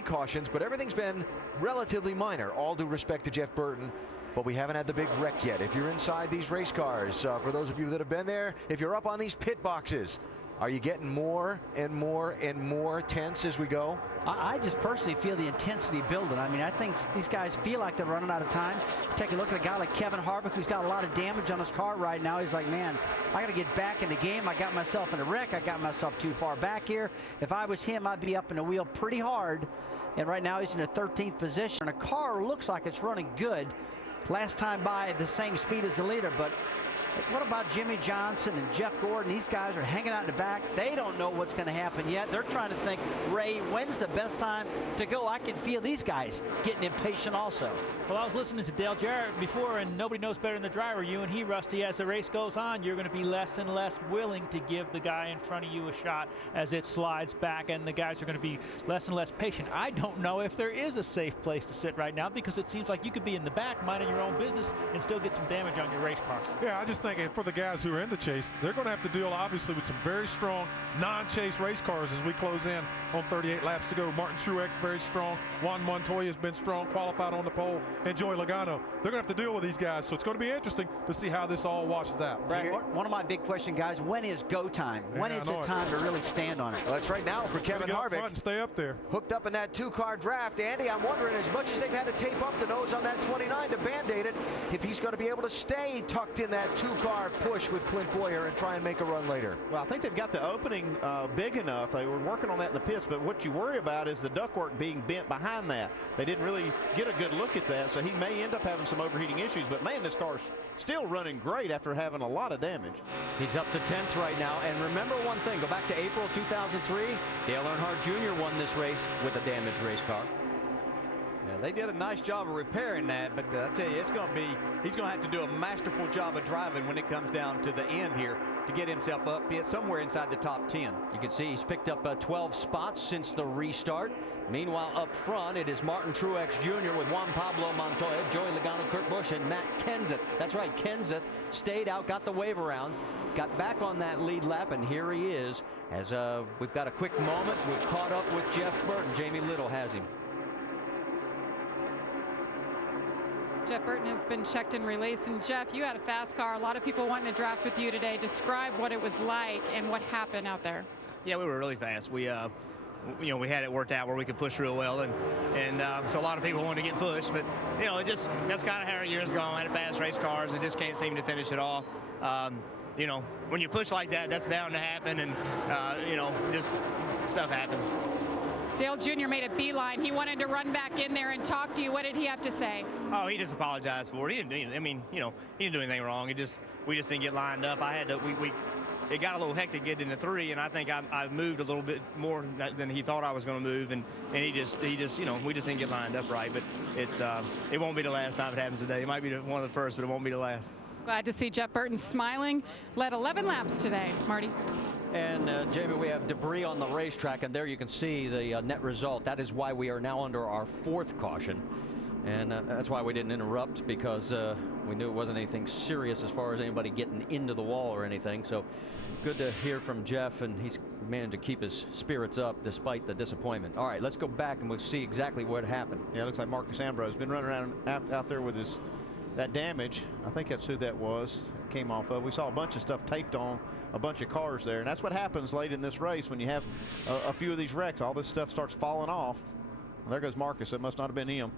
cautions, but everything's been relatively minor. All due respect to Jeff Burton, but we haven't had the big wreck yet. If you're inside these race cars, for those of you that have been there, if you're up on these pit boxes, are you getting more and more and more tense as we go? I just personally feel the intensity building. I mean, I think these guys feel like they're running out of time. Take a look at a guy like Kevin Harvick, who's got a lot of damage on his car right now. He's like, man, I got to get back in the game. I got myself in a wreck. I got myself too far back here. If I was him, I'd be up in the wheel pretty hard. And right now he's in the 13th position. And a car looks like it's running good. Last time by the same speed as the leader, but what about Jimmy Johnson and Jeff Gordon? These guys are hanging out in the back. They don't know what's going to happen yet. They're trying to think, Ray, when's the best time to go? I can feel these guys getting impatient also. Well, I was listening to Dale Jarrett before, and nobody knows better than the driver. You and he, Rusty, as the race goes on, you're going to be less and less willing to give the guy in front of you a shot as it slides back, and the guys are going to be less and less patient. I don't know if there is a safe place to sit right now, because it seems like you could be in the back minding your own business and still get some damage on your race car. Yeah, I just think for the guys who are in the chase, they're going to have to deal obviously with some very strong non-chase race cars as we close in on 38 laps to go. Martin Truex very strong. Juan Montoya has been strong, qualified on the pole, and Joey Logano. They're going to have to deal with these guys, so it's going to be interesting to see how this all washes out. Brad, one of my big questions, guys, when is go time? When is it time to really stand on it? Well, that's right now for Kevin Harvick. And stay up there. Hooked up in that 2-car draft. Andy, I'm wondering, as much as they've had to tape up the nose on that 29 to Band-Aid it, if he's going to be able to stay tucked in that 2-car push with Clint Boyer and try and make a run later. Well, I think they've got the opening big enough. They were working on that in the pits, but what you worry about is the ductwork being bent behind that. They didn't really get a good look at that, so he may end up having some overheating issues. But man, this car's still running great after having a lot of damage. He's up to 10th right now, and remember one thing, go back to April 2003, Dale Earnhardt Jr. won this race with a damaged race car. Yeah, they did a nice job of repairing that, but I tell you, he's going to have to do a masterful job of driving when it comes down to the end here to get himself up somewhere inside the top 10. You can see he's picked up 12 spots since the restart. Meanwhile, up front, it is Martin Truex Jr. with Juan Pablo Montoya, Joey Logano, Kurt Busch, and Matt Kenseth. That's right, Kenseth stayed out, got the wave around, got back on that lead lap, and here he is. As we've got a quick moment, we've caught up with Jeff Burton. Jamie Little has him. Jeff Burton has been checked and released. And Jeff, you had a fast car. A lot of people wanting to draft with you today. Describe what it was like and what happened out there. Yeah, we were really fast. We we had it worked out where we could push real well, and so a lot of people wanted to get pushed. But that's kind of how our year's gone. I had fast race cars and just can't seem to finish it off. When you push like that, that's bound to happen, and just stuff happens. Dale Jr. made a beeline. He wanted to run back in there and talk to you. What did he have to say? Oh, he just apologized for it. He didn't. He didn't do anything wrong. We just didn't get lined up. It got a little hectic getting into 3, and I think I moved a little bit more than he thought I was going to move, and we just didn't get lined up right. But it won't be the last time it happens today. It might be one of the first, but it won't be the last. Glad to see Jeff Burton smiling. Led 11 laps today, Marty. And Jamie, we have debris on the racetrack, and there you can see the net result. That is why we are now under our 4th caution. And that's why we didn't interrupt, because we knew it wasn't anything serious as far as anybody getting into the wall or anything. So good to hear from Jeff, and he's managed to keep his spirits up despite the disappointment. All right, let's go back and we'll see exactly what happened. Yeah, it looks like Marcus Ambrose been running around out there with that damage. I think that's who that was. It came off of. We saw a bunch of stuff taped on a bunch of cars there, and that's what happens late in this race when you have a few of these wrecks. All this stuff starts falling off. Well, there goes Marcus. It must not have been him.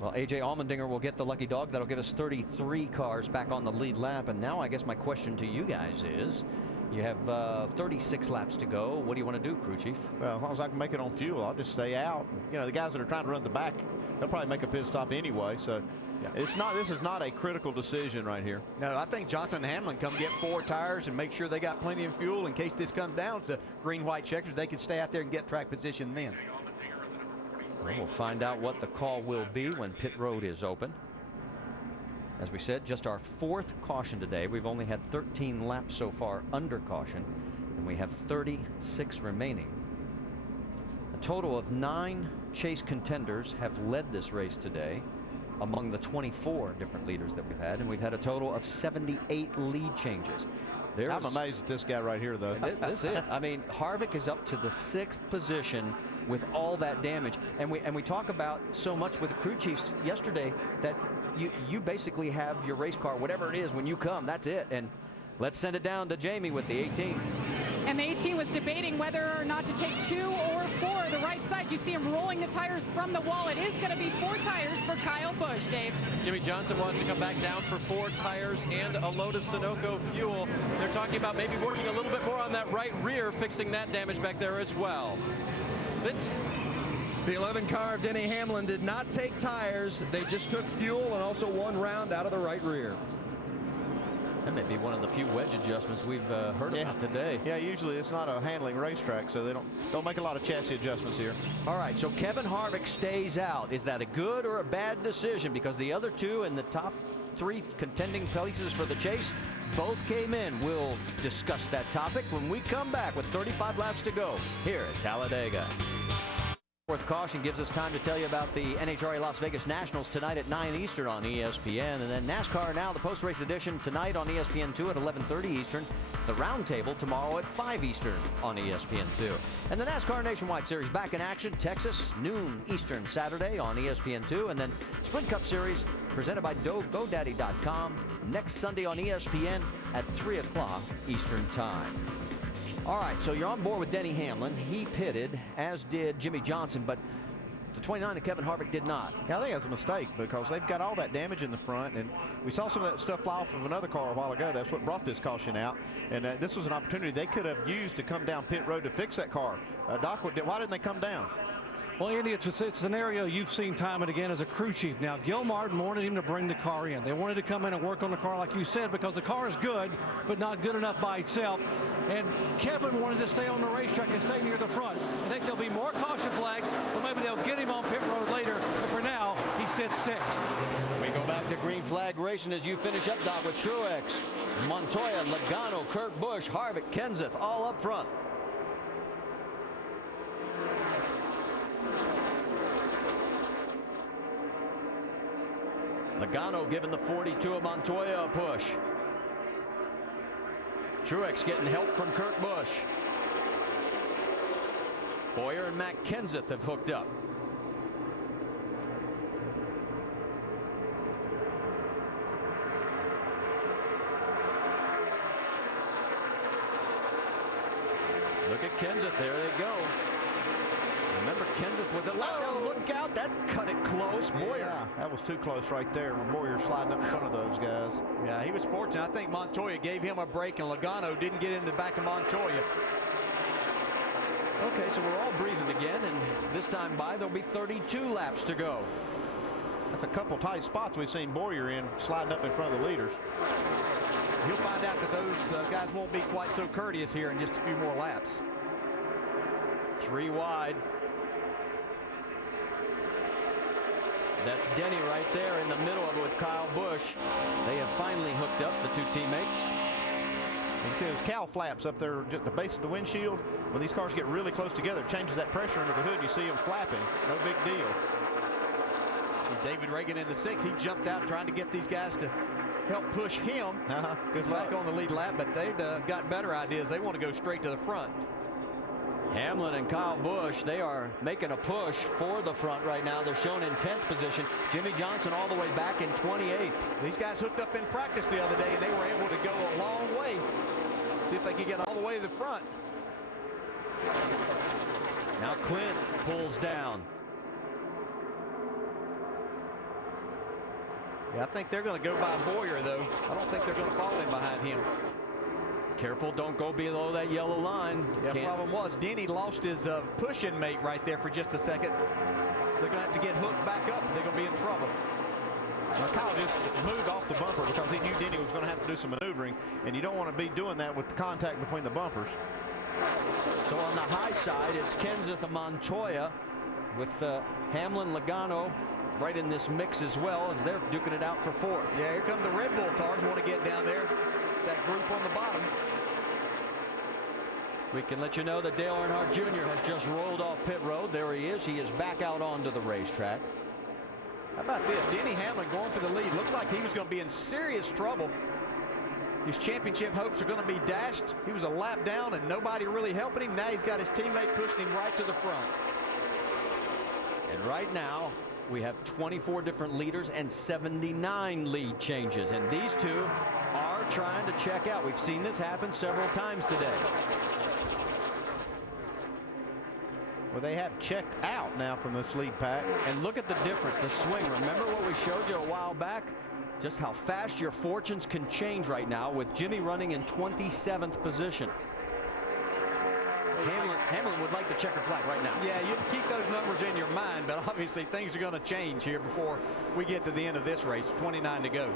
Well, A.J. Allmendinger will get the lucky dog. That'll give us 33 cars back on the lead lap. And now I guess my question to you guys is, you have 36 laps to go. What do you want to do, crew chief? Well, as long as I can make it on fuel, I'll just stay out. The guys that are trying to run the back, they'll probably make a pit stop anyway. So yeah. This is not a critical decision right here. No, I think Johnson and Hamlin come get 4 tires and make sure they got plenty of fuel in case this comes down to green-white checkers. They can stay out there and get track position then. We'll find out what the call will be when pit road is open. As we said, just our 4th caution today. We've only had 13 laps so far under caution, and we have 36 remaining. A total of 9 chase contenders have led this race today among the 24 different leaders that we've had, and we've had a total of 78 lead changes. I'm amazed at this guy right here, though. This is. I mean, Harvick is up to the 6th position with all that damage. And we talk about so much with the crew chiefs yesterday that you basically have your race car, whatever it is, when you come, that's it. And let's send it down to Jamie with the 18. And the 18 was debating whether or not to take 2 or 4. The right side, you see him rolling the tires from the wall. It is going to be 4 tires for Kyle Busch, Dave. Jimmy Johnson wants to come back down for 4 tires and a load of Sunoco fuel. They're talking about maybe working a little bit more on that right rear, fixing that damage back there as well. Vince? The 11 car of Denny Hamlin did not take tires. They just took fuel and also 1 round out of the right rear. That may be one of the few wedge adjustments we've heard about today. Yeah, usually it's not a handling racetrack, so they don't make a lot of chassis adjustments here. All right, so Kevin Harvick stays out. Is that a good or a bad decision? Because the other 2 in the top 3 contending places for the chase both came in. We'll discuss that topic when we come back with 35 laps to go here at Talladega. 4th caution gives us time to tell you about the NHRA Las Vegas Nationals tonight at 9 Eastern on ESPN. And then NASCAR Now, the post-race edition tonight on ESPN2 at 11:30 Eastern. The Roundtable tomorrow at 5 Eastern on ESPN2. And the NASCAR Nationwide Series back in action, Texas, noon Eastern Saturday on ESPN2. And then Sprint Cup Series presented by GoDaddy.com next Sunday on ESPN at 3 o'clock Eastern Time. All right, so you're on board with Denny Hamlin. He pitted, as did Jimmy Johnson, but the 29 of Kevin Harvick did not. Yeah, I think that's a mistake because they've got all that damage in the front, and we saw some of that stuff fly off of another car a while ago. That's what brought this caution out, and this was an opportunity they could have used to come down pit road to fix that car. Doc, why didn't they come down? Well, Andy, it's a scenario you've seen time and again as a crew chief. Now, Gil Martin wanted him to bring the car in. They wanted to come in and work on the car, like you said, because the car is good, but not good enough by itself. And Kevin wanted to stay on the racetrack and stay near the front. I think there'll be more caution flags, but maybe they'll get him on pit road later. But for now, he sits sixth. We go back to green flag racing as you finish up, Doc, with Truex, Montoya, Logano, Kurt Busch, Harvick, Kenseth, all up front. Logano giving the 42 of Montoya a push. Truex getting help from Kurt Busch. Bowyer and Matt Kenseth have hooked up. Look at Kenseth, there they go. Remember, Kenseth was a look out, that cut it close. Bowyer. Yeah, that was too close right there. Bowyer sliding up in front of those guys. Yeah, he was fortunate. I think Montoya gave him a break, and Logano didn't get in the back of Montoya. Okay, so we're all breathing again, and this time there'll be 32 laps to go. That's a couple tight spots we've seen Bowyer in, sliding up in front of the leaders. You'll find out that those guys won't be quite so courteous here in just a few more laps. 3 wide. That's Denny right there in the middle of it with Kyle Busch. They have finally hooked up, the two teammates. You see those cowl flaps up there at the base of the windshield. When these cars get really close together, it changes that pressure under the hood. You see them flapping. No big deal. See David Reagan in the 6. He jumped out trying to get these guys to help push him. Goes back on the lead lap, but they've got better ideas. They want to go straight to the front. Hamlin and Kyle Busch, they are making a push for the front right now. They're shown in 10th position. Jimmy Johnson all the way back in 28th. These guys hooked up in practice the other day, and they were able to go a long way. See if they can get all the way to the front. Now Clint pulls down. Yeah, I think they're going to go by Bowyer, though. I don't think they're going to fall in behind him. Careful, don't go below that yellow line. Yeah, the problem was Denny lost his pushing mate right there for just a second. So they're going to have to get hooked back up, and they're going to be in trouble. Well, Kyle just moved off the bumper because he knew Denny was going to have to do some maneuvering, and you don't want to be doing that with the contact between the bumpers. So on the high side, it's Kenseth and Montoya with Hamlin, Logano right in this mix as well as they're duking it out for 4th. Yeah, here come the Red Bull cars. Want to get down there. That group on the bottom. We can let you know that Dale Earnhardt Jr. has just rolled off pit road. There he is. He is back out onto the racetrack. How about this? Denny Hamlin going for the lead. Looked like he was going to be in serious trouble. His championship hopes are going to be dashed. He was a lap down and nobody really helping him. Now he's got his teammate pushing him right to the front. And right now, we have 24 different leaders and 79 lead changes. And these two are trying to check out. We've seen this happen several times today. Well, they have checked out now from this lead pack. And look at the difference, the swing. Remember what we showed you a while back? Just how fast your fortunes can change right now with Jimmy running in 27th position. Hamlin would like the checker flag right now. Yeah, you keep those numbers in your mind, but obviously things are going to change here before we get to the end of this race. 29 to go.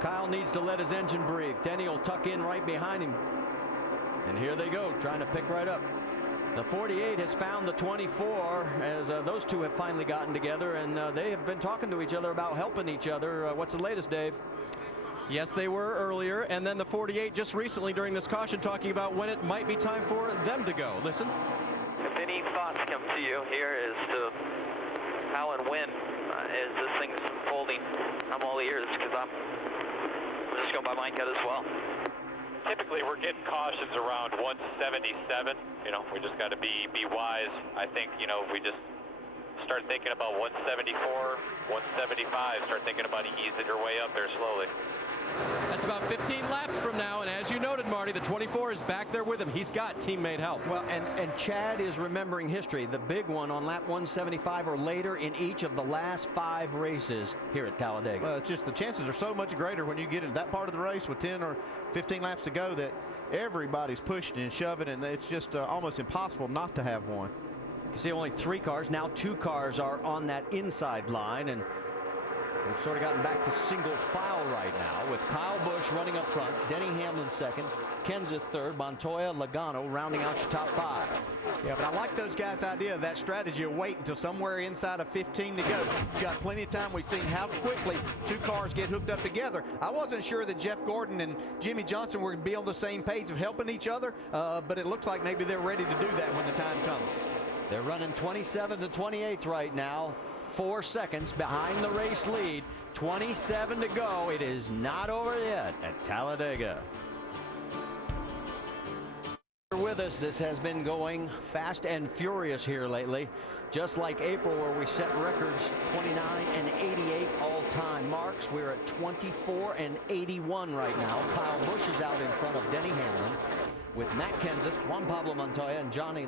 Kyle needs to let his engine breathe. Denny will tuck in right behind him. And here they go, trying to pick right up. The 48 has found the 24 as those two have finally gotten together, and they have been talking to each other about helping each other. What's the latest, Dave? Yes, they were earlier, and then the 48 just recently during this caution talking about when it might be time for them to go. Listen. If any thoughts come to you here as to how and when as this thing's unfolding, I'm all ears because I'm just going by my gut as well. Typically, we're getting cautions around 177. You know, we just got to be wise. I think, you know, if we just start thinking about 174, 175, start thinking about easing your way up there slowly. That's about 15 laps from now, and as you noted, Marty, the 24 is back there with him. He's got teammate help. Well, and Chad is remembering history, the big one on lap 175 or later in each of the last 5 races here at Talladega. Well, it's just the chances are so much greater when you get into that part of the race with 10 or 15 laps to go that everybody's pushing and shoving, and it's just almost impossible not to have one. You see only 3 cars. Now 2 cars are on that inside line, and we've sort of gotten back to single file right now with Kyle Busch running up front, Denny Hamlin second, Kenseth third, Montoya, Logano rounding out your top 5. Yeah, but I like those guys' idea of that strategy of wait until somewhere inside of 15 to go. You've got plenty of time. We've seen how quickly 2 cars get hooked up together. I wasn't sure that Jeff Gordon and Jimmy Johnson were going to be on the same page of helping each other, but it looks like maybe they're ready to do that when the time comes. They're running 27 to 28th right now. 4 seconds behind the race lead. 27 to go. It is not over yet at Talladega. With us, this has been going fast and furious here lately, just like April, where we set records 29 and 88 all-time marks. We're at 24 and 81 right now. Kyle Busch is out in front of Denny Hamlin, with Matt Kenseth, Juan Pablo Montoya, and Joey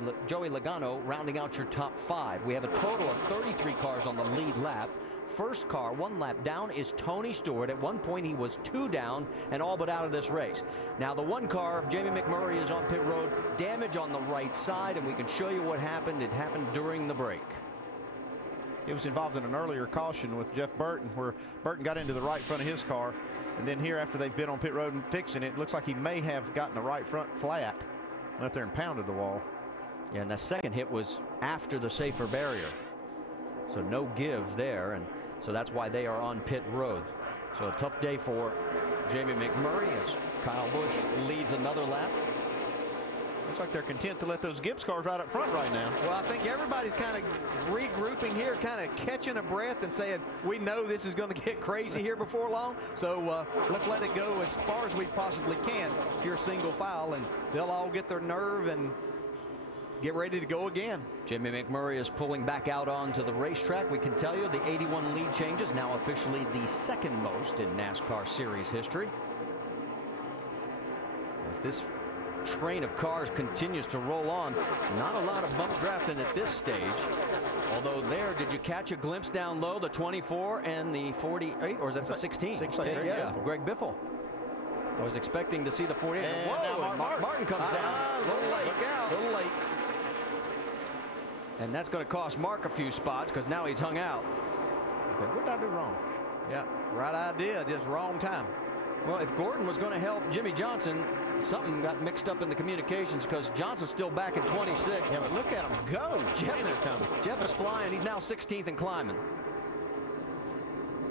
Logano rounding out your top 5. We have a total of 33 cars on the lead lap. First car 1 lap down is Tony Stewart. At one point he was 2 down and all but out of this race. Now the 1 car of Jamie McMurray is on pit road, damage on the right side, and we can show you what happened. It happened during the break. He was involved in an earlier caution with Jeff Burton, where Burton got into the right front of his car, and then here after they've been on pit road and fixing it, looks like he may have gotten the right front flat, went up there and pounded the wall. Yeah, and that second hit was after the safer barrier, so no give there, and so that's why they are on pit road. So a tough day for Jamie McMurray as Kyle Busch leads another lap. Looks like they're content to let those Gibbs cars right up front right now. Well, I think everybody's kind of regrouping here, kind of catching a breath and saying, we know this is going to get crazy here before long, so let's let it go as far as we possibly can here single file, and they'll all get their nerve and get ready to go again. Jamie McMurray is pulling back out onto the racetrack. We can tell you the 81 lead changes, now officially the 2nd most in NASCAR series history. As this train of cars continues to roll on, not a lot of bump drafting at this stage. Although there, did you catch a glimpse down low, the 24 and the 48, or is that the 16? 16, yeah. Greg Biffle. I was expecting to see the 48. And whoa, Mark Martin comes down. Little late. Look out. Little late. And that's going to cost Mark a few spots because now he's hung out. What did I do wrong? Yeah, right idea, just wrong time. Well, if Gordon was going to help Jimmy Johnson, something got mixed up in the communications because Johnson's still back in 26th. Yeah, but look at him go. Jeff is flying. He's now 16th and climbing.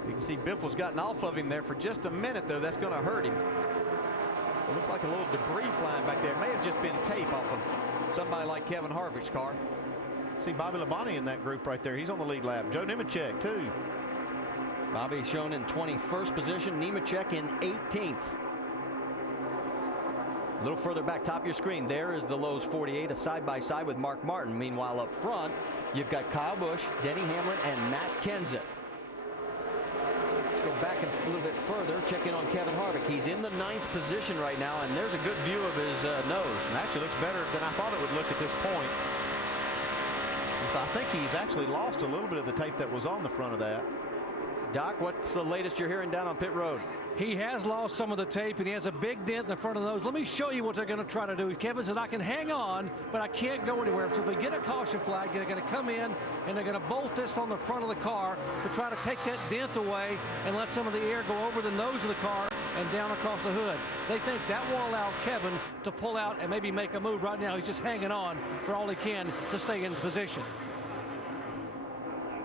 You can see Biffle's gotten off of him there for just a minute, though. That's going to hurt him. It looked like a little debris flying back there. It may have just been tape off of somebody like Kevin Harvick's car. See Bobby Labonte in that group right there. He's on the lead lap. Joe Nemechek, too. Bobby shown in 21st position. Nemechek in 18th. A little further back, top of your screen, there is the Lowe's 48, a side-by-side with Mark Martin. Meanwhile, up front, you've got Kyle Busch, Denny Hamlin, and Matt Kenseth. Let's go back a little bit further, check in on Kevin Harvick. He's in the 9th position right now, and there's a good view of his nose. And actually looks better than I thought it would look at this point. I think he's actually lost a little bit of the tape that was on the front of that. Doc, what's the latest you're hearing down on pit road? He has lost some of the tape, and he has a big dent in the front of those. Let me show you what they're going to try to do. Kevin said, I can hang on, but I can't go anywhere. So if they get a caution flag, they're going to come in, and they're going to bolt this on the front of the car to try to take that dent away and let some of the air go over the nose of the car and down across the hood. They think that will allow Kevin to pull out and maybe make a move. Right now, he's just hanging on for all he can to stay in position.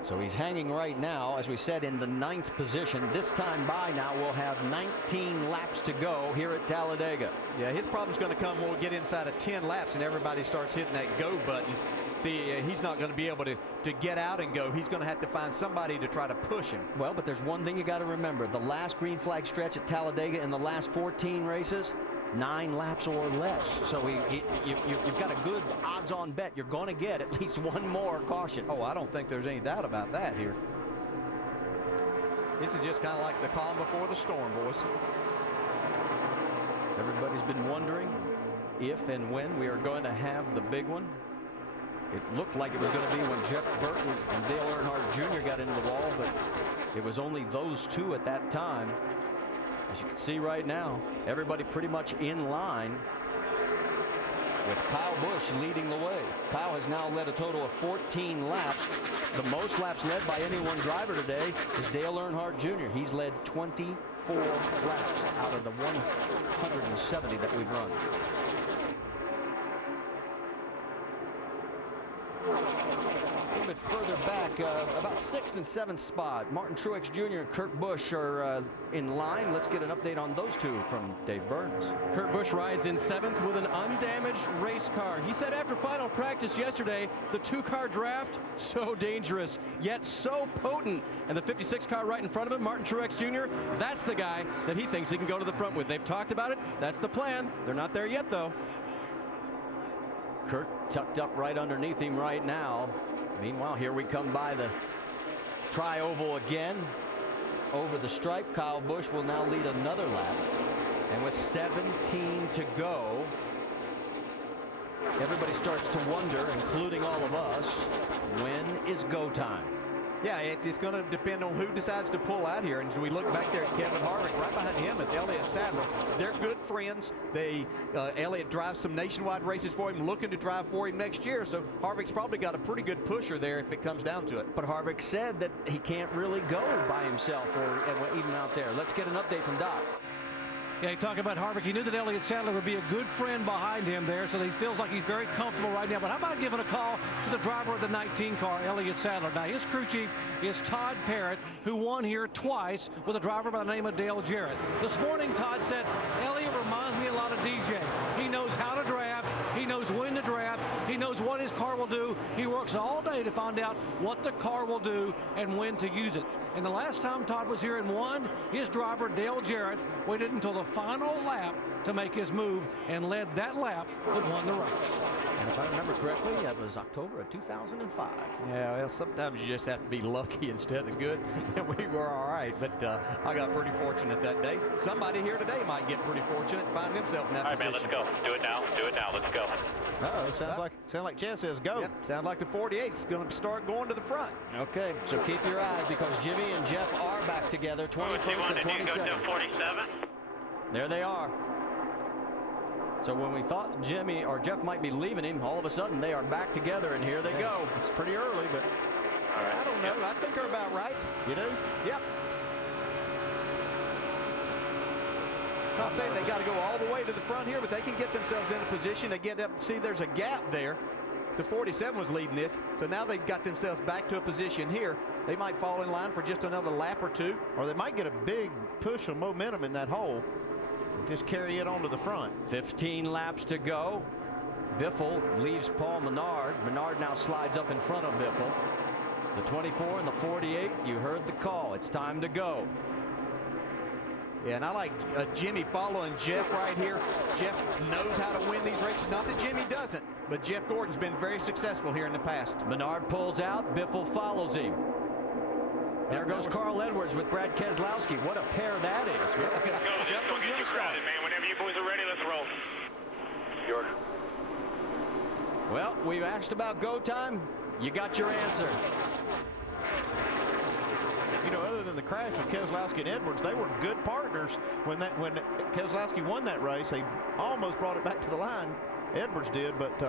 So he's hanging right now, as we said, in the 9th position. This time by now, we'll have 19 laps to go here at Talladega. Yeah, his problem's going to come when we get inside of 10 laps and everybody starts hitting that go button. See, he's not going to be able to get out and go. He's going to have to find somebody to try to push him. Well, but there's one thing you got to remember. The last green flag stretch at Talladega in the last 14 races, 9 laps or less. So you've got a good odds-on bet. You're going to get at least one more caution. Oh, I don't think there's any doubt about that here. This is just kind of like the calm before the storm, boys. Everybody's been wondering if and when we are going to have the big one. It looked like it was going to be when Jeff Burton and Dale Earnhardt Jr. got into the wall, but it was only those two at that time. As you can see right now, everybody pretty much in line. with Kyle Busch leading the way. Kyle has now led a total of 14 laps. The most laps led by any one driver today is Dale Earnhardt Jr. He's led 24 laps out of the 170 that we've run. A little bit further back, about 6th and 7th spot. Martin Truex Jr. and Kurt Busch are in line. Let's get an update on those two from Dave Burns. Kurt Busch rides in 7th with an undamaged race car. He said after final practice yesterday, the 2-car draft, so dangerous, yet so potent. And the 56 car right in front of him, Martin Truex Jr., that's the guy that he thinks he can go to the front with. They've talked about it. That's the plan. They're not there yet, though. Kurt tucked up right underneath him right now. Meanwhile, here we come by the tri-oval again. Over the stripe, Kyle Busch will now lead another lap. And with 17 to go, everybody starts to wonder, including all of us, when is go time? Yeah, it's going to depend on who decides to pull out here. And as we look back there at Kevin Harvick, right behind him is Elliott Sadler. They're good friends. Elliott drives some nationwide races for him, looking to drive for him next year. So Harvick's probably got a pretty good pusher there if it comes down to it. But Harvick said that he can't really go by himself or even out there. Let's get an update from Doc. Yeah, you talk about Harvick. He knew that Elliott Sadler would be a good friend behind him there, so he feels like he's very comfortable right now. But how about giving a call to the driver of the 19 car, Elliott Sadler? Now, his crew chief is Todd Parrott, who won here twice with a driver by the name of Dale Jarrett. This morning, Todd said, Elliott reminds me a lot of DJ. He knows how to draft. He knows when to draft. He knows what his car will do. He works all day to find out what the car will do and when to use it. And the last time Todd was here and won, his driver, Dale Jarrett, waited until the final lap to make his move and led that lap that won the race. And if I remember correctly, that was October of 2005. Yeah, well, sometimes you just have to be lucky instead of good. And we were all right, but I got pretty fortunate that day. Somebody here today might get pretty fortunate and find themselves in that position. All right, man, let's go. Do it now. Do it now. Let's go. Uh-oh, sounds like Chad says go. Yep, sounds like the 48's going to start going to the front. Okay, so keep your eyes because Jimmy and Jeff are back together, 21st and 22nd. 47. There they are. So when we thought Jimmy or Jeff might be leaving him, all of a sudden they are back together, and here they go. It's pretty early, but I don't know. I think they're about right. You do? Yep. Not saying they got to go all the way to the front here, but they can get themselves in a position to get up. See, there's a gap there. The 47 was leading this, so now they've got themselves back to a position here. They might fall in line for just another lap or two. Or they might get a big push of momentum in that hole. Just carry it onto the front. 15 laps to go. Biffle leaves Paul Menard. Menard now slides up in front of Biffle. The 24 and the 48, you heard the call. It's time to go. Yeah, and I like Jimmy following Jeff right here. Jeff knows how to win these races. Not that Jimmy doesn't, but Jeff Gordon's been very successful here in the past. Menard pulls out. Biffle follows him. There goes Carl Edwards with Brad Keselowski. What a pair that is. Go, Jeff, go get you crowded, man. Whenever you boys are ready, let's roll. York. Well, we asked about go time. You got your answer. You know, other than the crash with Keselowski and Edwards, they were good partners. When Keselowski won that race, they almost brought it back to the line. Edwards did, but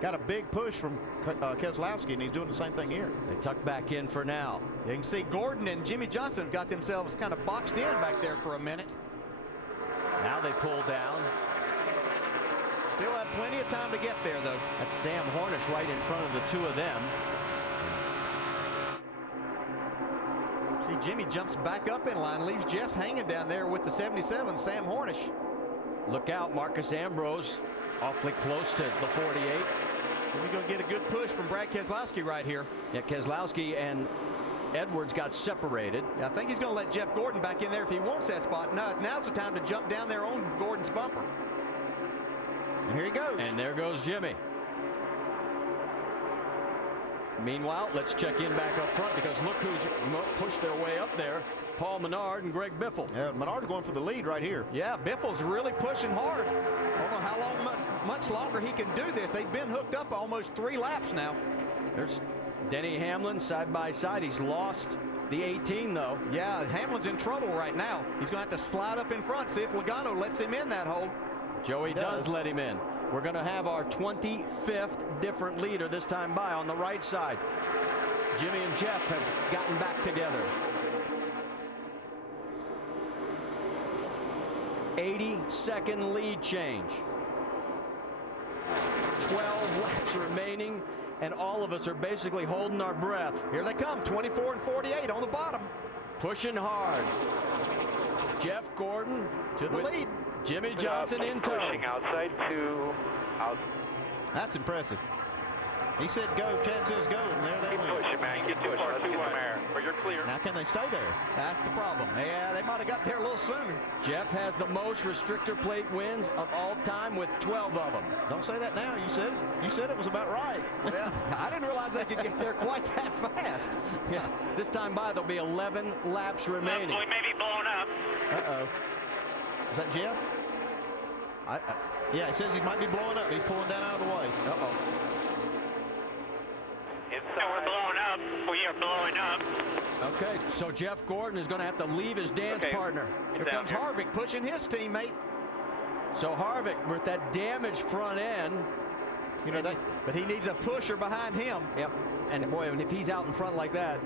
got a big push from Keselowski, and he's doing the same thing here. They tuck back in for now. You can see Gordon and Jimmy Johnson have got themselves kind of boxed in back there for a minute. Now they pull down. Still have plenty of time to get there, though. That's Sam Hornish right in front of the two of them. See, Jimmy jumps back up in line, leaves Jeff's hanging down there with the 77, Sam Hornish. Look out, Marcus Ambrose. Awfully close to the 48. We're going to get a good push from Brad Keselowski right here. Yeah, Keselowski and Edwards got separated. Yeah, I think he's going to let Jeff Gordon back in there if he wants that spot. Now's the time to jump down there on Gordon's bumper. And here he goes. And there goes Jimmy. Meanwhile, let's check in back up front because look who's pushed their way up there. Paul Menard and Greg Biffle. Yeah, Menard's going for the lead right here. Yeah, Biffle's really pushing hard. I don't know how long, much longer he can do this. They've been hooked up almost 3 laps now. There's Denny Hamlin side by side. He's lost the 18, though. Yeah, Hamlin's in trouble right now. He's going to have to slide up in front, see if Logano lets him in that hole. Joey does let him in. We're going to have our 25th different leader this time by on the right side. Jimmy and Jeff have gotten back together. 80-second lead change. 12 laps remaining, and all of us are basically holding our breath. Here they come, 24 and 48 on the bottom. Pushing hard. Jeff Gordon to the lead. Jimmy Johnson in tow. Pushing outside to out. That's impressive. He said go, Chad says go, and there they went. Keep pushing, man. Get too far, too wide. Or you're clear. Now can they stay there? That's the problem. Yeah, they might have got there a little sooner. Jeff has the most restrictor plate wins of all time with 12 of them. Don't say that now. You said it was about right. Well, I didn't realize they could get there quite that fast. Yeah, this time by there'll be 11 laps remaining. We may be blowing up. Uh-oh. Is that Jeff? Yeah, he says he might be blowing up. He's pulling down out of the way. Uh-oh. So we're blowing up. We are blowing up. Okay, so Jeff Gordon is going to have to leave his dance partner. Here comes Harvick pushing his teammate. So Harvick with that damaged front end. You know that, but he needs a pusher behind him. Yep. And boy, if he's out in front like that,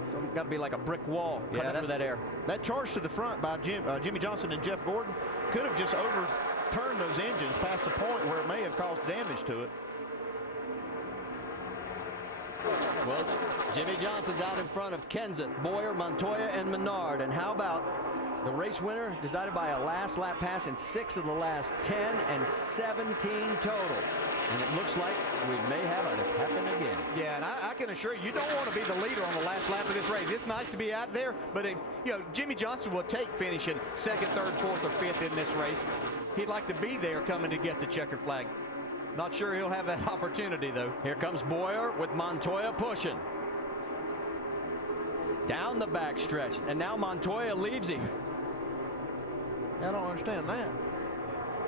it's got to be like a brick wall cutting through that air. That charge to the front by Jimmy Johnson and Jeff Gordon could have just overturned those engines past the point where it may have caused damage to it. Well, Jimmy Johnson's out in front of Kenseth, Boyer, Montoya, and Menard. And how about the race winner decided by a last lap pass in 6 of the last 10 and 17 total. And it looks like we may have it happen again. Yeah, and I can assure you don't want to be the leader on the last lap of this race. It's nice to be out there, but if, Jimmy Johnson will take finishing 2nd, 3rd, 4th, or 5th in this race. He'd like to be there coming to get the checkered flag. Not sure he'll have that opportunity, though. Here comes Boyer with Montoya pushing. Down the backstretch, and now Montoya leaves him. I don't understand that.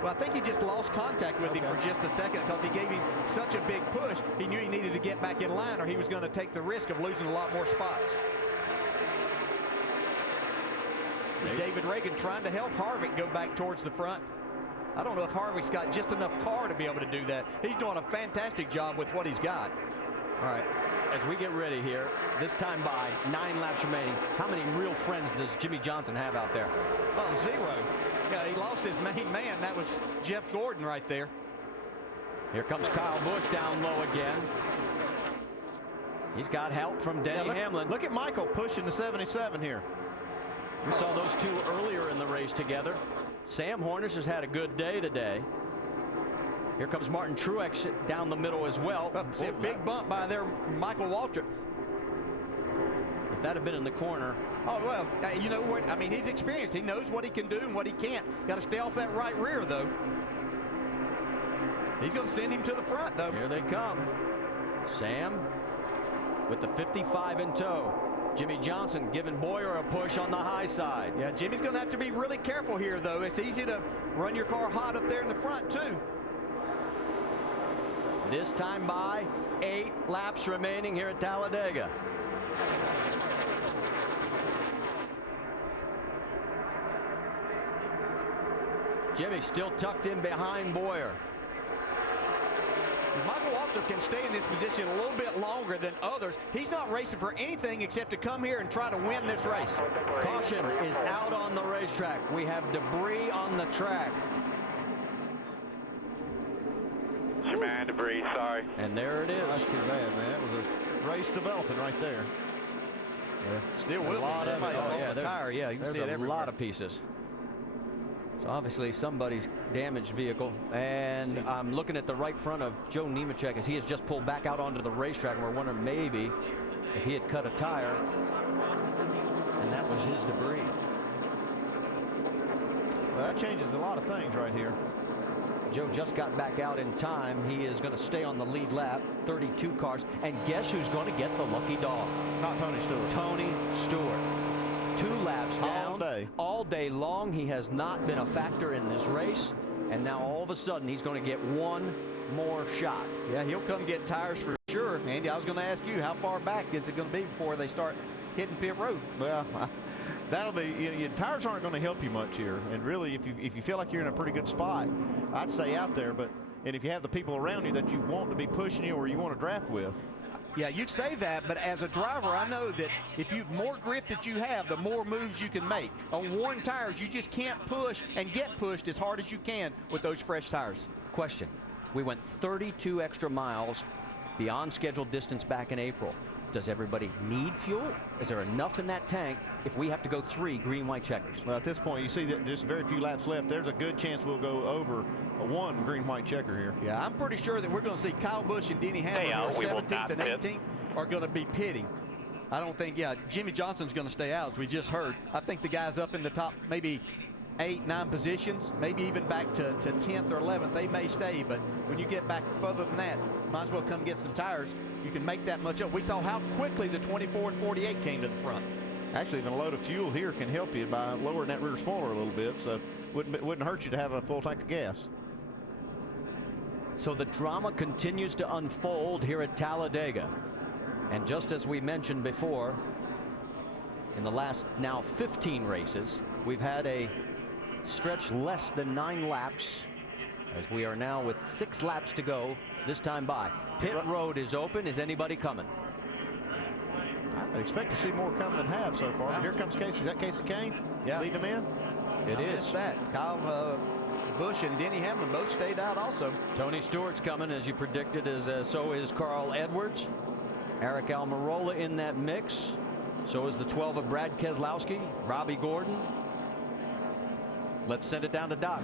Well, I think he just lost contact with him for just a second because he gave him such a big push. He knew he needed to get back in line or he was going to take the risk of losing a lot more spots. David Reagan trying to help Harvick go back towards the front. I don't know if Harvick's got just enough car to be able to do that. He's doing a fantastic job with what he's got. All right, as we get ready here, this time by 9 laps remaining, how many real friends does Jimmy Johnson have out there? Oh, 0. Yeah, he lost his main man. That was Jeff Gordon right there. Here comes Kyle Busch down low again. He's got help from Denny Hamlin. Look at Michael pushing the 77 here. We saw those two earlier in the race together. Sam Hornish has had a good day today. Here comes Martin Truex down the middle as well. See a big bump by there from Michael Waltrip. If that had been in the corner. Oh, well, you know what? I mean, he's experienced. He knows what he can do and what he can't. Got to stay off that right rear, though. He's going to send him to the front, though. Here they come. Sam with the 55 in tow. Jimmy Johnson giving Boyer a push on the high side. Yeah, Jimmy's going to have to be really careful here, though. It's easy to run your car hot up there in the front, too. This time by 8 laps remaining here at Talladega. Jimmy still tucked in behind Boyer. If Michael Waltrip can stay in this position a little bit longer than others, he's not racing for anything except to come here and try to win this race. Caution is out on the racetrack. We have debris on the track. Man, debris, sorry. And there it is. That's too bad, man. That was a race developing right there. Yeah. Still will. A lot of it. Oh, yeah, the tire. Yeah, you can see it everywhere. There's a lot of pieces. So obviously somebody's damaged vehicle, and I'm looking at the right front of Joe Nemechek as he has just pulled back out onto the racetrack, and we're wondering maybe if he had cut a tire, and that was his debris. Well, that changes a lot of things right here. Joe just got back out in time. He is going to stay on the lead lap, 32 cars, and guess who's going to get the lucky dog? Not Tony Stewart. Tony Stewart. 2 laps down all day long. He has not been a factor in this race, and now all of a sudden he's going to get one more shot. Yeah, he'll come get tires for sure. Andy, I was going to ask you, how far back is it going to be before they start hitting pit road? Well, that'll be, your tires aren't going to help you much here, and really if you feel like you're in a pretty good spot, I'd stay out there. But and if you have the people around you that you want to be pushing you or you want to draft with. Yeah, you'd say that, but as a driver, I know that if you more grip that you have, the more moves you can make. On worn tires, you just can't push and get pushed as hard as you can with those fresh tires. Question. We went 32 extra miles beyond scheduled distance back in April. Does everybody need fuel? Is there enough in that tank if we have to go 3 green-white checkers? Well, at this point, you see that just very few laps left. There's a good chance we'll go over a 1 green-white checker here. Yeah, I'm pretty sure that we're going to see Kyle Busch and Denny Hamlin, who are 17th and 18th, are going to be pitting. I don't think, Jimmy Johnson's going to stay out, as we just heard. I think the guys up in the top maybe 8, 9 positions, maybe even back to 10th or 11th, they may stay. But when you get back further than that, might as well come get some tires. You can make that much up. We saw how quickly the 24 and 48 came to the front. Actually, even a load of fuel here can help you by lowering that rear spoiler a little bit, so wouldn't hurt you to have a full tank of gas. So the drama continues to unfold here at Talladega. And just as we mentioned before, in the last now 15 races, we've had a stretch less than 9 laps, as we are now with 6 laps to go this time by. Pit road is open. Is anybody coming? I expect to see more come than have so far. But here comes Casey. Is that Casey Kane? Yeah. Leading them in? It is. That. Kyle Busch and Denny Hamlin both stayed out also. Tony Stewart's coming, as you predicted, so is Carl Edwards. Eric Almirola in that mix. So is the 12 of Brad Keselowski, Robbie Gordon. Let's send it down to Doc.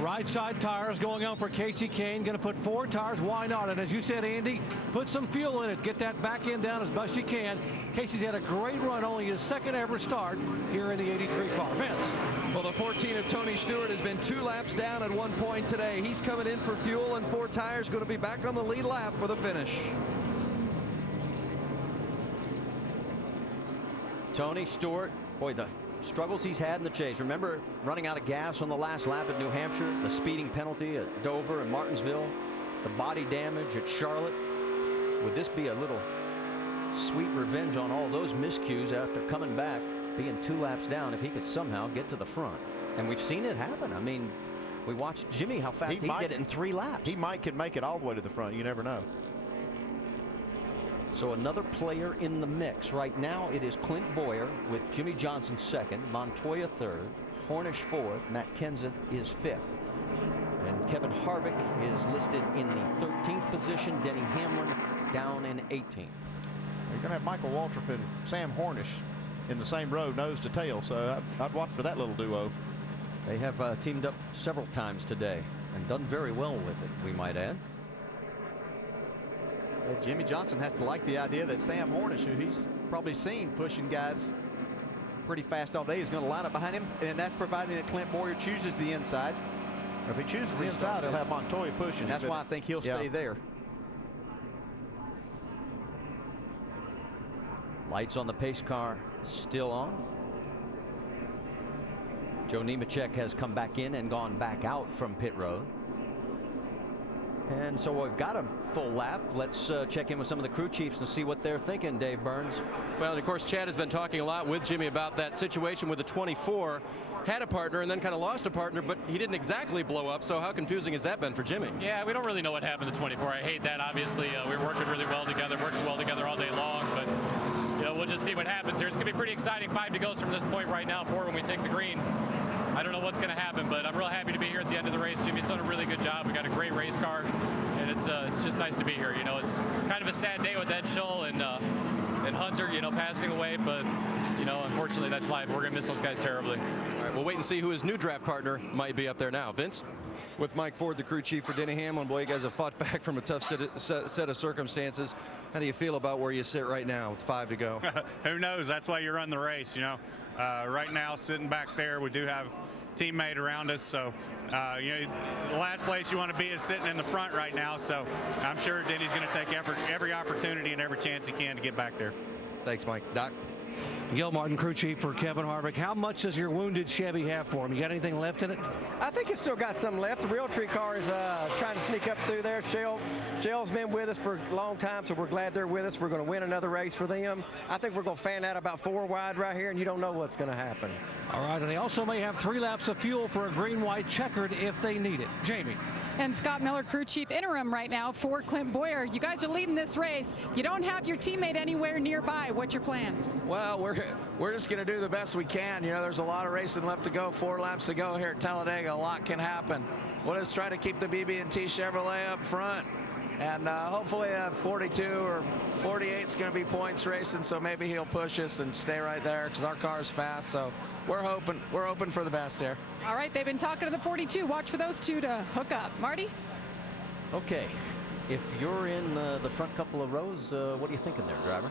Right side tires going on for Casey Kane. Going to put 4 tires. Why not? And as you said, Andy, put some fuel in it. Get that back end down as best you can. Casey's had a great run, only his 2nd ever start here in the 83 car. Vince. Well, the 14 of Tony Stewart has been 2 laps down at one point today. He's coming in for fuel and 4 tires. Going to be back on the lead lap for the finish. Tony Stewart, boy, the struggles he's had in the chase. Remember running out of gas on the last lap at New Hampshire, the speeding penalty at Dover and Martinsville, the body damage at Charlotte. Would this be a little sweet revenge on all those miscues after coming back, being 2 laps down, if he could somehow get to the front? And we've seen it happen. I mean, we watched Jimmy, how fast he did it in 3 laps. He can make it all the way to the front. You never know. So another player in the mix. Right now it is Clint Bowyer with Jimmy Johnson 2nd, Montoya 3rd, Hornish 4th, Matt Kenseth is 5th. And Kevin Harvick is listed in the 13th position, Denny Hamlin down in 18th. You're going to have Michael Waltrip and Sam Hornish in the same row, nose to tail, so I'd watch for that little duo. They have teamed up several times today and done very well with it, we might add. Well, Jimmy Johnson has to like the idea that Sam Hornish, who he's probably seen pushing guys pretty fast all day, is going to line up behind him, and that's providing that Clint Bowyer chooses the inside. If he chooses the inside, he'll have Montoya pushing. And that's why I think he'll stay there. Lights on the pace car still on. Joe Nemechek has come back in and gone back out from pit road. And so we've got a full lap. Let's check in with some of the crew chiefs and see what they're thinking, Dave Burns. Well, and of course, Chad has been talking a lot with Jimmy about that situation with the 24. Had a partner and then kind of lost a partner, but he didn't exactly blow up. So how confusing has that been for Jimmy? Yeah, we don't really know what happened to 24. I hate that. Obviously, we were working really well together, worked well together all day long. But we'll just see what happens here. It's going to be pretty exciting 5 to go from this point right now forward when we take the green. I don't know what's going to happen, but I'm real happy to be here at the end of the race. Jimmy's done a really good job. We got a great race car, and it's just nice to be here. It's kind of a sad day with Ed Schull and Hunter, passing away, but unfortunately that's life. We're going to miss those guys terribly. All right, we'll wait and see who his new draft partner might be up there now. Vince? With Mike Ford, the crew chief for Denny Hamlin, boy, you guys have fought back from a tough set of circumstances. How do you feel about where you sit right now with 5 to go? Who knows? That's why you run the race, Right now, sitting back there, we do have a teammate around us, so the last place you want to be is sitting in the front right now, so I'm sure Denny's going to take every opportunity and every chance he can to get back there. Thanks, Mike. Doc? Gil Martin, crew chief for Kevin Harvick. How much does your wounded Chevy have for him? You got anything left in it? I think it's still got some left. The Realtree car is trying to sneak up through there. Shell's been with us for a long time, so we're glad they're with us. We're going to win another race for them. I think we're going to fan out about 4 wide right here, and you don't know what's going to happen. All right, and they also may have 3 laps of fuel for a green-white checkered if they need it. Jamie. And Scott Miller, crew chief interim right now for Clint Boyer. You guys are leading this race. You don't have your teammate anywhere nearby. What's your plan? Well, we're just going to do the best we can. You know, there's a lot of racing left to go. 4 laps to go here at Talladega. A lot can happen. We'll just try to keep the BB&T Chevrolet up front. And hopefully 42 or 48 is going to be points racing, so maybe he'll push us and stay right there because our car is fast. So we're hoping for the best here. All right, they've been talking to the 42. Watch for those 2 to hook up. Marty? Okay, if you're in the front couple of rows, what are you thinking there, driver?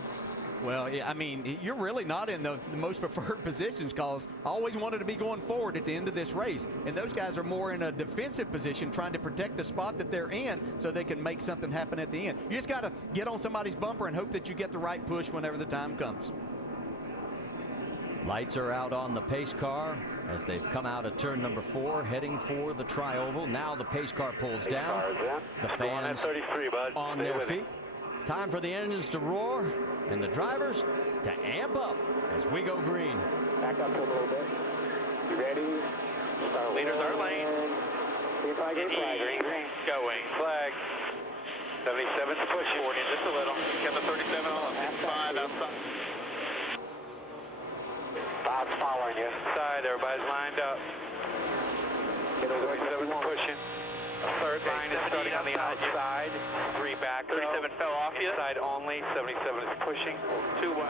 Well, I mean, you're really not in the most preferred positions because I always wanted to be going forward at the end of this race. And those guys are more in a defensive position trying to protect the spot that they're in so they can make something happen at the end. You just got to get on somebody's bumper and hope that you get the right push whenever the time comes. Lights are out on the pace car as they've come out of turn number 4, heading for the tri-oval. Now the pace car pulls down. The fans on their feet. Time for the engines to roar and the drivers to amp up as we go green. Back up a little bit. You ready? Start Leaders are lane. Green flag, green. Going. Flag. 77's pushing. 40 just a little. Kevin 37 on 55 outside. 5's following you. Side, everybody's lined up. 37's pushing. Third line is starting on the outside. 3 back. 37 fell off you. Side only. 77 is pushing. 2-1.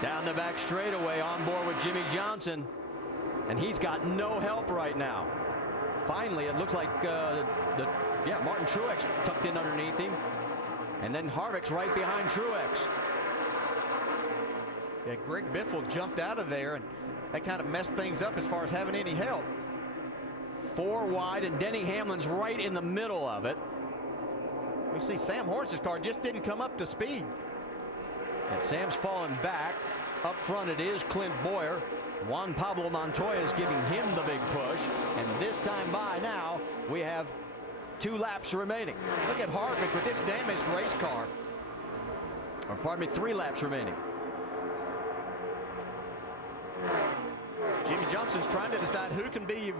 Down the back straightaway on board with Jimmy Johnson. And he's got no help right now. Finally, it looks like Martin Truex tucked in underneath him. And then Harvick's right behind Truex. Yeah, Greg Biffle jumped out of there, and that kind of messed things up as far as having any help. 4 wide, and Denny Hamlin's right in the middle of it. We see Sam Horse's car just didn't come up to speed. And Sam's fallen back. Up front it is Clint Boyer. Juan Pablo Montoya is giving him the big push. And this time by now, we have 2 laps remaining. Look at Harvick with this damaged race car. Or pardon me, 3 laps remaining. Jimmy Johnson's trying to decide who can be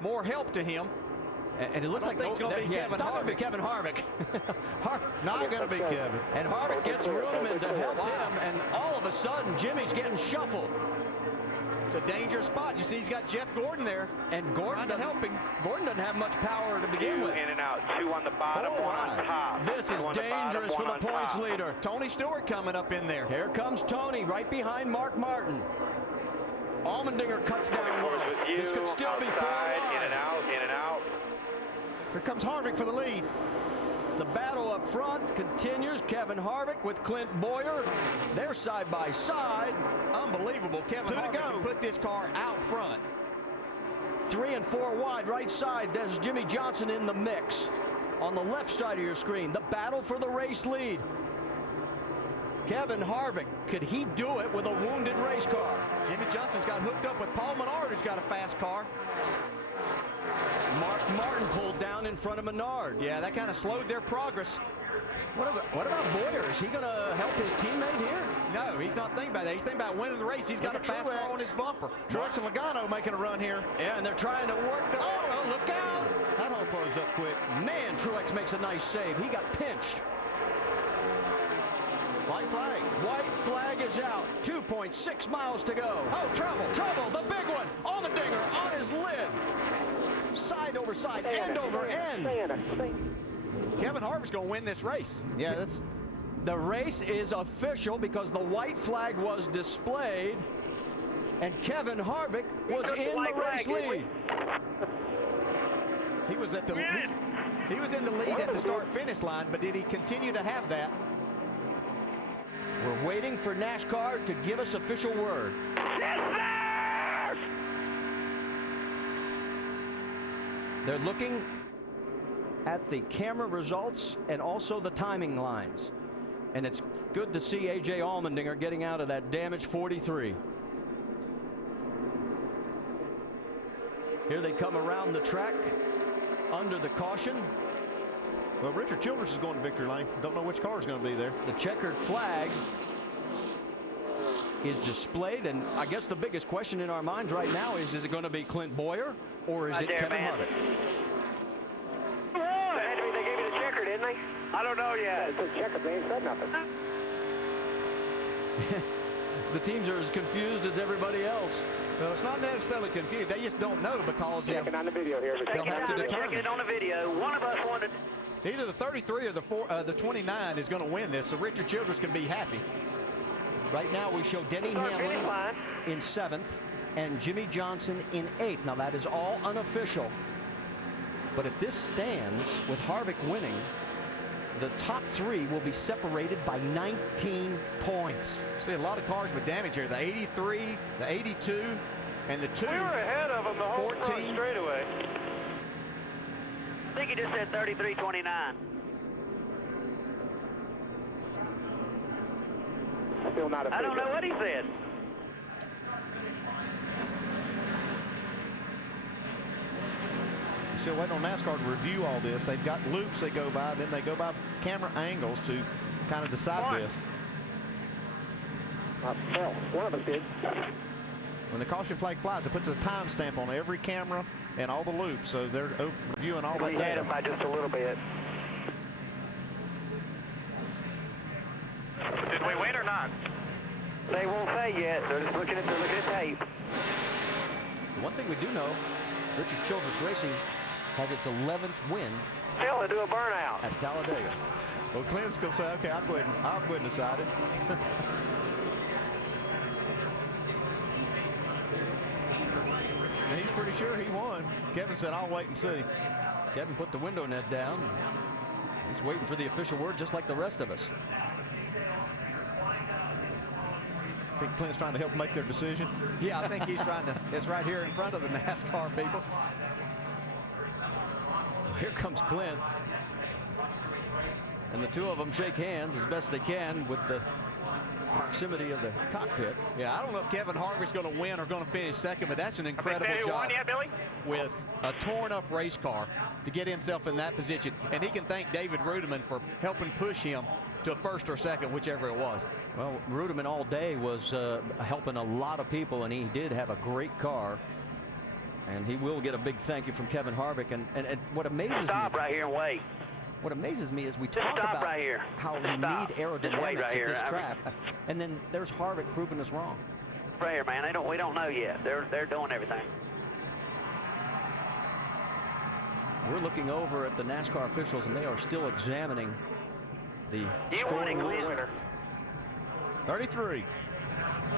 more help to him. And it looks like it's going to be Kevin Harvick. Kevin Harvick. Not going to be Kevin. And Harvick gets Ruderman to help him, and all of a sudden, Jimmy's getting shuffled. It's a dangerous spot. You see he's got Jeff Gordon there. And Gordon trying to help him. Gordon doesn't have much power to begin with. In and out. 2 on the bottom, 1 on top. This is dangerous for the points leader. Tony Stewart coming up in there. Here comes Tony right behind Mark Martin. Allmendinger cuts down low. This could still be 4 wide. In and out, in and out. Here comes Harvick for the lead. The battle up front continues. Kevin Harvick with Clint Boyer. They're side by side. Unbelievable. Kevin Harvick can put this car out front. 3 and 4 wide right side. There's Jimmy Johnson in the mix. On the left side of your screen, the battle for the race lead. Kevin Harvick, could he do it with a wounded race car? Jimmy Johnson's got hooked up with Paul Menard, who's got a fast car. Mark Martin pulled down in front of Menard. Yeah, that kind of slowed their progress. What about Boyer? Is he going to help his teammate here? No, he's not thinking about that. He's thinking about winning the race. He's got a fast car on his bumper. Truex and Logano making a run here. Yeah, and they're trying to work the... Oh, look out! That hole closed up quick. Man, Truex makes a nice save. He got pinched. White flag. White flag is out. 2.6 miles to go. Oh, trouble. Trouble, the big one. Allmendinger on his lid. Side over side, end over end. Kevin Harvick's going to win this race. Yeah, that's... The race is official because the white flag was displayed, and Kevin Harvick was in the race lead. He was at the he was in the lead at the start-finish line, but did he continue to have that? We're waiting for NASCAR to give us official word. They're looking at the camera results and also the timing lines. And it's good to see A.J. Allmendinger getting out of that damaged 43. Here they come around the track under the caution. Well, Richard Childress is going to victory lane. Don't know which car is going to be there. The checkered flag is displayed, and I guess the biggest question in our minds right now is it going to be Clint Boyer or is it Kevin Harvick? They gave you the checker, didn't they? I don't know yet. It's a checker. They ain't said nothing. The teams are as confused as everybody else. Well, it's not necessarily confused. They just don't know because checking on the video here. They'll have to determine. Checking it on the video. One of us wanted. Either the 33 or the 29 is going to win this, so Richard Childress can be happy. Right now we show Denny Hamlin in 7th and Jimmy Johnson in 8th. Now that is all unofficial. But if this stands with Harvick winning, the top 3 will be separated by 19 points. See a lot of cars with damage here. The 83, the 82, and the 2. We were ahead of them the whole 14 front straightaway. I think he just said 33-29. Still not official. I don't know what he said. Still waiting on NASCAR to review all this. They've got loops they go by, then they go by camera angles to kind of decide this. Well, one of us did. When the caution flag flies, it puts a timestamp on every camera and all the loops, so they're reviewing all that data. We had him by just a little bit. Did we win or not? They won't say yet. They're just looking at tape. The one thing we do know, Richard Childress Racing has its 11th win. Still, they do a burnout at Talladega. Well, Clint's gonna say, okay, I'll go ahead and decide it. And he's pretty sure he won. Kevin said, I'll wait and see. Kevin put the window net down. He's waiting for the official word just like the rest of us. I think Clint's trying to help make their decision. Yeah, I think he's trying to. It's right here in front of the NASCAR people. Here comes Clint. And the two of them shake hands as best they can with the proximity of the cockpit. Yeah, I don't know if Kevin Harvick's going to win or going to finish second, but that's an incredible job yet, Billy? with a torn-up race car to get himself in that position. And he can thank David Rudiman for helping push him to first or second, whichever it was. Well, Rudiman all day was helping a lot of people, and he did have a great car. And he will get a big thank you from Kevin Harvick. And what amazes me... Stop right here and wait. What amazes me is we talk about how we need aerodynamics at this track, and then there's Harvick proving us wrong. Right here, man. We don't know yet. They're doing everything. We're looking over at the NASCAR officials, and they are still examining the scoring rules. 33.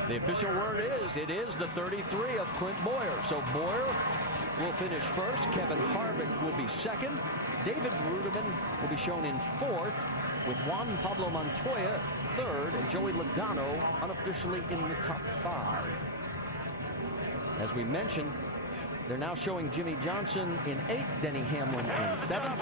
The official word is it is the 33 of Clint Boyer. So Boyer will finish first. Kevin Harvick will be second. David Rudiman will be shown in fourth, with Juan Pablo Montoya third, and Joey Logano unofficially in the top 5. As we mentioned, they're now showing Jimmy Johnson in 8th, Denny Hamlin in 7th.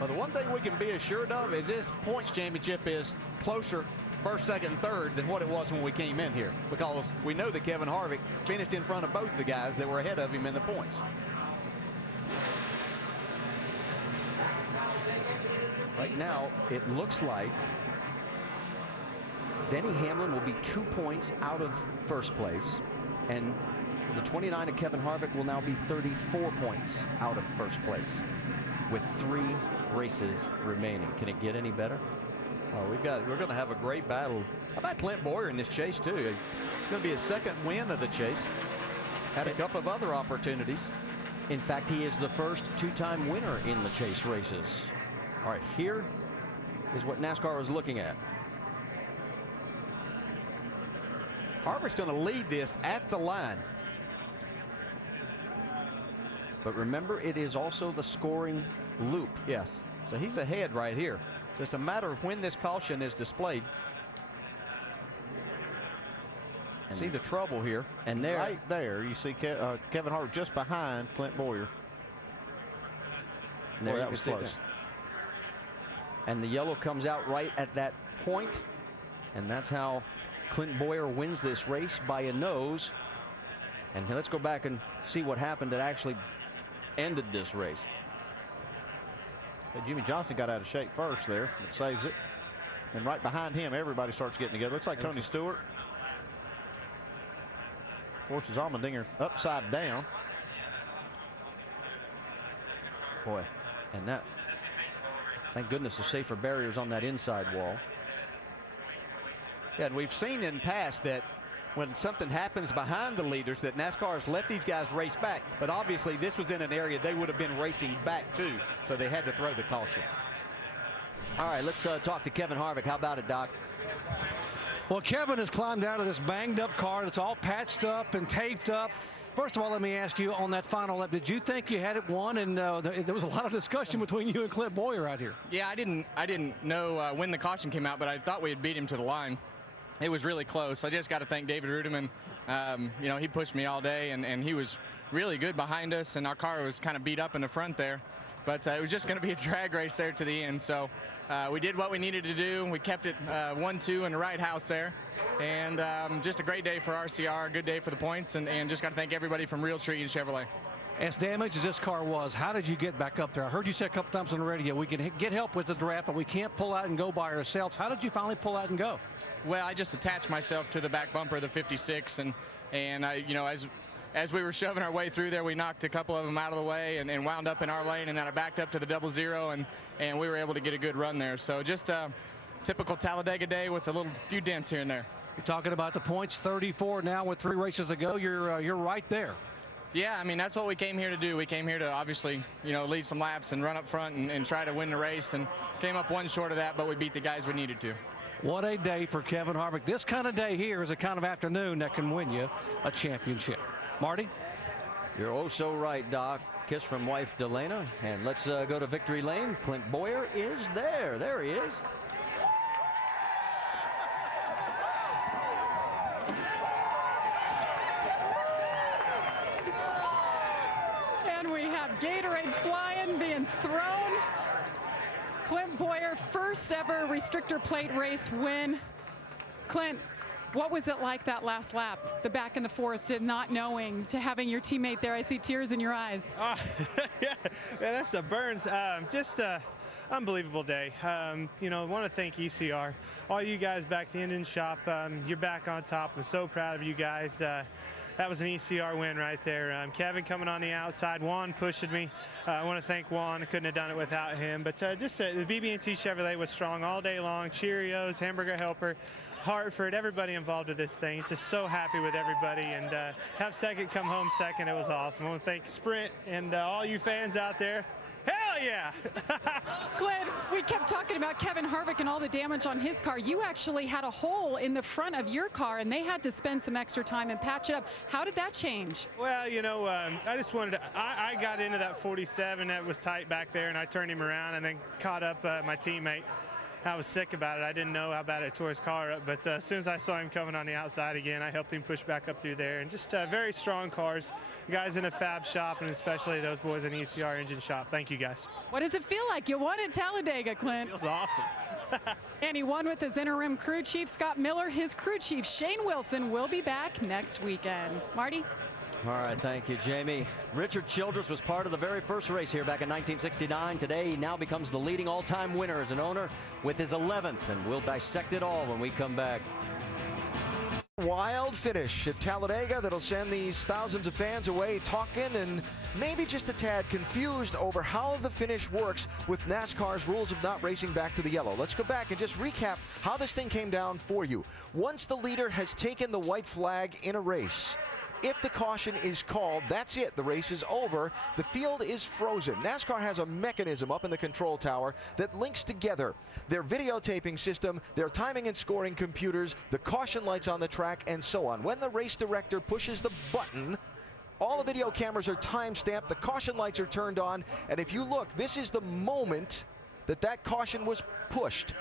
Well, the one thing we can be assured of is this points championship is closer first, second, third than what it was when we came in here, because we know that Kevin Harvick finished in front of both the guys that were ahead of him in the points. Right now, it looks like Denny Hamlin will be 2 points out of first place, and the 29 of Kevin Harvick will now be 34 points out of first place with 3 races remaining. Can it get any better? Oh, we're going to have a great battle. How about Clint Boyer in this chase too? It's going to be his second win of the chase. Had a couple of other opportunities. In fact, he is the first 2-time winner in the chase races. All right, here is what NASCAR is looking at. Harvick's going to lead this at the line. But remember, it is also the scoring loop. Yes, so he's ahead right here. So it's a matter of when this caution is displayed. And see the trouble here. And there, right there, you see Kevin Harvick just behind Clint Boyer. And there, that was close. and the yellow comes out right at that point, and that's how Clint Boyer wins this race by a nose. And let's go back and see what happened that actually ended this race. But Jimmy Johnson got out of shape first there. It saves it. And right behind him, everybody starts getting together. Looks like Tony Stewart forces Allmendinger upside down. Boy, and that, thank goodness, the safer barriers on that inside wall. Yeah, and we've seen in past that when something happens behind the leaders that NASCAR's let these guys race back, but obviously this was in an area they would have been racing back to, so they had to throw the caution. All right, let's talk to Kevin Harvick. How about it, Doc? Well, Kevin has climbed out of this banged up car that's all patched up and taped up. First of all, let me ask you, on that final lap, did you think you had it won? And there was a lot of discussion between you and Clint Boyer out here. Yeah, I didn't know when the caution came out, but I thought we had beat him to the line. It was really close. I just got to thank David Rudiman. You know, he pushed me all day, and he was really good behind us, and our car was kind of beat up in the front there. But it was just going to be a drag race there to the end. So we did what we needed to do. We kept it 1-2 in the right house there. And just a great day for RCR, a good day for the points, and just got to thank everybody from Realtree and Chevrolet. As damaged as this car was, how did you get back up there? I heard you say a couple times on the radio, we can get help with the draft, but we can't pull out and go by ourselves. How did you finally pull out and go? Well, I just attached myself to the back bumper of the 56, and you know, as we were shoving our way through there, we knocked a couple of them out of the way and wound up in our lane, and then I backed up to the 00, and we were able to get a good run there. So just a typical Talladega day with a few dents here and there. You're talking about the points, 34 now with 3 races to go. You're right there. Yeah, I mean, that's what we came here to do. We came here to obviously, you know, lead some laps and run up front and try to win the race, and came up one short of that, but we beat the guys we needed to. What a day for Kevin Harvick. This kind of day here is a kind of afternoon that can win you a championship. Marty? You're oh so right, Doc. Kiss from wife Delana. And let's go to victory lane. Clint Boyer is there. There he is. And we have Gatorade flying, being thrown. Clint Boyer, first ever restrictor plate race win. Clint, what was it like that last lap, the back and the forth, to not knowing, to having your teammate there? I see tears in your eyes. Yeah, that's the burns. Just unbelievable day. You know, I want to thank ECR, all you guys back at the engine shop. You're back on top. I'm so proud of you guys. That was an ECR win right there. Kevin coming on the outside. Juan pushing me. I want to thank Juan. I couldn't have done it without him. But the BB&T Chevrolet was strong all day long. Cheerios, Hamburger Helper, Hartford, everybody involved with this thing. He's just so happy with everybody. And have second come home second. It was awesome. I want to thank Sprint and all you fans out there. Hell yeah! Glenn, we kept talking about Kevin Harvick and all the damage on his car. You actually had a hole in the front of your car, and they had to spend some extra time and patch it up. How did that change? Well, you know, I just wanted to, I got into that 47 that was tight back there, and I turned him around and then caught up my teammate. I was sick about it. I didn't know how bad it tore his car up, but as soon as I saw him coming on the outside again, I helped him push back up through there. And just very strong cars, guys in a fab shop, and especially those boys in ECR engine shop. Thank you, guys. What does it feel like? You won at Talladega, Clint. Feels awesome. And he won with his interim crew chief, Scott Miller. His crew chief, Shane Wilson, will be back next weekend. Marty? All right, thank you, Jamie. Richard Childress was part of the very first race here back in 1969. Today, he now becomes the leading all-time winner as an owner with his 11th, and we'll dissect it all when we come back. Wild finish at Talladega that'll send these thousands of fans away talking and maybe just a tad confused over how the finish works with NASCAR's rules of not racing back to the yellow. Let's go back and just recap how this thing came down for you. Once the leader has taken the white flag in a race, if the caution is called, that's it. The race is over. The field is frozen. NASCAR has a mechanism up in the control tower that links together their videotaping system, their timing and scoring computers, the caution lights on the track, and so on. When the race director pushes the button, all the video cameras are time-stamped, the caution lights are turned on, and if you look, this is the moment that caution was pushed.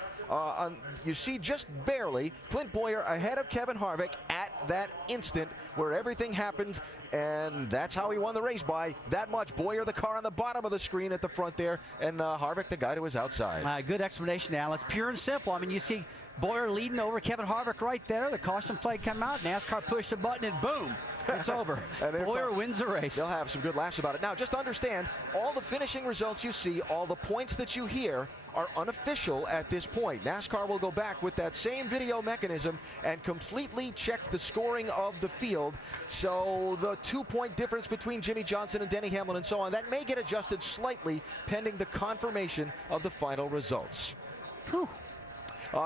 You see just barely Clint Bowyer ahead of Kevin Harvick at that instant where everything happened, and that's how he won the race by that much. Bowyer, the car on the bottom of the screen at the front there, and Harvick, the guy to his outside. Good explanation, Al. It's pure and simple. I mean, you see Bowyer leading over Kevin Harvick right there. The caution flag come out. NASCAR pushed a button, and boom, it's over. Bowyer wins the race. They'll have some good laughs about it. Now, just understand, all the finishing results you see, all the points that you hear, are unofficial at this point. NASCAR will go back with that same video mechanism and completely check the scoring of the field. So the 2-point difference between Jimmy Johnson and Denny Hamlin and so on, that may get adjusted slightly pending the confirmation of the final results. Whew.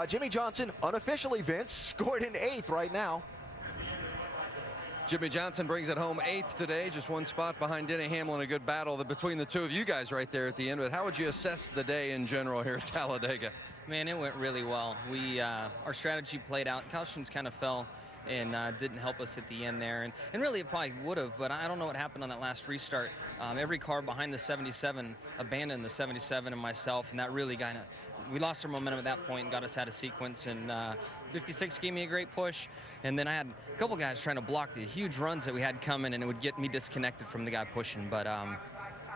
Jimmy Johnson, unofficially, Vince, scored in 8th right now. Jimmy Johnson brings it home 8th today, just 1 spot behind Denny Hamlin. A good battle between the two of you guys right there at the end. But how would you assess the day in general here at Talladega? Man, it went really well. Our strategy played out. Cautions kind of fell and didn't help us at the end there. And really it probably would have, but I don't know what happened on that last restart. Every car behind the 77 abandoned the 77 and myself, and that really kind of, we lost our momentum at that point and got us out of sequence. And 56 gave me a great push. And then I had a couple guys trying to block the huge runs that we had coming, and it would get me disconnected from the guy pushing. But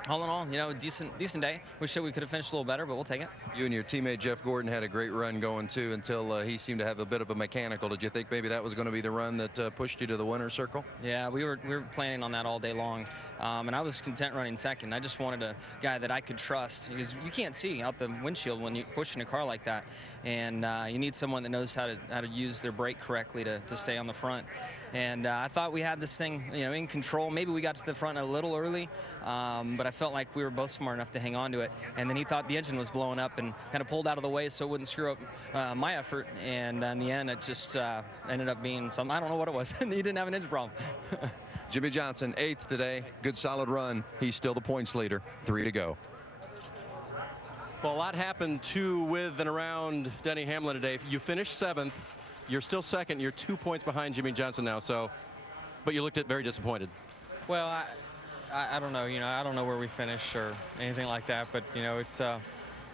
all in all, you know, decent day. Wish that we could have finished a little better, but we'll take it. You and your teammate Jeff Gordon had a great run going too until he seemed to have a bit of a mechanical. Did you think maybe that was going to be the run that pushed you to the winner's circle? Yeah, we were planning on that all day long, and I was content running second. I just wanted a guy that I could trust, because you can't see out the windshield when you're pushing a car like that, and you need someone that knows how to use their brake correctly to stay on the front. And I thought we had this thing, you know, in control. Maybe we got to the front a little early, but I felt like we were both smart enough to hang on to it. And then he thought the engine was blowing up and kind of pulled out of the way so it wouldn't screw up my effort. And in the end, it just ended up being some, I don't know what it was. He didn't have an engine problem. Jimmy Johnson, 8th today. Good solid run. He's still the points leader. 3 to go. Well, a lot happened to, with, and around Denny Hamlin today. You finished 7th. You're still second. You're 2 points behind Jimmy Johnson now. So, but you looked at very disappointed. Well, I don't know. You know, I don't know where we finish or anything like that. But you know, it's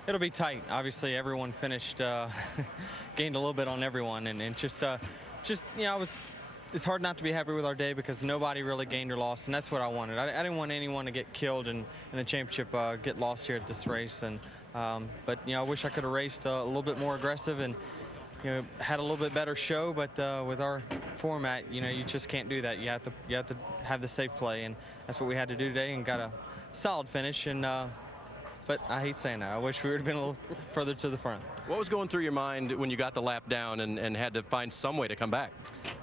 it'll be tight. Obviously, everyone finished gained a little bit on everyone, and just you know, it's hard not to be happy with our day because nobody really gained or lost, and that's what I wanted. I didn't want anyone to get killed in the championship, get lost here at this race. And but you know, I wish I could have raced a little bit more aggressive and, you know, had a little bit better show, but with our format, you know, you just can't do that. You have to have the safe play, and that's what we had to do today, and got a solid finish. And but I hate saying that. I wish we would have been a little further to the front. What was going through your mind when you got the lap down and had to find some way to come back?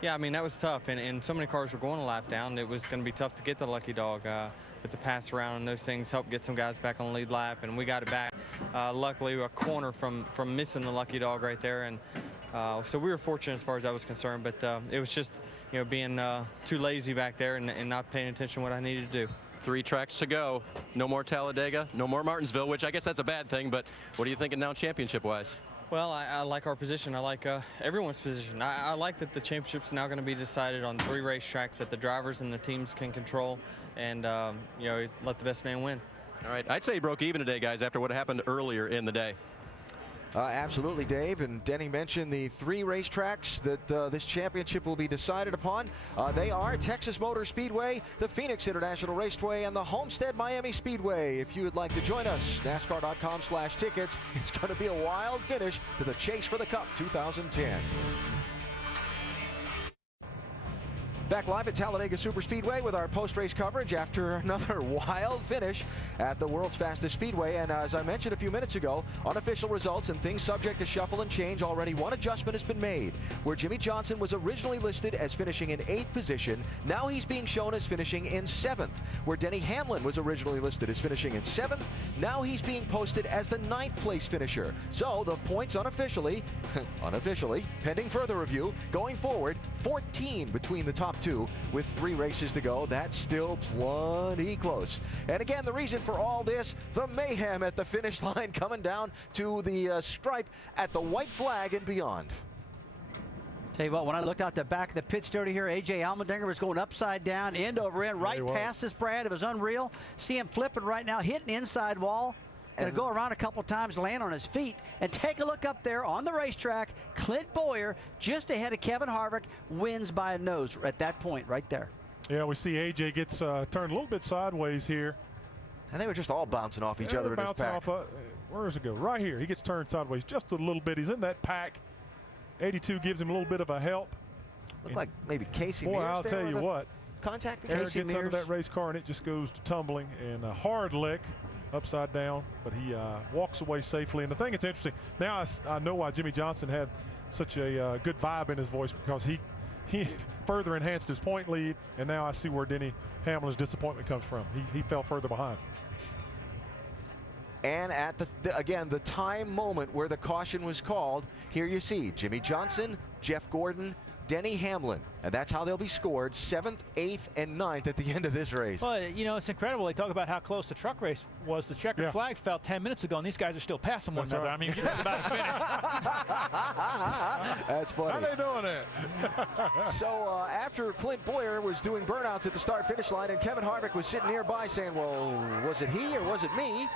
Yeah, I mean, that was tough, and so many cars were going a lap down. It was going to be tough to get the lucky dog, but the pass around and those things helped get some guys back on the lead lap, and we got it back. Luckily, a corner from missing the lucky dog right there, and so we were fortunate as far as that was concerned. But it was just, you know, being too lazy back there and not paying attention to what I needed to do. 3 tracks to go. No more Talladega, no more Martinsville, which I guess that's a bad thing, but what are you thinking now championship-wise? Well, I like our position. I like everyone's position. I like that the championship's now going to be decided on 3 racetracks that the drivers and the teams can control, and you know, let the best man win. All right, I'd say he broke even today, guys, after what happened earlier in the day. Absolutely, Dave. And Denny mentioned the 3 racetracks that this championship will be decided upon. They are Texas Motor Speedway, the Phoenix International Raceway, and the Homestead Miami Speedway. If you would like to join us, NASCAR.com/tickets. It's going to be a wild finish to the Chase for the Cup 2010. Back live at Talladega Superspeedway with our post-race coverage after another wild finish at the world's fastest speedway. And as I mentioned a few minutes ago, unofficial results and things subject to shuffle and change, already one adjustment has been made. Where Jimmy Johnson was originally listed as finishing in 8th position, now he's being shown as finishing in 7th. Where Denny Hamlin was originally listed as finishing in 7th, now he's being posted as the 9th place finisher. So the points unofficially, pending further review, going forward, 14 between the top 2 with 3 races to go. That's still plenty close. And again, the reason for all this, the mayhem at the finish line, coming down to the stripe at the white flag and beyond. Tell you what, when I looked out the back of the pit dirty here, A.J. Allmendinger was going upside down, end over end, right past us, Brad. It was unreal. See him flipping right now, hitting the inside wall. Gonna go around a couple times, land on his feet, and take a look up there on the racetrack. Clint Bowyer, just ahead of Kevin Harvick, wins by a nose at that point right there. Yeah, we see AJ gets turned a little bit sideways here. And they were just all bouncing off each other in his pack. Where does it go? Right here. He gets turned sideways just a little bit. He's in that pack. 82 gives him a little bit of a help. Looked like maybe Casey Boy, Mears. I'll tell you what. Contact with Eric Casey gets Mears. under that race car and it just goes to tumbling, and a hard lick upside down, but he walks away safely. And the thing that's interesting, now I know why Jimmy Johnson had such a good vibe in his voice, because he further enhanced his point lead, and now I see where Denny Hamlin's disappointment comes from. He fell further behind. And at the time moment where the caution was called, here you see Jimmy Johnson, Jeff Gordon, Denny Hamlin, and that's how they'll be scored, 7th, 8th, and 9th at the end of this race. Well, you know, it's incredible. They talk about how close the truck race was. The checkered flag fell 10 minutes ago, and these guys are still passing one another. Right. I mean, you're about to finish. That's funny. How they doing it? So after Clint Bowyer was doing burnouts at the start-finish line, and Kevin Harvick was sitting nearby saying, well, was it he or was it me?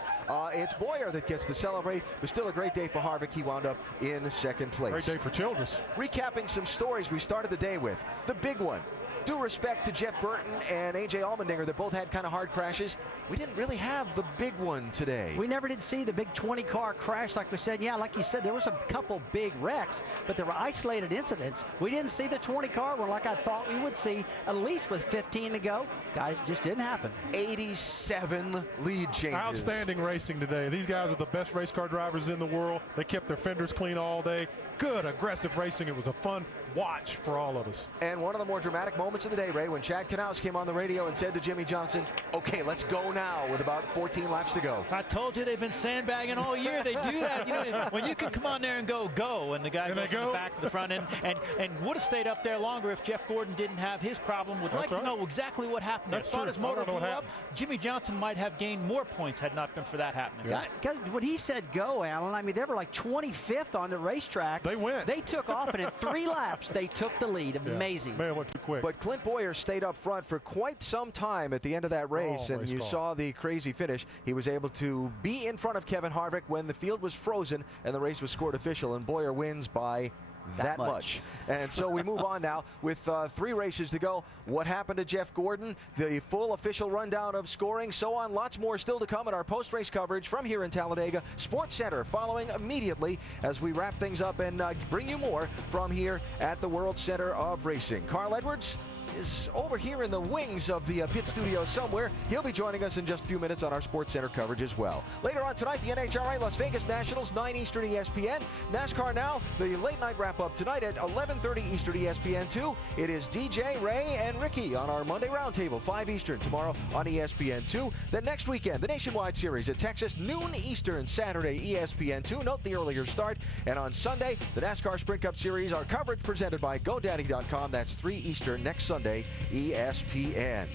It's Bowyer that gets to celebrate. It was still a great day for Harvick. He wound up in 2nd place. Great day for Childress. Recapping some stories we started the day with. The big one. Due respect to Jeff Burton and A.J. Allmendinger that both had kind of hard crashes, we didn't really have the big one today. We never did see the big 20-car crash like we said. Yeah, like you said, there was a couple big wrecks, but there were isolated incidents. We didn't see the 20-car one like I thought we would see, at least with 15 to go. Guys, it just didn't happen. 87 lead changes. Outstanding racing today. These guys are the best race car drivers in the world. They kept their fenders clean all day. Good, aggressive racing. It was a fun watch for all of us. And one of the more dramatic moments of the day, Ray, when Chad Knaus came on the radio and said to Jimmy Johnson, okay, let's go now, with about 14 laps to go. I told you they've been sandbagging all year. They do that. You know, when you can come on there and go, and the guy goes from the back to the front end, and would have stayed up there longer if Jeff Gordon didn't have his problem. Would like to know exactly what happened. That's as far true. as motor blew up, Jimmy Johnson might have gained more points had not been for that happening. Because when he said go, Alan, I mean, they were like 25th on the racetrack. They went. They took off, and in 3 laps, they took the lead. Amazing. Man, went too quick. But Clint Bowyer stayed up front for quite some time at the end of that race, and you saw the crazy finish. He was able to be in front of Kevin Harvick when the field was frozen and the race was scored official, and Bowyer wins by that much. And so we move on now with 3 races to go. What happened to Jeff Gordon, the full official rundown of scoring, so on. Lots more still to come in our post-race coverage from here in Talladega Sports Center, following immediately as we wrap things up and bring you more from here at the World Center of Racing. Carl Edwards is over here in the wings of the pit studio somewhere. He'll be joining us in just a few minutes on our Sports Center coverage as well. Later on tonight, the NHRA Las Vegas Nationals, 9 Eastern ESPN. NASCAR Now, the late night wrap-up tonight at 11:30 Eastern ESPN2. It is DJ, Ray, and Ricky on our Monday Roundtable, 5 Eastern tomorrow on ESPN2. Then next weekend, the Nationwide Series at Texas, noon Eastern, Saturday, ESPN2. Note the earlier start. And on Sunday, the NASCAR Sprint Cup Series, our coverage presented by GoDaddy.com. That's 3 Eastern next Sunday, ESPN.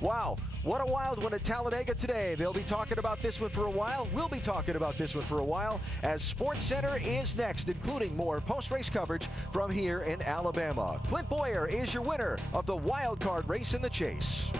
Wow, what a wild one at Talladega today. They'll be talking about this one for a while. We'll be talking about this one for a while, as Sports Center is next, including more post-race coverage from here in Alabama. Clint Bowyer is your winner of the wild card race in the chase.